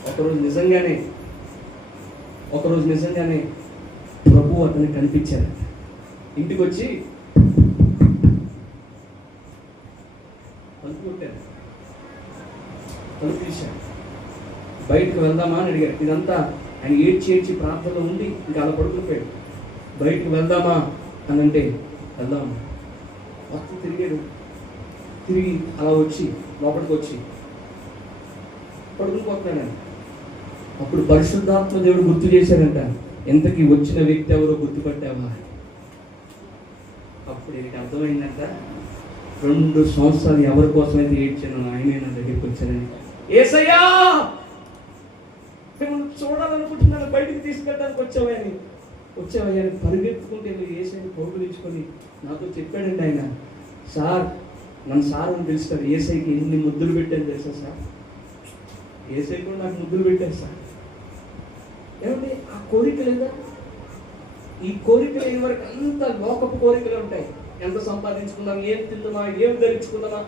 ఒకరోజు నిజంగానే ప్రభు అతనికి కనిపించాడు. ఇంటికి వచ్చి తలుపు తీశాడు. బయటకు వెళ్దామా అని అడిగారు. ఇదంతా ఆయన ఏడ్చి ప్రార్థనలో ఉండి ఇంకా అలా పడుకుపోయాడు. బయటకు వెళ్దామా అని అంటే వెళ్దామా. వస్తు తిరిగి అలా వచ్చి లోపలికి వచ్చి పడుకుపోతున్నాడు. అప్పుడు పరిశుద్ధాత్మ దేవుడు గుర్తు చేశాడంట, ఎంతకి వచ్చిన వ్యక్తి ఎవరో గుర్తుపట్టావా? అప్పుడు ఈయనకి అర్థమైందంట, 2 సంవత్సరాలు ఎవరి కోసమైతే ఏడ్చాను ఆయనే నా దగ్గరికి వచ్చానని. యేసయ్యా మిమ్మల్ని బయటికి తీసుకెళ్ళడానికి వచ్చావయ్యా అని పరిగెత్తుకుంటే ఏసైని కౌగిలించుకొని నాతో చెప్పాడండి ఆయన, సార్ నన్ను సార్ అని పిలుస్తారు, ఏసైకి ఎన్ని ముద్దులు పెట్టాను తెలుసా సార్, ఏసై కూడా నాకు ముద్దులు పెట్టాను సార్. ఏమండి ఆ కోరిక లేదా? ఈ కోరికలు లేని వరకు అంత లోకపు కోరికలు ఉంటాయి. ఎంత సంపాదించుకుందాం, ఏం తిందామా, ఏం ధరించుకుందామా,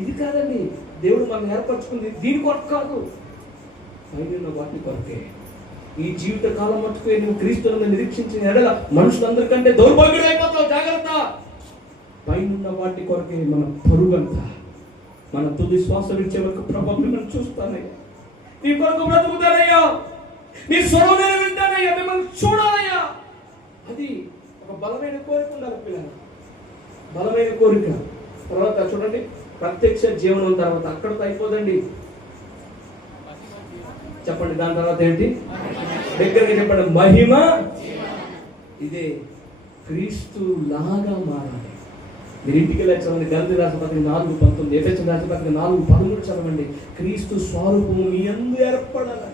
ఇది కాదండి. దేవుడు మనం ఏర్పరచుకుంది దీని కొరకు కాదు, పైన వాటి కొరకే. ఈ జీవిత కాలం మట్టుకు నువ్వు క్రీస్తులను నిరీక్షించిన ఎడల మనుషులందరికంటే దౌర్భాగ్యుడు అయిపోతావు, జాగ్రత్త. పైన వాటి కొరకే మన పరుగంతా, మన తుది శ్వాస విడిచే వరకు ప్రభు మిమ్మల్ని చూస్తానయ్యా, నీ కొరకు బ్రతుకుతానయ్యా, నీ స్వరం నేను వింటానయ్యా, మిమ్మల్ని చూడాలయ్యా. అది ఒక బలమైన కోరిక ఉండాలి పిల్లలు, బలమైన కోరిక. తర్వాత చూడండి, ప్రత్యక్ష జీవనం తర్వాత అక్కడితో అయిపోదండి. చెప్పండి దాని తర్వాత ఏంటి? దగ్గరగా చెప్పండి, మహిమ. ఇదే క్రీస్తు లాగా మారాలి. మీరు ఇంటికి వెళ్ళి చదవండి, గలతీ రాసిన పత్రిక 4:19, ఎఫెసీయులకు రాసిన పత్రిక 4:13 చదవండి. క్రీస్తు స్వరూపము మీ యందు ఏర్పడాలి.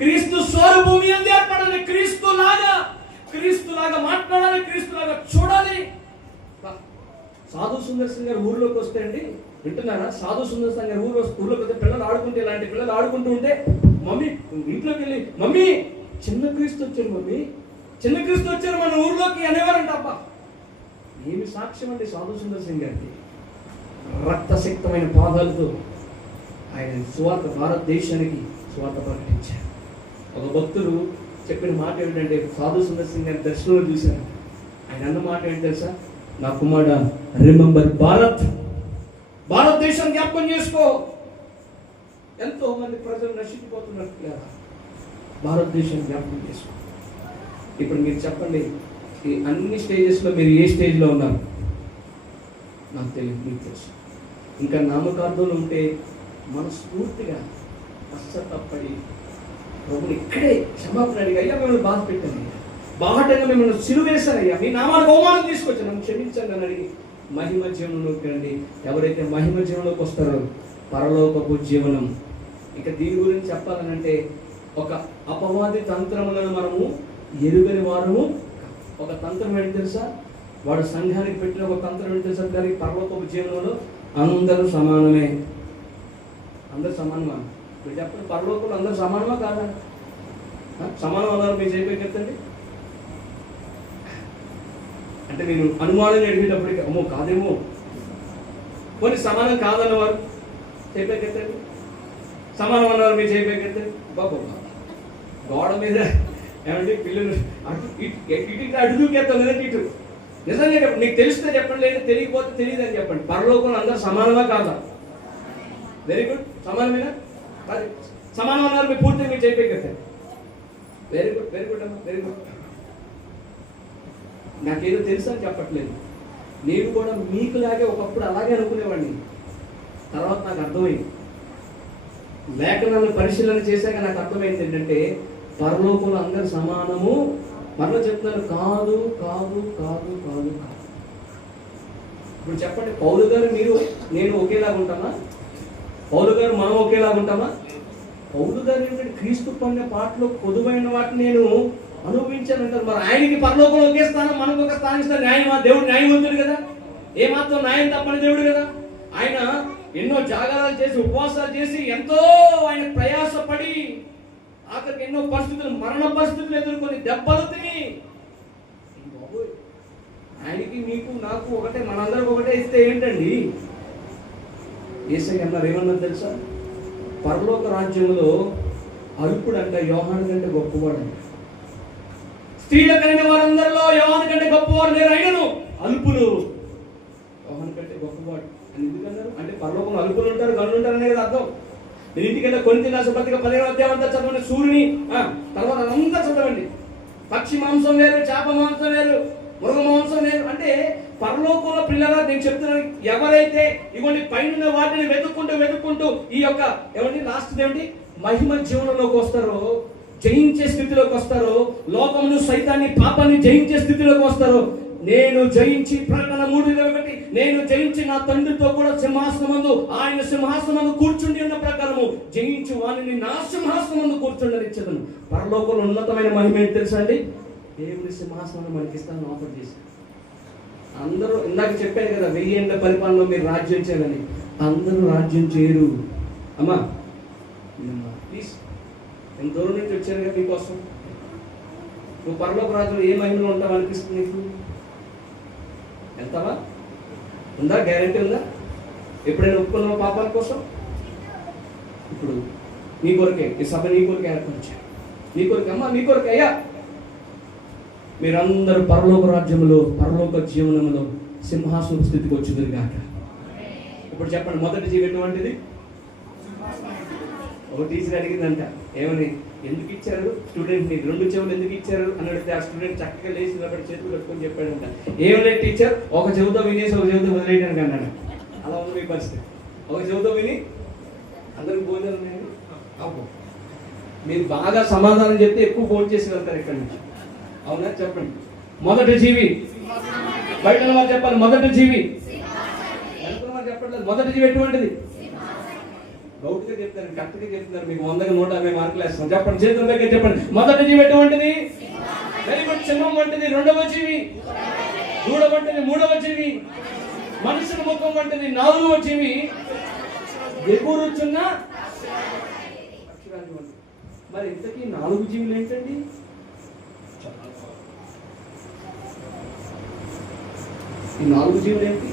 క్రీస్తు స్వరూపము మీ యందు ఏర్పడాలి. క్రీస్తులాగా మాట్లాడాలి, క్రీస్తులాగా చూడాలి. సాధు సుందర్ సింగ్ గారు ఊర్లోకి వస్తే అండి, వింటున్నారా? సాధు సుందర్ సింగ్ గారు ఊర్లోకి వస్తే పిల్లలు ఆడుకుంటే, ఇలాంటి పిల్లలు ఆడుకుంటూ ఉంటే మమ్మీ ఇంట్లోకి వెళ్ళి, మమ్మీ చిన్న క్రీస్తు వచ్చారు, మమ్మీ చిన్న క్రీస్తు వచ్చారు మన ఊర్లోకి అనేవారంట. అబ్బా ఏమి సాక్ష్యం అండి సాధు సుందర్ సింగ్ గారికి. రక్తశక్తమైన పాదాలతో ఆయన సువార్త భారతదేశానికి సువార్త ప్రకటించారు. ఒక భక్తుడు చెప్పిన మాట ఏమిటంటే, సాధు సుందర్ సింగ్ గారి దర్శనంలో చూశారు. ఆయన అన్న మాట ఏంటి తెలుసా? నా కుమారుడా, రిమెంబర్ భారతదేశం జ్ఞాపకం చేసుకో. ఎంతో మంది ప్రజలు నశించిపోతున్నారు కదా, భారతదేశం జ్ఞాపకం చేసుకో. ఇప్పుడు మీరు చెప్పండి, ఈ అన్ని స్టేజెస్లో మీరు ఏ స్టేజ్లో ఉన్నారు? నాకు తెలియదు, మీకు తెలుసు. ఇంకా నామకార్థంలో ఉంటే మనస్ఫూర్తిగా పశ్చాత్తాపడి ప్రభుని ఇక్కడే క్షమాపణ అడిగి, అయ్యా మిమ్మల్ని బాధ పెట్టాను, బాహటంగా మిమ్మల్ని సిలువేశానయ్యా, మీ నామానికి అవమానం తీసుకొచ్చాను, నన్ను క్షమించండి అని అడిగి మహిమ జీవనంలోకి రండి. ఎవరైతే మహిమ జీవనంలోకి వస్తారో పరలోకపు జీవనం. ఇక దీని గురించి చెప్పాలనంటే, ఒక అపవాది తంత్రములను మనము ఎరుగని వారము. ఒక తంత్రం ఏంటి తెలుసా? వాడు సంఘానికి పెట్టిన ఒక తంత్రం ఏంటి తెలుసా? కానీ పరలోకపు జీవనంలో అందరూ సమానమే. అందరూ సమానమా? మీరు చెప్పండి, పరలోకంలో అందరూ సమానమా కాదా? సమానం అన్నారు, మీరు చేయబోయేటండి. అంటే నేను అనుమానం అడిగేటప్పటికి అమ్మో కాదేమో, కొన్ని సమానం కాదన్నవారు చేయబోయేటండి, సమానం అన్నవారు మీరు చేయబోయేటండి. బాబా గోడ మీద ఏమంటే పిల్లలు ఇటు అడుగుకేస్తాం లేదంటే ఇటు. నిజంగా చెప్పండి, నీకు తెలిస్తే చెప్పండి, లేదా తెలియకపోతే తెలియదు అని చెప్పండి. పరలోకంలో అందరూ సమానమా కాదా? వెరీ గుడ్, సమానమేనా? అది సమానం అన్నారు మీరు పూర్తిగా మీరు చేయబోయేటండి. వెరీ గుడ్, వెరీ గుడ్ అమ్మా, వెరీ గుడ్. నాకేదో తెలుసు అని చెప్పట్లేదు, నేను కూడా మీకులాగే ఒకప్పుడు అలాగే అనుకునేవాడిని. తర్వాత నాకు అర్థమైంది, లేఖనాలను పరిశీలన చేశాక నాకు అర్థమైంది ఏంటంటే, పరలోకంలో అందరు సమానము. మరలా చెప్తున్నాను, కాదు కాదు కాదు కాదు కాదు. ఇప్పుడు చెప్పండి, పౌలు గారు మీరు నేను ఒకేలాగా ఉంటామా? పౌలు గారు మనం ఒకేలాగా ఉంటామా? పౌలు గారు ఏంటంటే క్రీస్తు పడిన పాటలో పొదువైన వాటిని నేను అనుభవించానంటారు. మరి ఆయనకి పరలోకంలో ఒకే స్థానం, మనకు ఒక స్థానం ఇస్తారు. దేవుడు న్యాయవంతుడు కదా, ఏమాత్రం న్యాయం తప్పని దేవుడు కదా. ఆయన ఎన్నో జాగారాలు చేసి ఉపవాసాలు చేసి ఎంతో ఆయన ప్రయాసపడి ఆఖరికి ఎన్నో పరిస్థితులు, మరణ పరిస్థితులు ఎదుర్కొని దెబ్బలు తిని, ఆయనకి మీకు నాకు ఒకటే, మనందరికి ఒకటే ఇస్తే ఏంటండి? యేసయ్య అన్నారు, ఏమన్నారు తెలుసా? పరలోక రాజ్యంలో అల్పుడు అంట యోహాను కంటే గొప్పవాడు అంట. స్త్రీల కలిగిన వారందరిలో యోహాను కంటే గొప్పవాడు లేరు, అయినను అల్పులు యోహాను కంటే గొప్పవాడు అని ఎందుకన్నారు? అంటే పరలోకంలో అల్పులు ఉంటారు, గనులు ఉంటారు అనేది అర్థం. మీరు ఇంటికెళ్ళి కొరింథీ రాసిన పత్రిక 15వ అధ్యాయం అంతా చదవండి. సూర్యుని తర్వాత అంతా చదవండి. పక్షి మాంసం వేరు, చేప మాంసం వేరు, మృగ మాంసం వేరు. అంటే పరలోకంలో పిల్లగా నేను చెప్తున్నాను, ఎవరైతే ఇవన్నీ పైన వాటిని వెతుక్కుంటూ ఈ యొక్క ఏమండి లాస్ట్ ఏమిటి మహిమ జీవనంలోకి వస్తారో, జయించే స్థితిలోకి వస్తారో, లోకమును సైతాన్ని పాపాన్ని జయించే స్థితిలోకి వస్తారో, నేను జయించి ప్రకటన 3:21 నేను జయించి నా తండ్రితో కూడా సింహాసనమందు ఆయన సింహాసనమందు కూర్చుండి ఉన్న ప్రకారము జయించు వానిని నా సింహాసనమందు కూర్చుండనిచ్చదను. పరలోకంలో ఉన్నతమైన మహిమ ఏంటి తెలుసా అండి? దేవుని సింహాసనం మనకి ఇస్తాను ఆఫర్ చేశాను. అందరూ ఇందాక చెప్పాను కదా, 1000 ఏళ్ల పరిపాలనలో మీరు రాజ్యం చేయాలని. అందరూ రాజ్యం చేయరు అమ్మా. ప్లీజ్, ఎంత దూరం నుంచి వచ్చారు కదా మీకోసం. నువ్వు పరలోక రాజ్యంలో ఏ మహిమలో ఉంటావు అనిపిస్తుంది నీకు? వెళ్తావా? ఉందా? గ్యారెంటీ ఉందా? ఎప్పుడైనా ఒప్పుకున్నావా పాపాల కోసం? ఇప్పుడు నీ కొరకే ఈ సభ, నీ కొరకే ఏర్పరిచాను, నీ కొరకే అమ్మా, నీ కొరకే అయ్యా. మీరందరూ పరలోక రాజ్యంలో, పరలోక జీవనంలో సింహాసన స్థితికి వచ్చింది కాక. ఇప్పుడు చెప్పండి, మొదటి జీవి ఎటువంటిది? ఒక టీచర్ అడిగిందంట, ఏమని, ఎందుకు ఇచ్చారు స్టూడెంట్ని 2 చెవులు ఎందుకు ఇచ్చారు అని అడిగితే ఆ స్టూడెంట్ చక్కగా లేచి నిలబడి చేతులు కట్టుకొని చెప్పాడంట, ఏం లేదు టీచర్, ఒక చెవుతో వినేసి ఒక చెవుతో వదిలేయడానికి అన్నాడు. అలా ఉంది మీ పరిస్థితి. ఒక చెవుతో విని అందరికి భోజనాలు ఉన్నాయండి. మీరు బాగా సమాధానం చెప్తే ఎక్కువ భోజనం చేసి వెళ్తారు ఇక్కడి నుంచి. అవునా? చెప్పండి. మొదటి జీవి బయట వాళ్ళు చెప్పాలి. మొదటి జీవి చెప్పట్లేదు. మొదటి జీవి ఎటువంటిది? గౌట్గా చెప్తారు, కరెక్ట్గా చెప్తున్నారు. మీకు 100కి 150 మార్కులు వేస్తాం. చెప్పండి, చేతుల దగ్గర చెప్పండి. మొదటి జీవి ఎటువంటిది? Very good. సింహం వంటిది 2వ జీవి, దూడ వంటిది 3వ జీవి, మనుషుల ముఖం వంటిది 4వ జీవి, ఎగురుచున్న. మరి ఇంతకీ 4 జీవులు ఏంటండి? ఈ 4 జీవులు ఏంటి?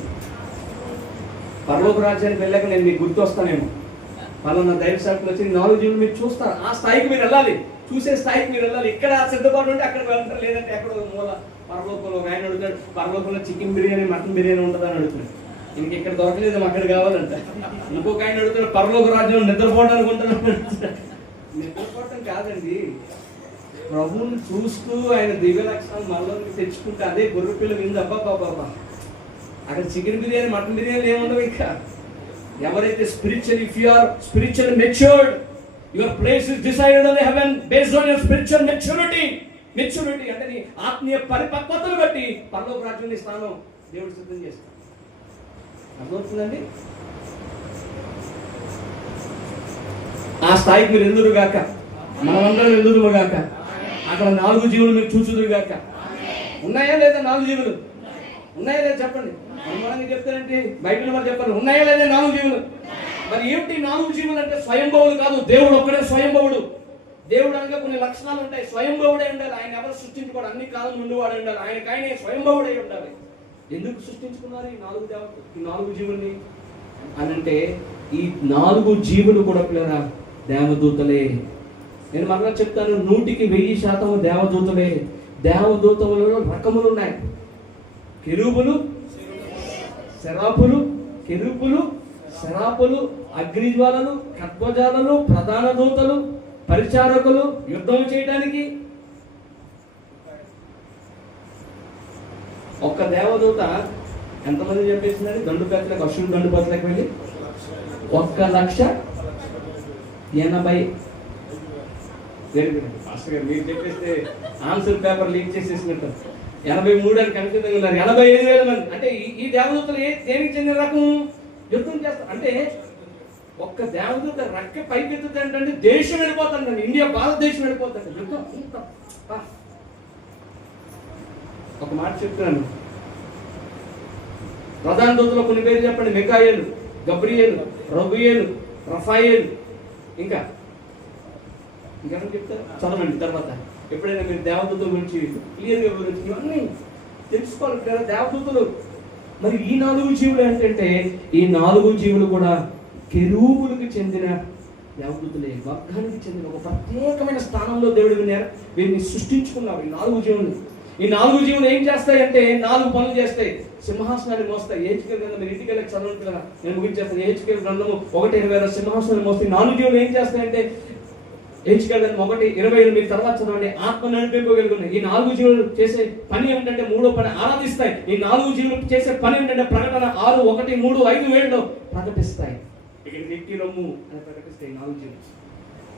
పరలోక రాజ్యానికి వెళ్ళాక నేను మీకు గుర్తు వస్తానేమో, పలానా దైవ శాఖలు వచ్చి 4 జీవులు మీరు చూస్తారు. ఆ స్థాయికి మీరు వెళ్ళాలి, చూసే స్థాయికి మీరు వెళ్ళాలి. ఇక్కడ సిద్ధపాటు ఉంటే అక్కడికి వెళ్తారు, లేదంటే ఎక్కడో మూల పరలోకంలో ఒక ఆయన అడుగుతాడు, పరలోకంలో చికెన్ బిర్యానీ మటన్ బిర్యానీ ఉంటుందని అడుగుతాడు. ఇంక ఇక్కడ దొరకలేదు, అక్కడ కావాలంట. ఇంకొక ఆయన అడుగుతాడు, పరలోక రాజ్యంలో నిద్రపోవడానికి ఉంటాను. నిద్రపోవటం కాదండి, ప్రభువుని చూస్తూ ఆయన దివ్య లక్షణాలు మనలో తెచ్చుకుంటే అదే గొర్రె పిల్ల విందు. అబ్బాబాబా, అక్కడ చికెన్ బిర్యానీ మటన్ బిర్యానీ ఏముండవు. ఇంకా ఎవరైతే spiritual, if you are spiritual matured, your place is decided on heaven based on your spiritual maturity. Maturity అంటే నీ ఆత్మీయ పరిపక్వతను బట్టి పరలోక రాజ్యాన్ని స్థానం దేవుడు సిద్ధం చేస్తాడు. అర్థమవుతుందండి? ఆ స్థాయికి మీరు ఎదురుగాక, మనమందరం ఎదురుగాక. అక్కడ 4 జీవులు మీరు చూచుదురుగాక. ఉన్నాయా లేదా 4 జీవులు? ఉన్నాయా లేదా చెప్పండి. అనుమానంగా చెప్తారంటే బయట వారు చెప్పండి, ఉన్నాయా లేదా 4 జీవులు? మరి ఏమిటి 4 జీవులు అంటే? స్వయంభవుడు కాదు, దేవుడు ఒక్కడే స్వయంభవుడు. దేవుడు అనగా కొన్ని లక్షణాలు ఉంటాయి. స్వయంభవుడే ఉండాలి. ఆయన ఎవరు సృష్టించుకోవడం, అన్ని కాలం నుండి వాడు ఉండాలి. ఆయనకైనా స్వయంభవుడై ఉండాలి. ఎందుకు సృష్టించుకున్నారు ఈ 4 జీవుల్ని అని అంటే, ఈ 4 జీవులు కూడా పిల్లరా దేవదూతలే. నేను మరలా చెప్తాను, 100కి 1000% దేవదూతలే. దేవదూతలలో రకములు ఉన్నాయి. కెరూబులు, శరాపులు, కెరూబులు, శరాపులు, అగ్నిజ్వాలలు, ఖడ్గజాలలు, ప్రధాన దూతలు, పరిచారకులు, యుద్ధం చేయడానికి. ఒక్క దేవదూత ఎంతమంది చెప్పేసిందండి? దండుపేతలకు, అశ్విని దండుపేతలకు వెళ్ళి 1,80,000. మీరు చెప్పేస్తే ఆన్సర్ పేపర్ లీక్ చేసేసినట్టు 83 అని కన్ఫ్యూజన్ ఉన్నారు. 85,000 మంది అంటే ఈ దేవదూతలు దేనికి చెందిన రకం? యుద్ధం చేస్తారు. అంటే ఒక్క దేవదూత రెక్క పైకి ఎత్తుతుంటే దేశం వెళ్ళిపోతుందండి, ఇండియా భారతదేశం వెళ్ళిపోతుంది. యుద్ధం ఒక మాట చెప్తున్నాను. ప్రధాన దూతలో కొన్ని పేరు చెప్పండి. మికాయేలు, గబ్రియేలు, రగుయేలు, రఫాయేలు, ఇంకా చెప్తారు, చదవండి తర్వాత. ఎప్పుడైనా మీరు దేవదూతల గురించి క్లియర్గా వివరించి ఇవన్నీ తెలుసుకోవాలి కదా. దేవదూతలు మరి ఈ 4 జీవులు ఏంటంటే, ఈ 4 జీవులు కూడా కెరూబులకు చెందిన దేవదూతలే. వర్గానికి చెందిన ఒక ప్రత్యేకమైన స్థానంలో దేవుడు విన్నారు. వీరిని సృష్టించుకున్నారు ఈ 4 జీవులు. ఈ 4 జీవులు ఏం చేస్తాయంటే 4 పనులు చేస్తాయి. సింహాసనాన్ని మోస్తాయి. హెచ్కేల్ గ్రంథం మీరు ఇంటికి వెళ్ళి చదవండి కదా, నేను ముగించేస్తాను. హెచ్కేల్ గ్రంథము 1:20 సింహాసనాన్ని మోస్తాయి. 4 జీవులు ఏం చేస్తాయంటే, హెచ్కేల్ గ్రంథం 1:20 మీరు తర్వాత చదవండి. ఆత్మ నడిపింపగలుగుతాయి. ఈ 4 జీవులు చేసే పని ఏమిటంటే, 3వ పని ఆరాధిస్తాయి. ఈ 4 జీవులు చేసే పని ఏంటంటే, ప్రకటన 6:1-3-5 ప్రకటిస్తాయి. ఇక్కడ నెట్టి రొమ్ము అని ప్రకటిస్తాయి 4 జీవులు.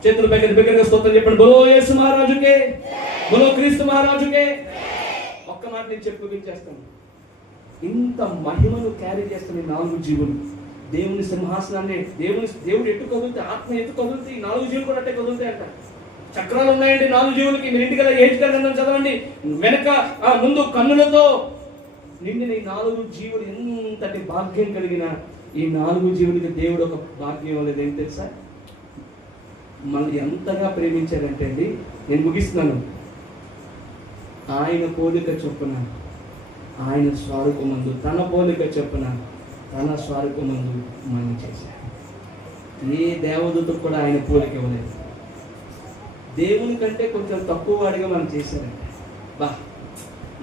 చేతులు బిగ్గరగా స్తోత్రం చెప్పండి. బలో యేసు మహారాజుకే, బలో క్రీస్తు మహారాజుకే. ఒక్క మాట నేను చెప్పి ముగించేస్తాను. ఇంత మహిమను క్యారీ చేస్తున్న ఈ 4 జీవులు, దేవుని సింహాసనాన్ని దేవుడు ఎట్టు కదులుతే, ఆత్మ ఎట్టు కదులుతే ఈ 4 జీవులు కూడా అట్టే కదులుతాయి అంట. చక్రాలు ఉన్నాయండి 4 జీవులకి. మీరు ఇంటికి ఏజ్గా చదవండి. వెనక ముందు కన్నులతో నిండిన ఈ 4 జీవులు ఎంతటి భాగ్యం కలిగిన ఈ 4 జీవులకి దేవుడు ఒక భాగ్యం ఇవ్వలేదు. ఏం తెలుసా? మనల్ని ఎంతగా ప్రేమించారంటే అండి, నేను ముగిస్తున్నాను, ఆయన పోలిక చొప్పున ఆయన స్వరూపమందు, తన పోలిక చొప్పున తన స్వరూపమందు మనం చేశాడు. ఏ దేవదూతకు కూడా ఆయన పోలిక ఇవ్వలేదు. దేవుని కంటే కొంచెం తక్కువ వాడిగా మనం చేశారంటే, బా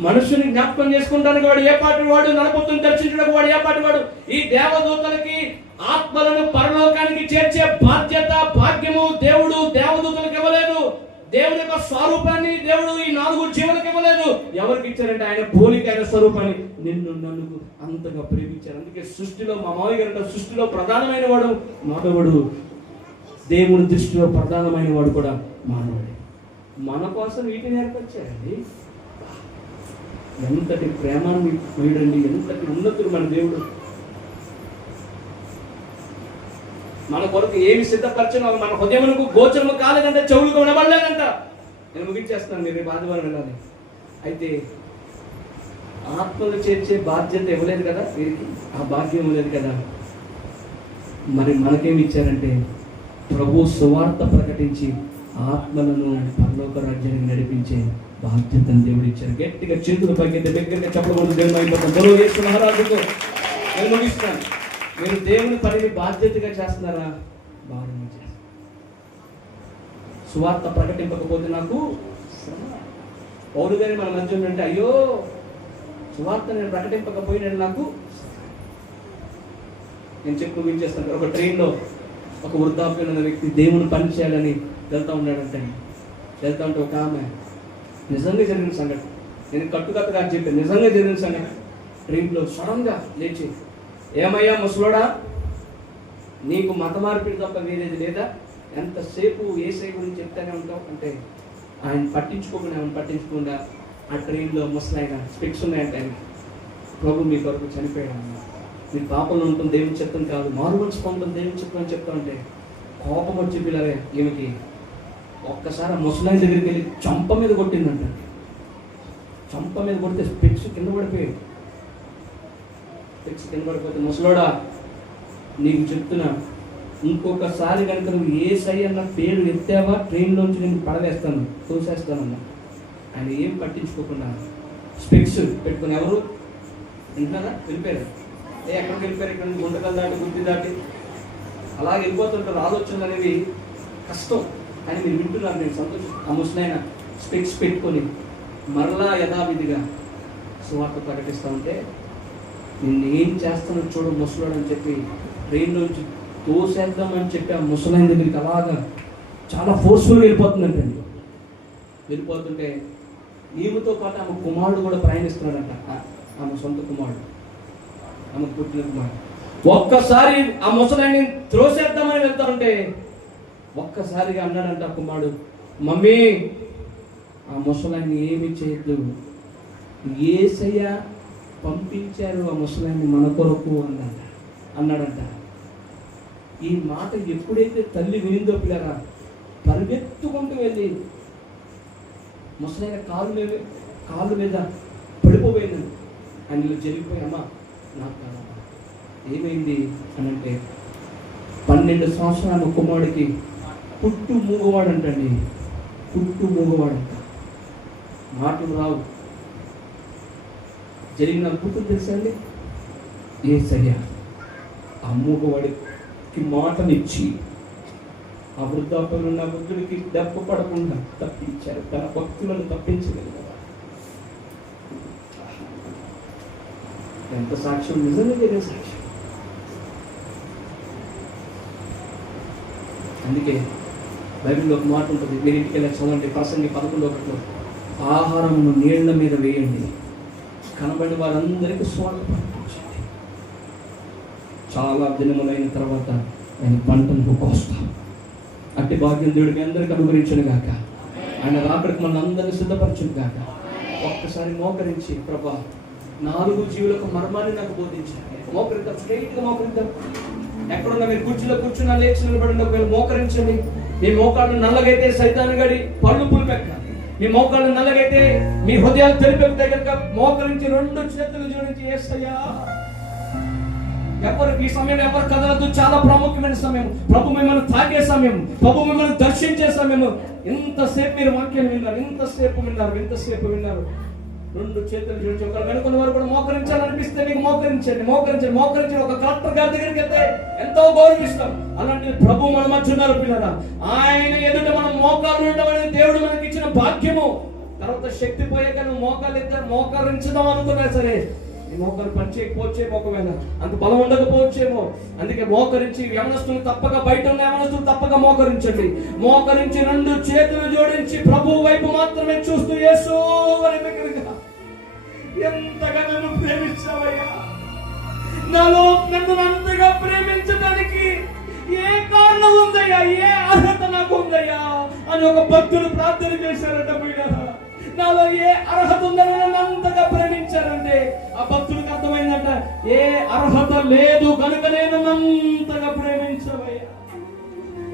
మనుషుని జ్ఞాపకం చేసుకుంటానికి వాడు ఏ పాటి వాడు, నరపుత్రుని దర్శించడానికి వాడు ఏ పాటి వాడు. ఈ దేవదూతలకి ఆత్మలను పరలోకానికి చేర్చే బాధ్యత, భాగ్యము దేవుడు దేవదూతలకు ఇవ్వలేదు. దేవుని యొక్క స్వరూపాన్ని దేవుడు ఈ 4 జీవులకు ఇవ్వలేదు. ఎవరికి ఇచ్చారంటే ఆయన పోలిక, ఆయన స్వరూపాన్ని. నిన్ను నన్ను అంతగా ప్రేమించారు. అందుకే సృష్టిలో మా మామయ్య గారు సృష్టిలో ప్రధానమైన వాడు మానవుడు, దేవుని దృష్టిలో ప్రధానమైన వాడు కూడా మానవుడే. మన కోసం వీటిని ఏర్పరిచారండి. ఎంతటి ప్రేమాన్ని వీడండి, ఎంతటి ఉన్నతుడు మన దేవుడు. మన కొరకు ఏమి సిద్ధపరచనో మన హృదయములకు గోచరము కాలేదంటే, చెవులకు వినబడలేదంట. నేను ముగించేస్తాను, మీరు రేపు ఆదివారం వెళ్ళాలి. అయితే ఆత్మలు చేర్చే బాధ్యత ఇవ్వలేదు కదా వీరికి, ఆ భాగ్యం ఇవ్వలేదు కదా. మరి మనకేమి ఇచ్చారంటే ప్రభు సువార్త ప్రకటించి ఆత్మలను పరలోక రాజ్యానికి నడిపించే బాధ్యతను దేవుడు ఇచ్చారు. గట్టిగా చేతులు పైకి దగ్గరగా చెప్పకూడదు. దేవుడు అయిపోతాం గొడవ చేసుకున్న మహారాజుతో నేను ముగిస్తాను. మీరు దేవుని పనిని బాధ్యతగా చేస్తున్నారా? బాధ్యత చేస్తారు. సువార్త ప్రకటింపకపోతే నాకు పౌరు గారి మన మధ్య ఉంటే, అయ్యో సువార్త నేను ప్రకటింపకపోయినా నాకు, నేను చెప్పు ముగించేస్తాను. ఒక ట్రైన్లో ఒక వృద్ధాప్యం ఉన్న వ్యక్తి దేవుని పని చేయాలని వెళ్తూ ఉన్నాడంటే, వెళ్తా ఉంటే ఒక ఆమె, నిజంగా జరిగిన సంఘటన, నేను కట్టుకట్టుగా చెప్పాను, నిజంగా జరిగిన సంఘటన. ట్రైన్లో సడన్గా లేచి, ఏమయ్యా ముసలోడా, నీకు మత మార్పిడి తప్ప వేరేది లేదా? ఎంతసేపు ఏసై గురించి చెప్తానే ఉంటావు అంటే, ఆయన పట్టించుకోకుండా ఆ ట్రైన్లో ముసలాయన స్పెక్స్ ఉన్నాయంటే, ఆయన ప్రభు మీ కొరకు చనిపోయాడు, మీ పాపంలో ఉంటుంది దేవుని చిత్తం కాదు, మారు మనసు పొందుతుంది దేవుని చిత్తం అని చెప్తా ఉంటే కోపం వచ్చి పిల్లలే ఈమెకి ఒక్కసారి ముసలాయన దగ్గరికి వెళ్ళి చంప మీద కొట్టిందంట. చంప మీద కొడితే స్పెక్స్ కింద పడిపోయాడు. స్పెక్స్ కింద పడిపోతే, ముసలోడా నీకు చెప్తున్నా, ఇంకొకసారి కనుక నువ్వు ఏసై అన్న పేరు ఎత్తావా ట్రైన్లోంచి నేను పడవేస్తాను, తోసేస్తానన్నా. ఆయన ఏం పట్టించుకోకుండా స్పెక్స్ పెట్టుకుని, ఎవరు వింటున్నారా? వెళ్ళిపోయారు. ఎక్కడికి వెళ్ళిపోయారు? ఇక్కడ నుంచి గుంటకలు దాటి, గుద్ది దాటి అలా వెళ్ళిపోతుంటారు. ఆలోచనలు అనేవి కష్టం అని మీరు వింటున్నారు, నేను సంతోషం. ఆ ముసలైన స్పెక్స్ పెట్టుకొని మరలా యథావిధిగా సువార్త ప్రకటిస్తూ ఉంటే, నిన్ను ఏం చేస్తానో చూడు ముసలాడు అని చెప్పి ట్రైన్లోంచి తోసేద్దామని చెప్పి ఆ ముసలైన దగ్గరికి అలాగా చాలా ఫోర్స్ఫుల్గా వెళ్ళిపోతుందంటండి. వెళ్ళిపోతుంటే ఈమెతో పాటు ఆమె కుమారుడు కూడా ప్రయాణిస్తున్నాడంట. ఆమె సొంత కుమారుడు, ఆమె పుట్టిన కుమారుడు. ఒక్కసారి ఆ ముసలాన్ని త్రోసేద్దామని వెళ్తా ఉంటే ఒక్కసారిగా అన్నాడంట ఆ కుమారుడు, మమ్మీ ఆ ముసలాన్ని ఏమి చేయొద్దు, యేసయ్య పంపించారు ఆ ముసలాన్ని మన కొరకు అన్నాడంట. ఈ మాట ఎప్పుడైతే తల్లి వినిందో పిల్లరా, పరిగెత్తుకుంటూ వెళ్ళి ముసలైన కాళ్ళు మీద పడిపోయిందని ఆయన జరిగిపోయి, అమ్మ నాకు కాదు, ఏమైంది అని అంటే, 12 సంవత్సరాల కుమారుడికి పుట్టు మూగవాడంటండి, పుట్టు మూగవాడంట, మాటలు రావు. జరిగిన అద్భుతం తెలుసా అండి? యేసయ్య ఆ మూగవాడికి మాటనిచ్చి ఆ వృద్ధాప్యంలో ఉన్న వృద్ధుడికి దెబ్బ పడకుండా తప్పించారు. తన భక్తులను తప్పించగలిగారు. ఎంత సాక్ష్యం, నిజంగా జరిగిన సాక్ష్యం. అందుకే బైబిల్లో ఒక మాట ఉంటుంది, మీరు ఇంటికి వెళ్ళి చదవండి, ప్రసంగి 11:1, ఆహారమును నీళ్ల మీద వేయండి, కనబడి వారందరికీ స్వార్థ ప్రకటించండి, చాలా దినములైన తర్వాత ఆయన పంటను కోస్తాం. అట్టి భాగ్యం దేవుడు మీ అందరికీ అనుగ్రహించును గాక. ఆయన రాకడికి మన అందరినీ సిద్ధపరచును గాక. ఒక్కసారి మోకరించి, ప్రభా 4 జీవులకు మర్మాన్ని నాకు బోధించాడు. మోకరిద్దాం, స్ట్రైట్గా మోకరిద్దాం. ఎక్కడున్నా మీరు కుర్చీలో కూర్చున్నా, లేచి నిలబడండి. ఒకవేళ మోకరించండి. మీ మోకాళ్ళు నల్లగైతే సైతాను గడి పళ్ళు పులిపెక్క. మీ మోకాళ్ళు నల్లగైతే మీ హృదయాలు తెలిపెక్కితే కనుక మోకరించి 2 చేతులు జోడించి యేసయ్యా. ఈ సమయం ఎవరు కదలదు. చాలా ప్రాముఖ్యమైన సమయం. ప్రభు మిమ్మల్ని తాకే సమయం, ప్రభు మిమ్మల్ని దర్శించే సమయం. ఇంతసేపు మీరు వాక్యాన్ని విన్నారు, ఇంతసేపు విన్నారు. 2 చేతులు జోడించి ఒకరు వెనుకున్న వారు కూడా మోకరించాలనిపిస్తే మీకు మోకరించండి. ఒక కలెక్టర్ గారి దగ్గరికి వెళ్తే ఎంతో గౌరవిస్తాం. అలాంటి ప్రభు మన మధ్య ఉన్నారు పిల్లరా. ఆయన ఎదుట మనం మోకాలు ఉండడం అనేది దేవుడు మనకి ఇచ్చిన భాగ్యము. తర్వాత శక్తి పోయాక నువ్వు మోకరించుదాం అనుకున్నా సరే ఈ మోకాలు పనిచేయకపోవచ్చేమో, ఒకవేళ అంత బలం ఉండకపోవచ్చేమో. అందుకే మోకరించి యవనస్తులు తప్పక, బయట ఉన్న యవనస్తులు తప్పక మోకరించండి. మోకరించి 2 చేతులు జోడించి ప్రభు వైపు మాత్రమే చూస్తూ యేసు అని దగ్గరగా, ఎంతగా నన్ను ప్రేమించావయ్యా, నాలో నన్ను అంతగా ప్రేమించడానికి ఏ కారణం ఉందయ్యా, ఏ అర్హత నాకు ఉందయ్యా అని ఒక భక్తుడు ప్రార్థన చేశారట. నాలో ఏ అర్హత ఉందని నన్ను అంతగా ప్రేమించారంటే ఆ భక్తుడికి అర్థమైందంట, ఏ అర్హత లేదు కనుక నేను అంతగా ప్రేమించవయ్యా.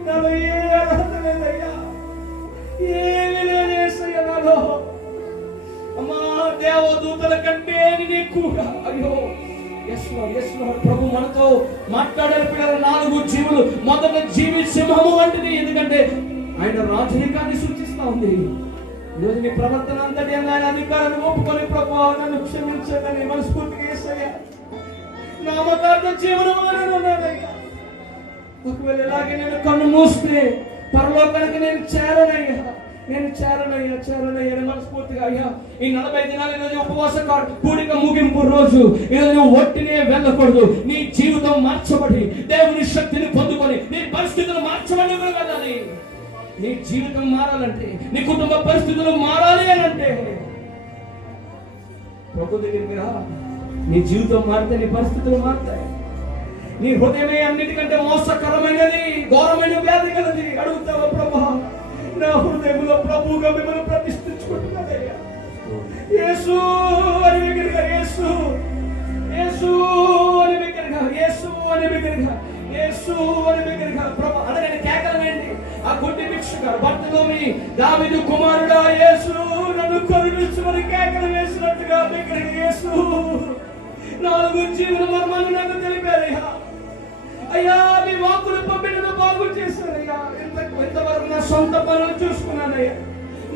నాలో ఏ అర్హత లేదయ్యా, ఏమీ లేదయ్యా నాలో. అమ్మా, దేవదూతల కంటే నేను ఎక్కువగా. అయ్యో ఎస్ లార్డ్. ప్రభు మనతో మాట్లాడారు పిల్లల. 4 జీవులు. మొదట జీవి సింహము వంటిది, ఎందుకంటే ఆయన రాజరికాన్ని సూచిస్తా ఉంది. ఈరోజు నీ ప్రవర్తన అంతటి ఆయన అధికారాన్ని ఒప్పుకొని ప్రభు నన్ను క్షమించదని మనస్ఫూర్తిగా యేసయ్యా. నామకార్థ జీవనంలోనే ఉన్నానయ్యా. ఒకవేళ ఇలాగే నేను కన్ను మూస్తే పరలోకానికి నేను చేరనయ్యా అని మనస్ఫూర్తిగా అయ్యా. ఈ 40 దినాలు ఈరోజు ఉపవాస కూడిక ముగింపు రోజు. ఈరోజు నువ్వు ఒట్టినే వెళ్ళకూడదు. నీ జీవితం మార్చబడి దేవుని శక్తిని పొందుకొని నీ పరిస్థితులు మార్చబడి వెళ్ళాలి. నీ జీవితం మారాలంటే, నీ కుటుంబ పరిస్థితులు మారాలి అని అంటే ప్రభు దగ్గరికి రా. నీ జీవితం మారితే నీ పరిస్థితులు మారుతాయి. నీ హృదయమే అన్నిటికంటే మోసకరమైనది, ఘోరమైన వ్యాధి కలది. అడుగుతావా ప్రభా, నా హృదయంలో ప్రభువుగా మిమ్మల్ని ప్రతిష్ఠించుకుంటున్నానయ్యా. యేసు అని బిగ్గరగా, యేసు అని బిగ్గరగా ప్రభు అడగని కేకలు వేయండి. ఆ గుడ్డి భిక్షుడు బర్తలోమి దావీదు కుమారుడా యేసు నన్ను కరుణించమని కేకలు వేసినట్టుగా బిగ్గరగా యేసు. 4 జీవుల మర్మాన్ని నాకు తెలిపారయ్యా. అయ్యా, మీ వాక్కులు పంపిణను బాగు చేశారయ్యా. ఇంతవరకు నా సొంత పనులు చూసుకున్నానయ్యా.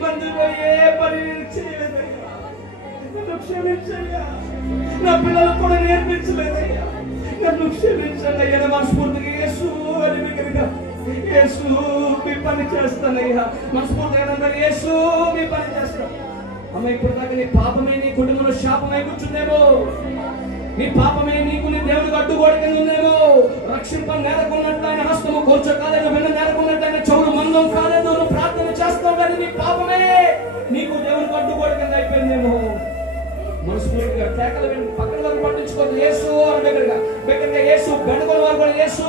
మందిలో ఏ పని చేయలేదయ్యా. నన్ను క్షమించయ్యా. నా పిల్లలకు కూడా నేర్పించలేదయ్యా. నన్ను క్షమించండి అయ్యా. మనస్ఫూర్తిగా యేసు అని బిగ్గరగా, యేసు మీ పని చేస్తానయ్యా. మనస్ఫూర్తిగా యేసు మీ పని చేస్తాను. అమ్మ, ఇప్పుడు దాకా నీ పాపమే నీ కుటుంబంలో శాపమై కూర్చుందేమో. నీ పాపమే నీకు నీ దేవుడికి అడ్డుగోడ కింద ఉందేమో. రక్షింప నేరకున్నట్లు ఆయన హస్తము కూర్చో కాలేదు, వెన్న నేరకున్నట్లు ఆయన చెవులు మందం కాలేదు. నువ్వు ప్రార్థన చేస్తావు కానీ నీ పాపమే నీకు దేవుడికి అడ్డుగోడ కింద అయిపోయిందేమో. మనస్ఫూర్తిగా కేకలు విని పక్కన వరకు పట్టించుకోవద్దు. యేసు అని బిగ్గరగా యేసు. బెండగొల వారు కూడా యేసు.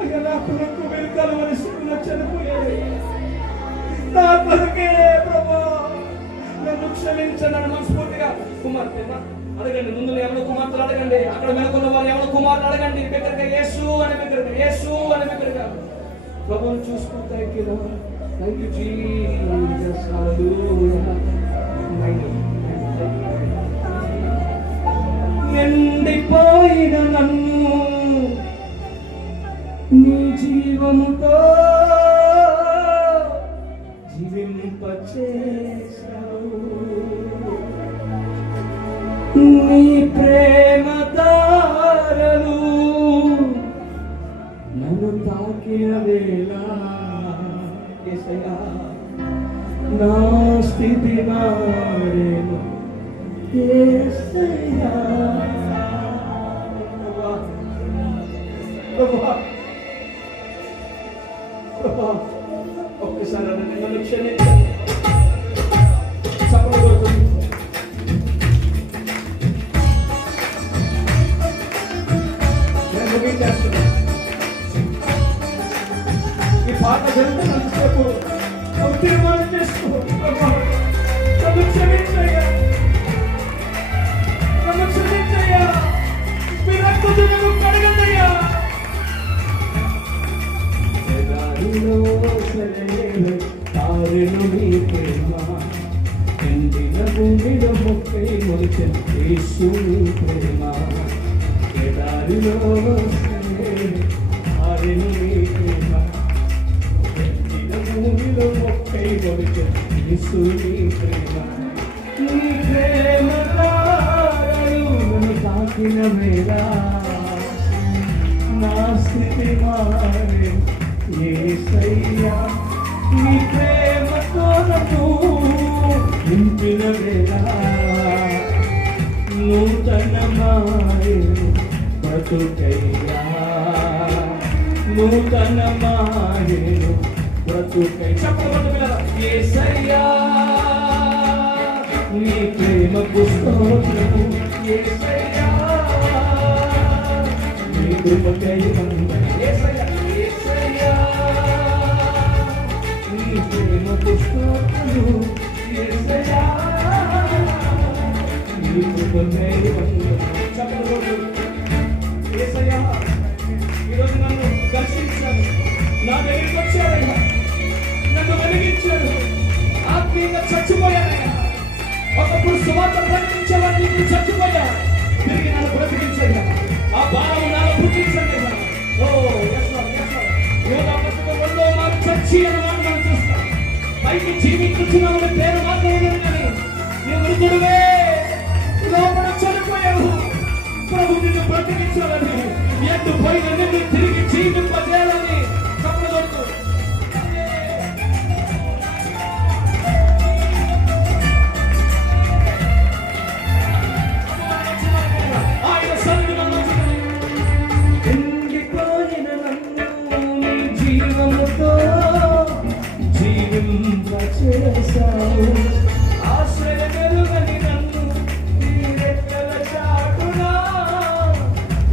అయ్యా, నా కొరకు వెనుకాల వలసిన చనిపోయాడు. నా కొరకే ప్రభా నన్ను క్షమించండి. మనస్ఫూర్తిగా కుమార్తె అడగండి. ముందు ఎవరో కుమార్తెలు అడగండి. అక్కడ వెనుకున్న వారు ఎవరో కుమార్తెలు అడగండి. బిగ్గరగా యేసు అని బిగ్గరగా ప్రభువును చూసుకుంటాయి. Thank you Jesus. హల్లెలూయా. ఎండిపోయిన నన్ను నీ జీవముతో జీవింపచేశావు. నీ ప్రేమ దారలు నన్ను తాకిన వేళ యేసయ్యా, నా స్థితి మారేను యేసయ్యా. ఒక్కసారి నన్ను క్షమించండి. చప్పట్లు కొడుతుంది. ఈ పాట జరుగుతున్నంతసేపు తీర్మానం చేసుకో. నన్ను క్షమించయ్యా. ఎడారిలో సెలయేరై పారెను నీ ప్రేమ, ఎండిన భూమిలో మొక్కై మొలిచెను యేసు నీ ప్రేమ. ఎడారిలో సెలయేరై పారెను నీ ప్రేమ, ఎండిన భూమిలో మొక్కై మొలిచెను యేసు నీ ప్రేమ. నీ ప్రేమ తారలు తాకిన వేళ నా స్థితి మారే యేసయ్యా. నీ ప్రేమతో నన్ను నింపిన వేళ నూతనమాయే బ్రతుకయ్యా, నూతనమాయే బ్రతుకై. చెప్పబడ్డ యేసయ్యా, నీ ప్రేమకు స్తోత్రము యేసయ్యా, నీ కృపకై వందనం యేసయ్యా, యేసయ్యా, నీ ప్రేమకు స్తోత్రము యేసయ్యా, నీ కృపకై వందనం. చెప్పబడ్డ యేసయ్యా, ఈరోజు నన్ను దర్శించాడు, నా దగ్గరికి వచ్చాడయ్యా, నన్ను వెలిగించాడు, ఆత్మీయంగా చచ్చిపోయాడయ్యా. ఒకప్పుడు సువార్త ప్రకటించేవాడు, ఇప్పుడు చచ్చిపోయా, తిరిగి నన్ను బ్రతికించాడు. ఆ భావం నాలో పుట్టించండి. ఓ రెండో మాకు చచ్చి అని మాట మనం చూస్తాం. పైకి జీవించున్నామని పేరు మాత్రమే కానీ నీ మృతుడువే, లోపల చనిపోయావు. ప్రభు నిన్ను బ్రతికించాలని, ఎండిపోయిన నిన్ను తిరిగి జీవింపజేయాలని చెప్పగలుగుతూ చేశావు. ఆశ్రయ వెలుగని నన్ను నీ రెక్కల చాటున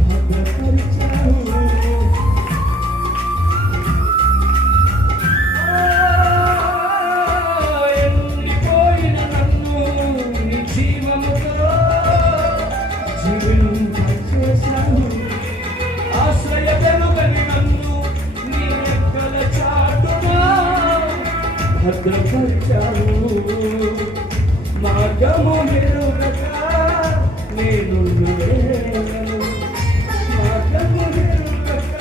భద్రపరిచావు. ఎండిపోయిన నన్ను నీ జీవముతో జీవింపచేశావు. ఆశ్రయ వెలుగని నన్ను నీ రెక్కల చాటున భద్రపరిచావు. మార్గము మెరుగక నేనున్న వేళను, మార్గము మెరుగక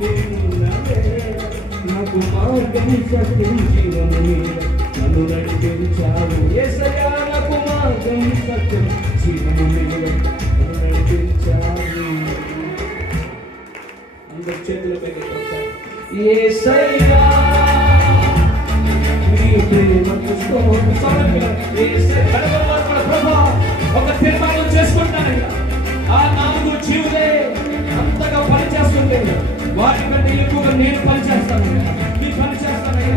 నేనున్న వేళ, నాకు మార్గం సత్యం జీవము మీద నన్ను నడిపించావు. యేసయ్యా, నాకు మార్గం సత్యం జీవము మీద నన్ను నడిపించావు. అందరి చేతుల పైన యేసయ్యా, ఒక తీర్మానం చేసుకుంటానయ్యా, ఆ 4 జీవులే అంతగా పనిచేస్తుంది, వాటి కంటే ఎక్కువగా నేను పనిచేస్తాను, నీ పని చేస్తానయ్యా.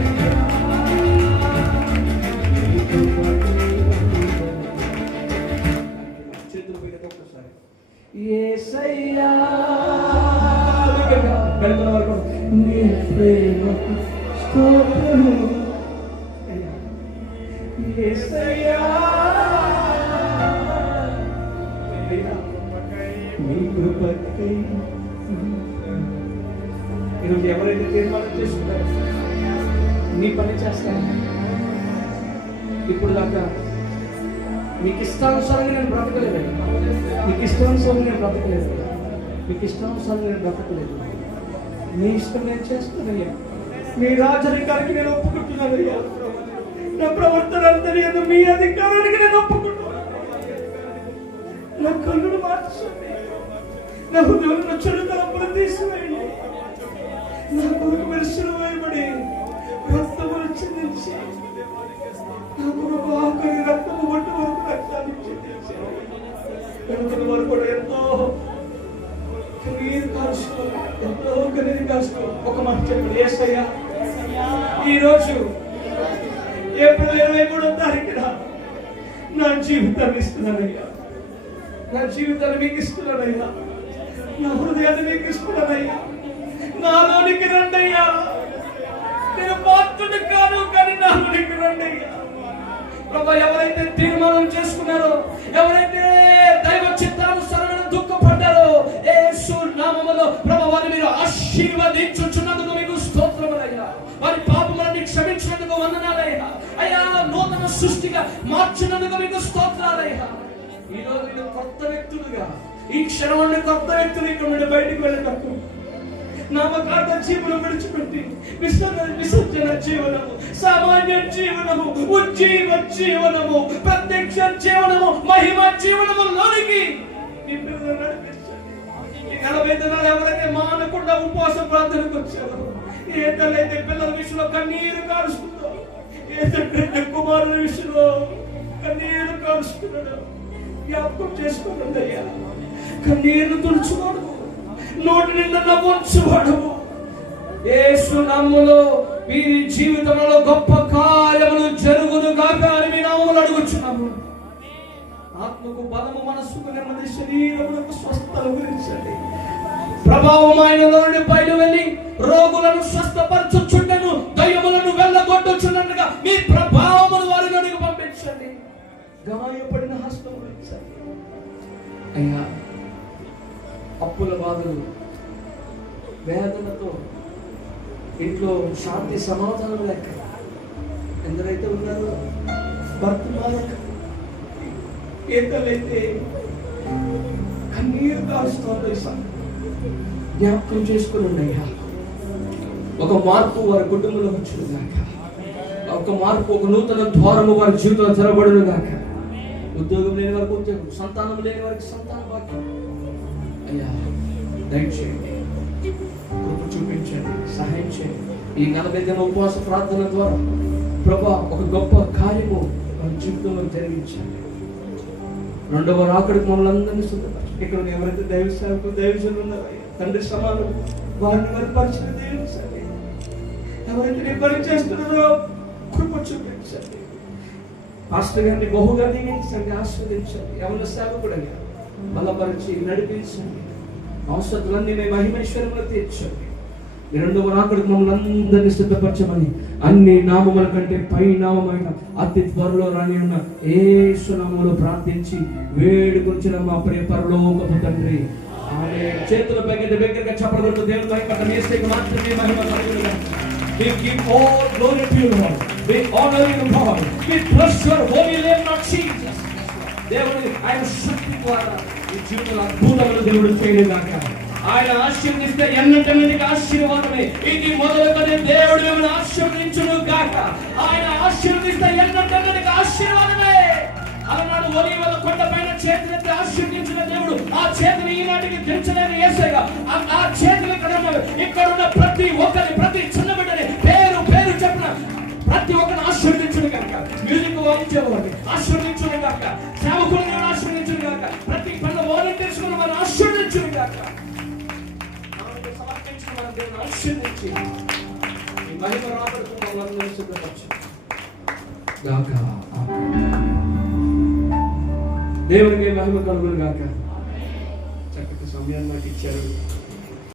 చేతులు పెట్టి ఒక్కసారి యేసయ్యా, గడుపుల వరకు నీ ప్రేమకు స్తోత్రము యేసయ్యా, నీ కృపకై. ఈరోజు ఎవరైతే తీర్మానం చేసుకుంటారో నీ పని చేస్తాను, ఇప్పుడు దాకా మీకు ఇష్టానుసారంగా నేను బ్రతకలేదు, మీకు ఇష్టానుసారంగా నేను బ్రతకలేదు, మీకు ఇష్టానుసారంగా నేను బ్రతకలేదు, మీ ఇష్టం నేను చేస్తానయ్యా. మీ రాజరికానికి నేను ఒప్పుకుంటున్నానయ్యా. నా ప్రవర్తన అంతా మీ అధికారానికి నేను ఒప్పుకుంటున్నాను. నా కళ్ళును మార్చండి, నా హృదయంలో చెడు తలంపులు తీసివేయండి. నా కొరకు మెరుసులు వేయబడి రక్తములు చెందించి, నా కొరకు ఆఖరి రక్తము ఒట్టు వరకు రక్తాన్ని చెందించి, వెనుకటి వరకు కూడా ఎంతో కన్నీరు కాల్చుకో, ఎంతో కన్నీరు కాల్చుకో. ఒక మాట చెప్పండి, యేసయ్యా, ఈరోజు ఏప్రిల్ 23వ తారీఖున నా జీవితాన్ని ఇస్తున్నానయ్యా, నా జీవితాన్ని మీకు ఇస్తున్నానయ్యా, నా హృదయాన్ని మీకు ఇస్తున్నానయ్యా. నాలోనికి రండయ్యా, నేను పాత్రుడు కాను కానీ నాలోనికి రండయ్యా. ప్రభా, ఎవరైతే తీర్మానం చేసుకున్నారో, ఎవరైతే దైవ చిత్తానుసారమైన దుఃఖపడ్డారో, యేసు నామములో ప్రభా వారిని మీరు ఆశీర్వదించుచున్నందుకు మీకు స్తోత్రం. మార్చినందుకు మీకు స్తోత్రాలయ్యా. ఈ రోజు నేను కొత్త వ్యక్తులుగా, ఈ క్షణం నుండి కొత్త వ్యక్తులు ఇక్కడ నుండి బయటికి వెళ్ళటప్పుడు నామకార్థ జీవనం విడిచిపెట్టి విసర్జన జీవనము, సామాన్య జీవనము, ఉజ్జీవ జీవనము, ప్రత్యక్ష జీవనము, మహిమ జీవనములోనికి నీ పిల్లలను నడిపించండి. ఈ 40 దినాలు ఎవరైతే మానకుండా ఉపవాస ప్రార్థనకు వచ్చారో, ఏ తల్లైతే పిల్లల విషయంలో కన్నీరు కారుస్తుందో, ఏ తండ్రి కుమారుల విషయంలో కన్నీరు కారుస్తున్నాడు, జ్ఞాపకం చేసుకోండి అయ్యా. కన్నీరు తుడుచుకోడు, నోటి నిండా నవ్వుంచువాడు. యేసు నామములో వీరి జీవితంలో గొప్ప కార్యములు జరుగును గాక అని మీ నామములో అడుగుచున్నాము. ఆత్మకు బలము, మనస్సుకు నెమ్మది, శరీరములకు స్వస్థత గురించండి. ప్రభావం ఆయనలో నుండి బయట వెళ్ళి రోగులను స్వస్థపరచుచుండెను, దయ్యములను వెళ్ళగొట్టుచున్నట్టుగా మీ ప్రభావమును వారిలోనికి పంపించండి. గాయపడిన హస్తము గురించండి అయ్యా. అప్పుల బాధలు, వేదనతో ఇంట్లో శాంతి సమాధానం లేక ఎందరైతే ఉన్నారో, భర్త బాధక, ఏతలైతే కన్నీరు కారుస్తోంది, జ్ఞాపకం చేసుకుని ఉన్నాయా. ఒక మార్పు వారి కుటుంబంలో వచ్చును గాక, ఒక మార్పు, ఒక నూతన ద్వారము వారి జీవితంలో తెరబడును గాక. ఉద్యోగం లేని వారికి ఉద్యోగం, సంతానం లేని వారికి సంతాన భాగ్యం అయ్యా దయచేయండి, కృప చూపించండి, సహాయం చేయండి. ఈ 40 దిన ఉపవాస ప్రార్థన ద్వారా ప్రభా ఒక గొప్ప కార్యము మన జీవితంలో జరిగించండి. రెండవ రాకడికి మమ్మల్ని అందరినీ సిద్ధపరచండి. ఇక్కడ ఎవరైతే దైవ సేవకులు, దైవజనులు ఉన్నారో తండ్రి సమానం వారిని వారి పరిచయం దీవించండి. ఎవరైతే నీ పని చేస్తున్నారో కృప చూపించండి. పాస్టర్ గారిని బహుగా దీవించండి, ఆస్వాదించండి. ఎవరి సేవకుడని బలపరిచి నడిపించండి. అవసరతులన్నీ మేము మహిమేశ్వరంలో తీర్చండి. ఈ రెండవ రాకడికి మమ్మల్ని అందరినీ సిద్ధపరచమని అన్ని నామముల కంటే పై నామమైన అతి త్వరలో రాని ఉన్న యేసు నామములో ప్రార్థించి వేడుకొంచిన మా ప్రియ పరలోకపు తండ్రి ఆమేన్. చేతుల పైకి దగ్గరగా చప్పట్లు దేవుని మహిమ యేసుకి మాత్రమే మహిమ కలుగును. We give all glory to you, Lord. We honor you, God. We bless your holy name, Lord Jesus. దేవుని ఆయన శక్తి ద్వారా ఈ జీవితంలో అద్భుతములు దేవుడు చేయలేదాక ఆయన ఆశీర్వదిస్తే ఎన్నటన్నిటికీ ఆశీర్వాదమే. ఇది మొదలుకొని దేవుడు మిమ్మల్ని ఆశీర్వదించును గాక. ఆయన ఆశీర్వదిస్తే ఎన్నటన్నిటికీ ఆశీర్వాదమే. అలనాడు ఒలీవల కొండ పైన చేతులెత్తి ఆశీర్వదించిన దేవుడు ఆ చేతిని ఈనాటికి దించలేని యేసయ్య ఆ చేతులు ఇక్కడ ఉన్న ప్రతి ఒక్కరి, ప్రతి చిన్న బిడ్డని పేరు పేరు చెప్పిన ప్రతి ఒక్కరిని ఆశీర్వదించును గాక. మ్యూజిక్ వాయించేవాడిని ఆశీర్వదించును గాక, సేవకులను ఆశీర్వదించును గాక, ప్రతి పనుల వాలంటీర్స్ మనం ఆశీర్వదించును గాక. సమర్పించిన మన దేవుని ఆశీర్వదించి ఈ మహిమ రాబడుతూ మమ్మల్ని సిద్ధపరచు గాక. దేవునికి మహిమ కలుగును గాక. చక్కటి సమయాన్ని నాకు ఇచ్చారు.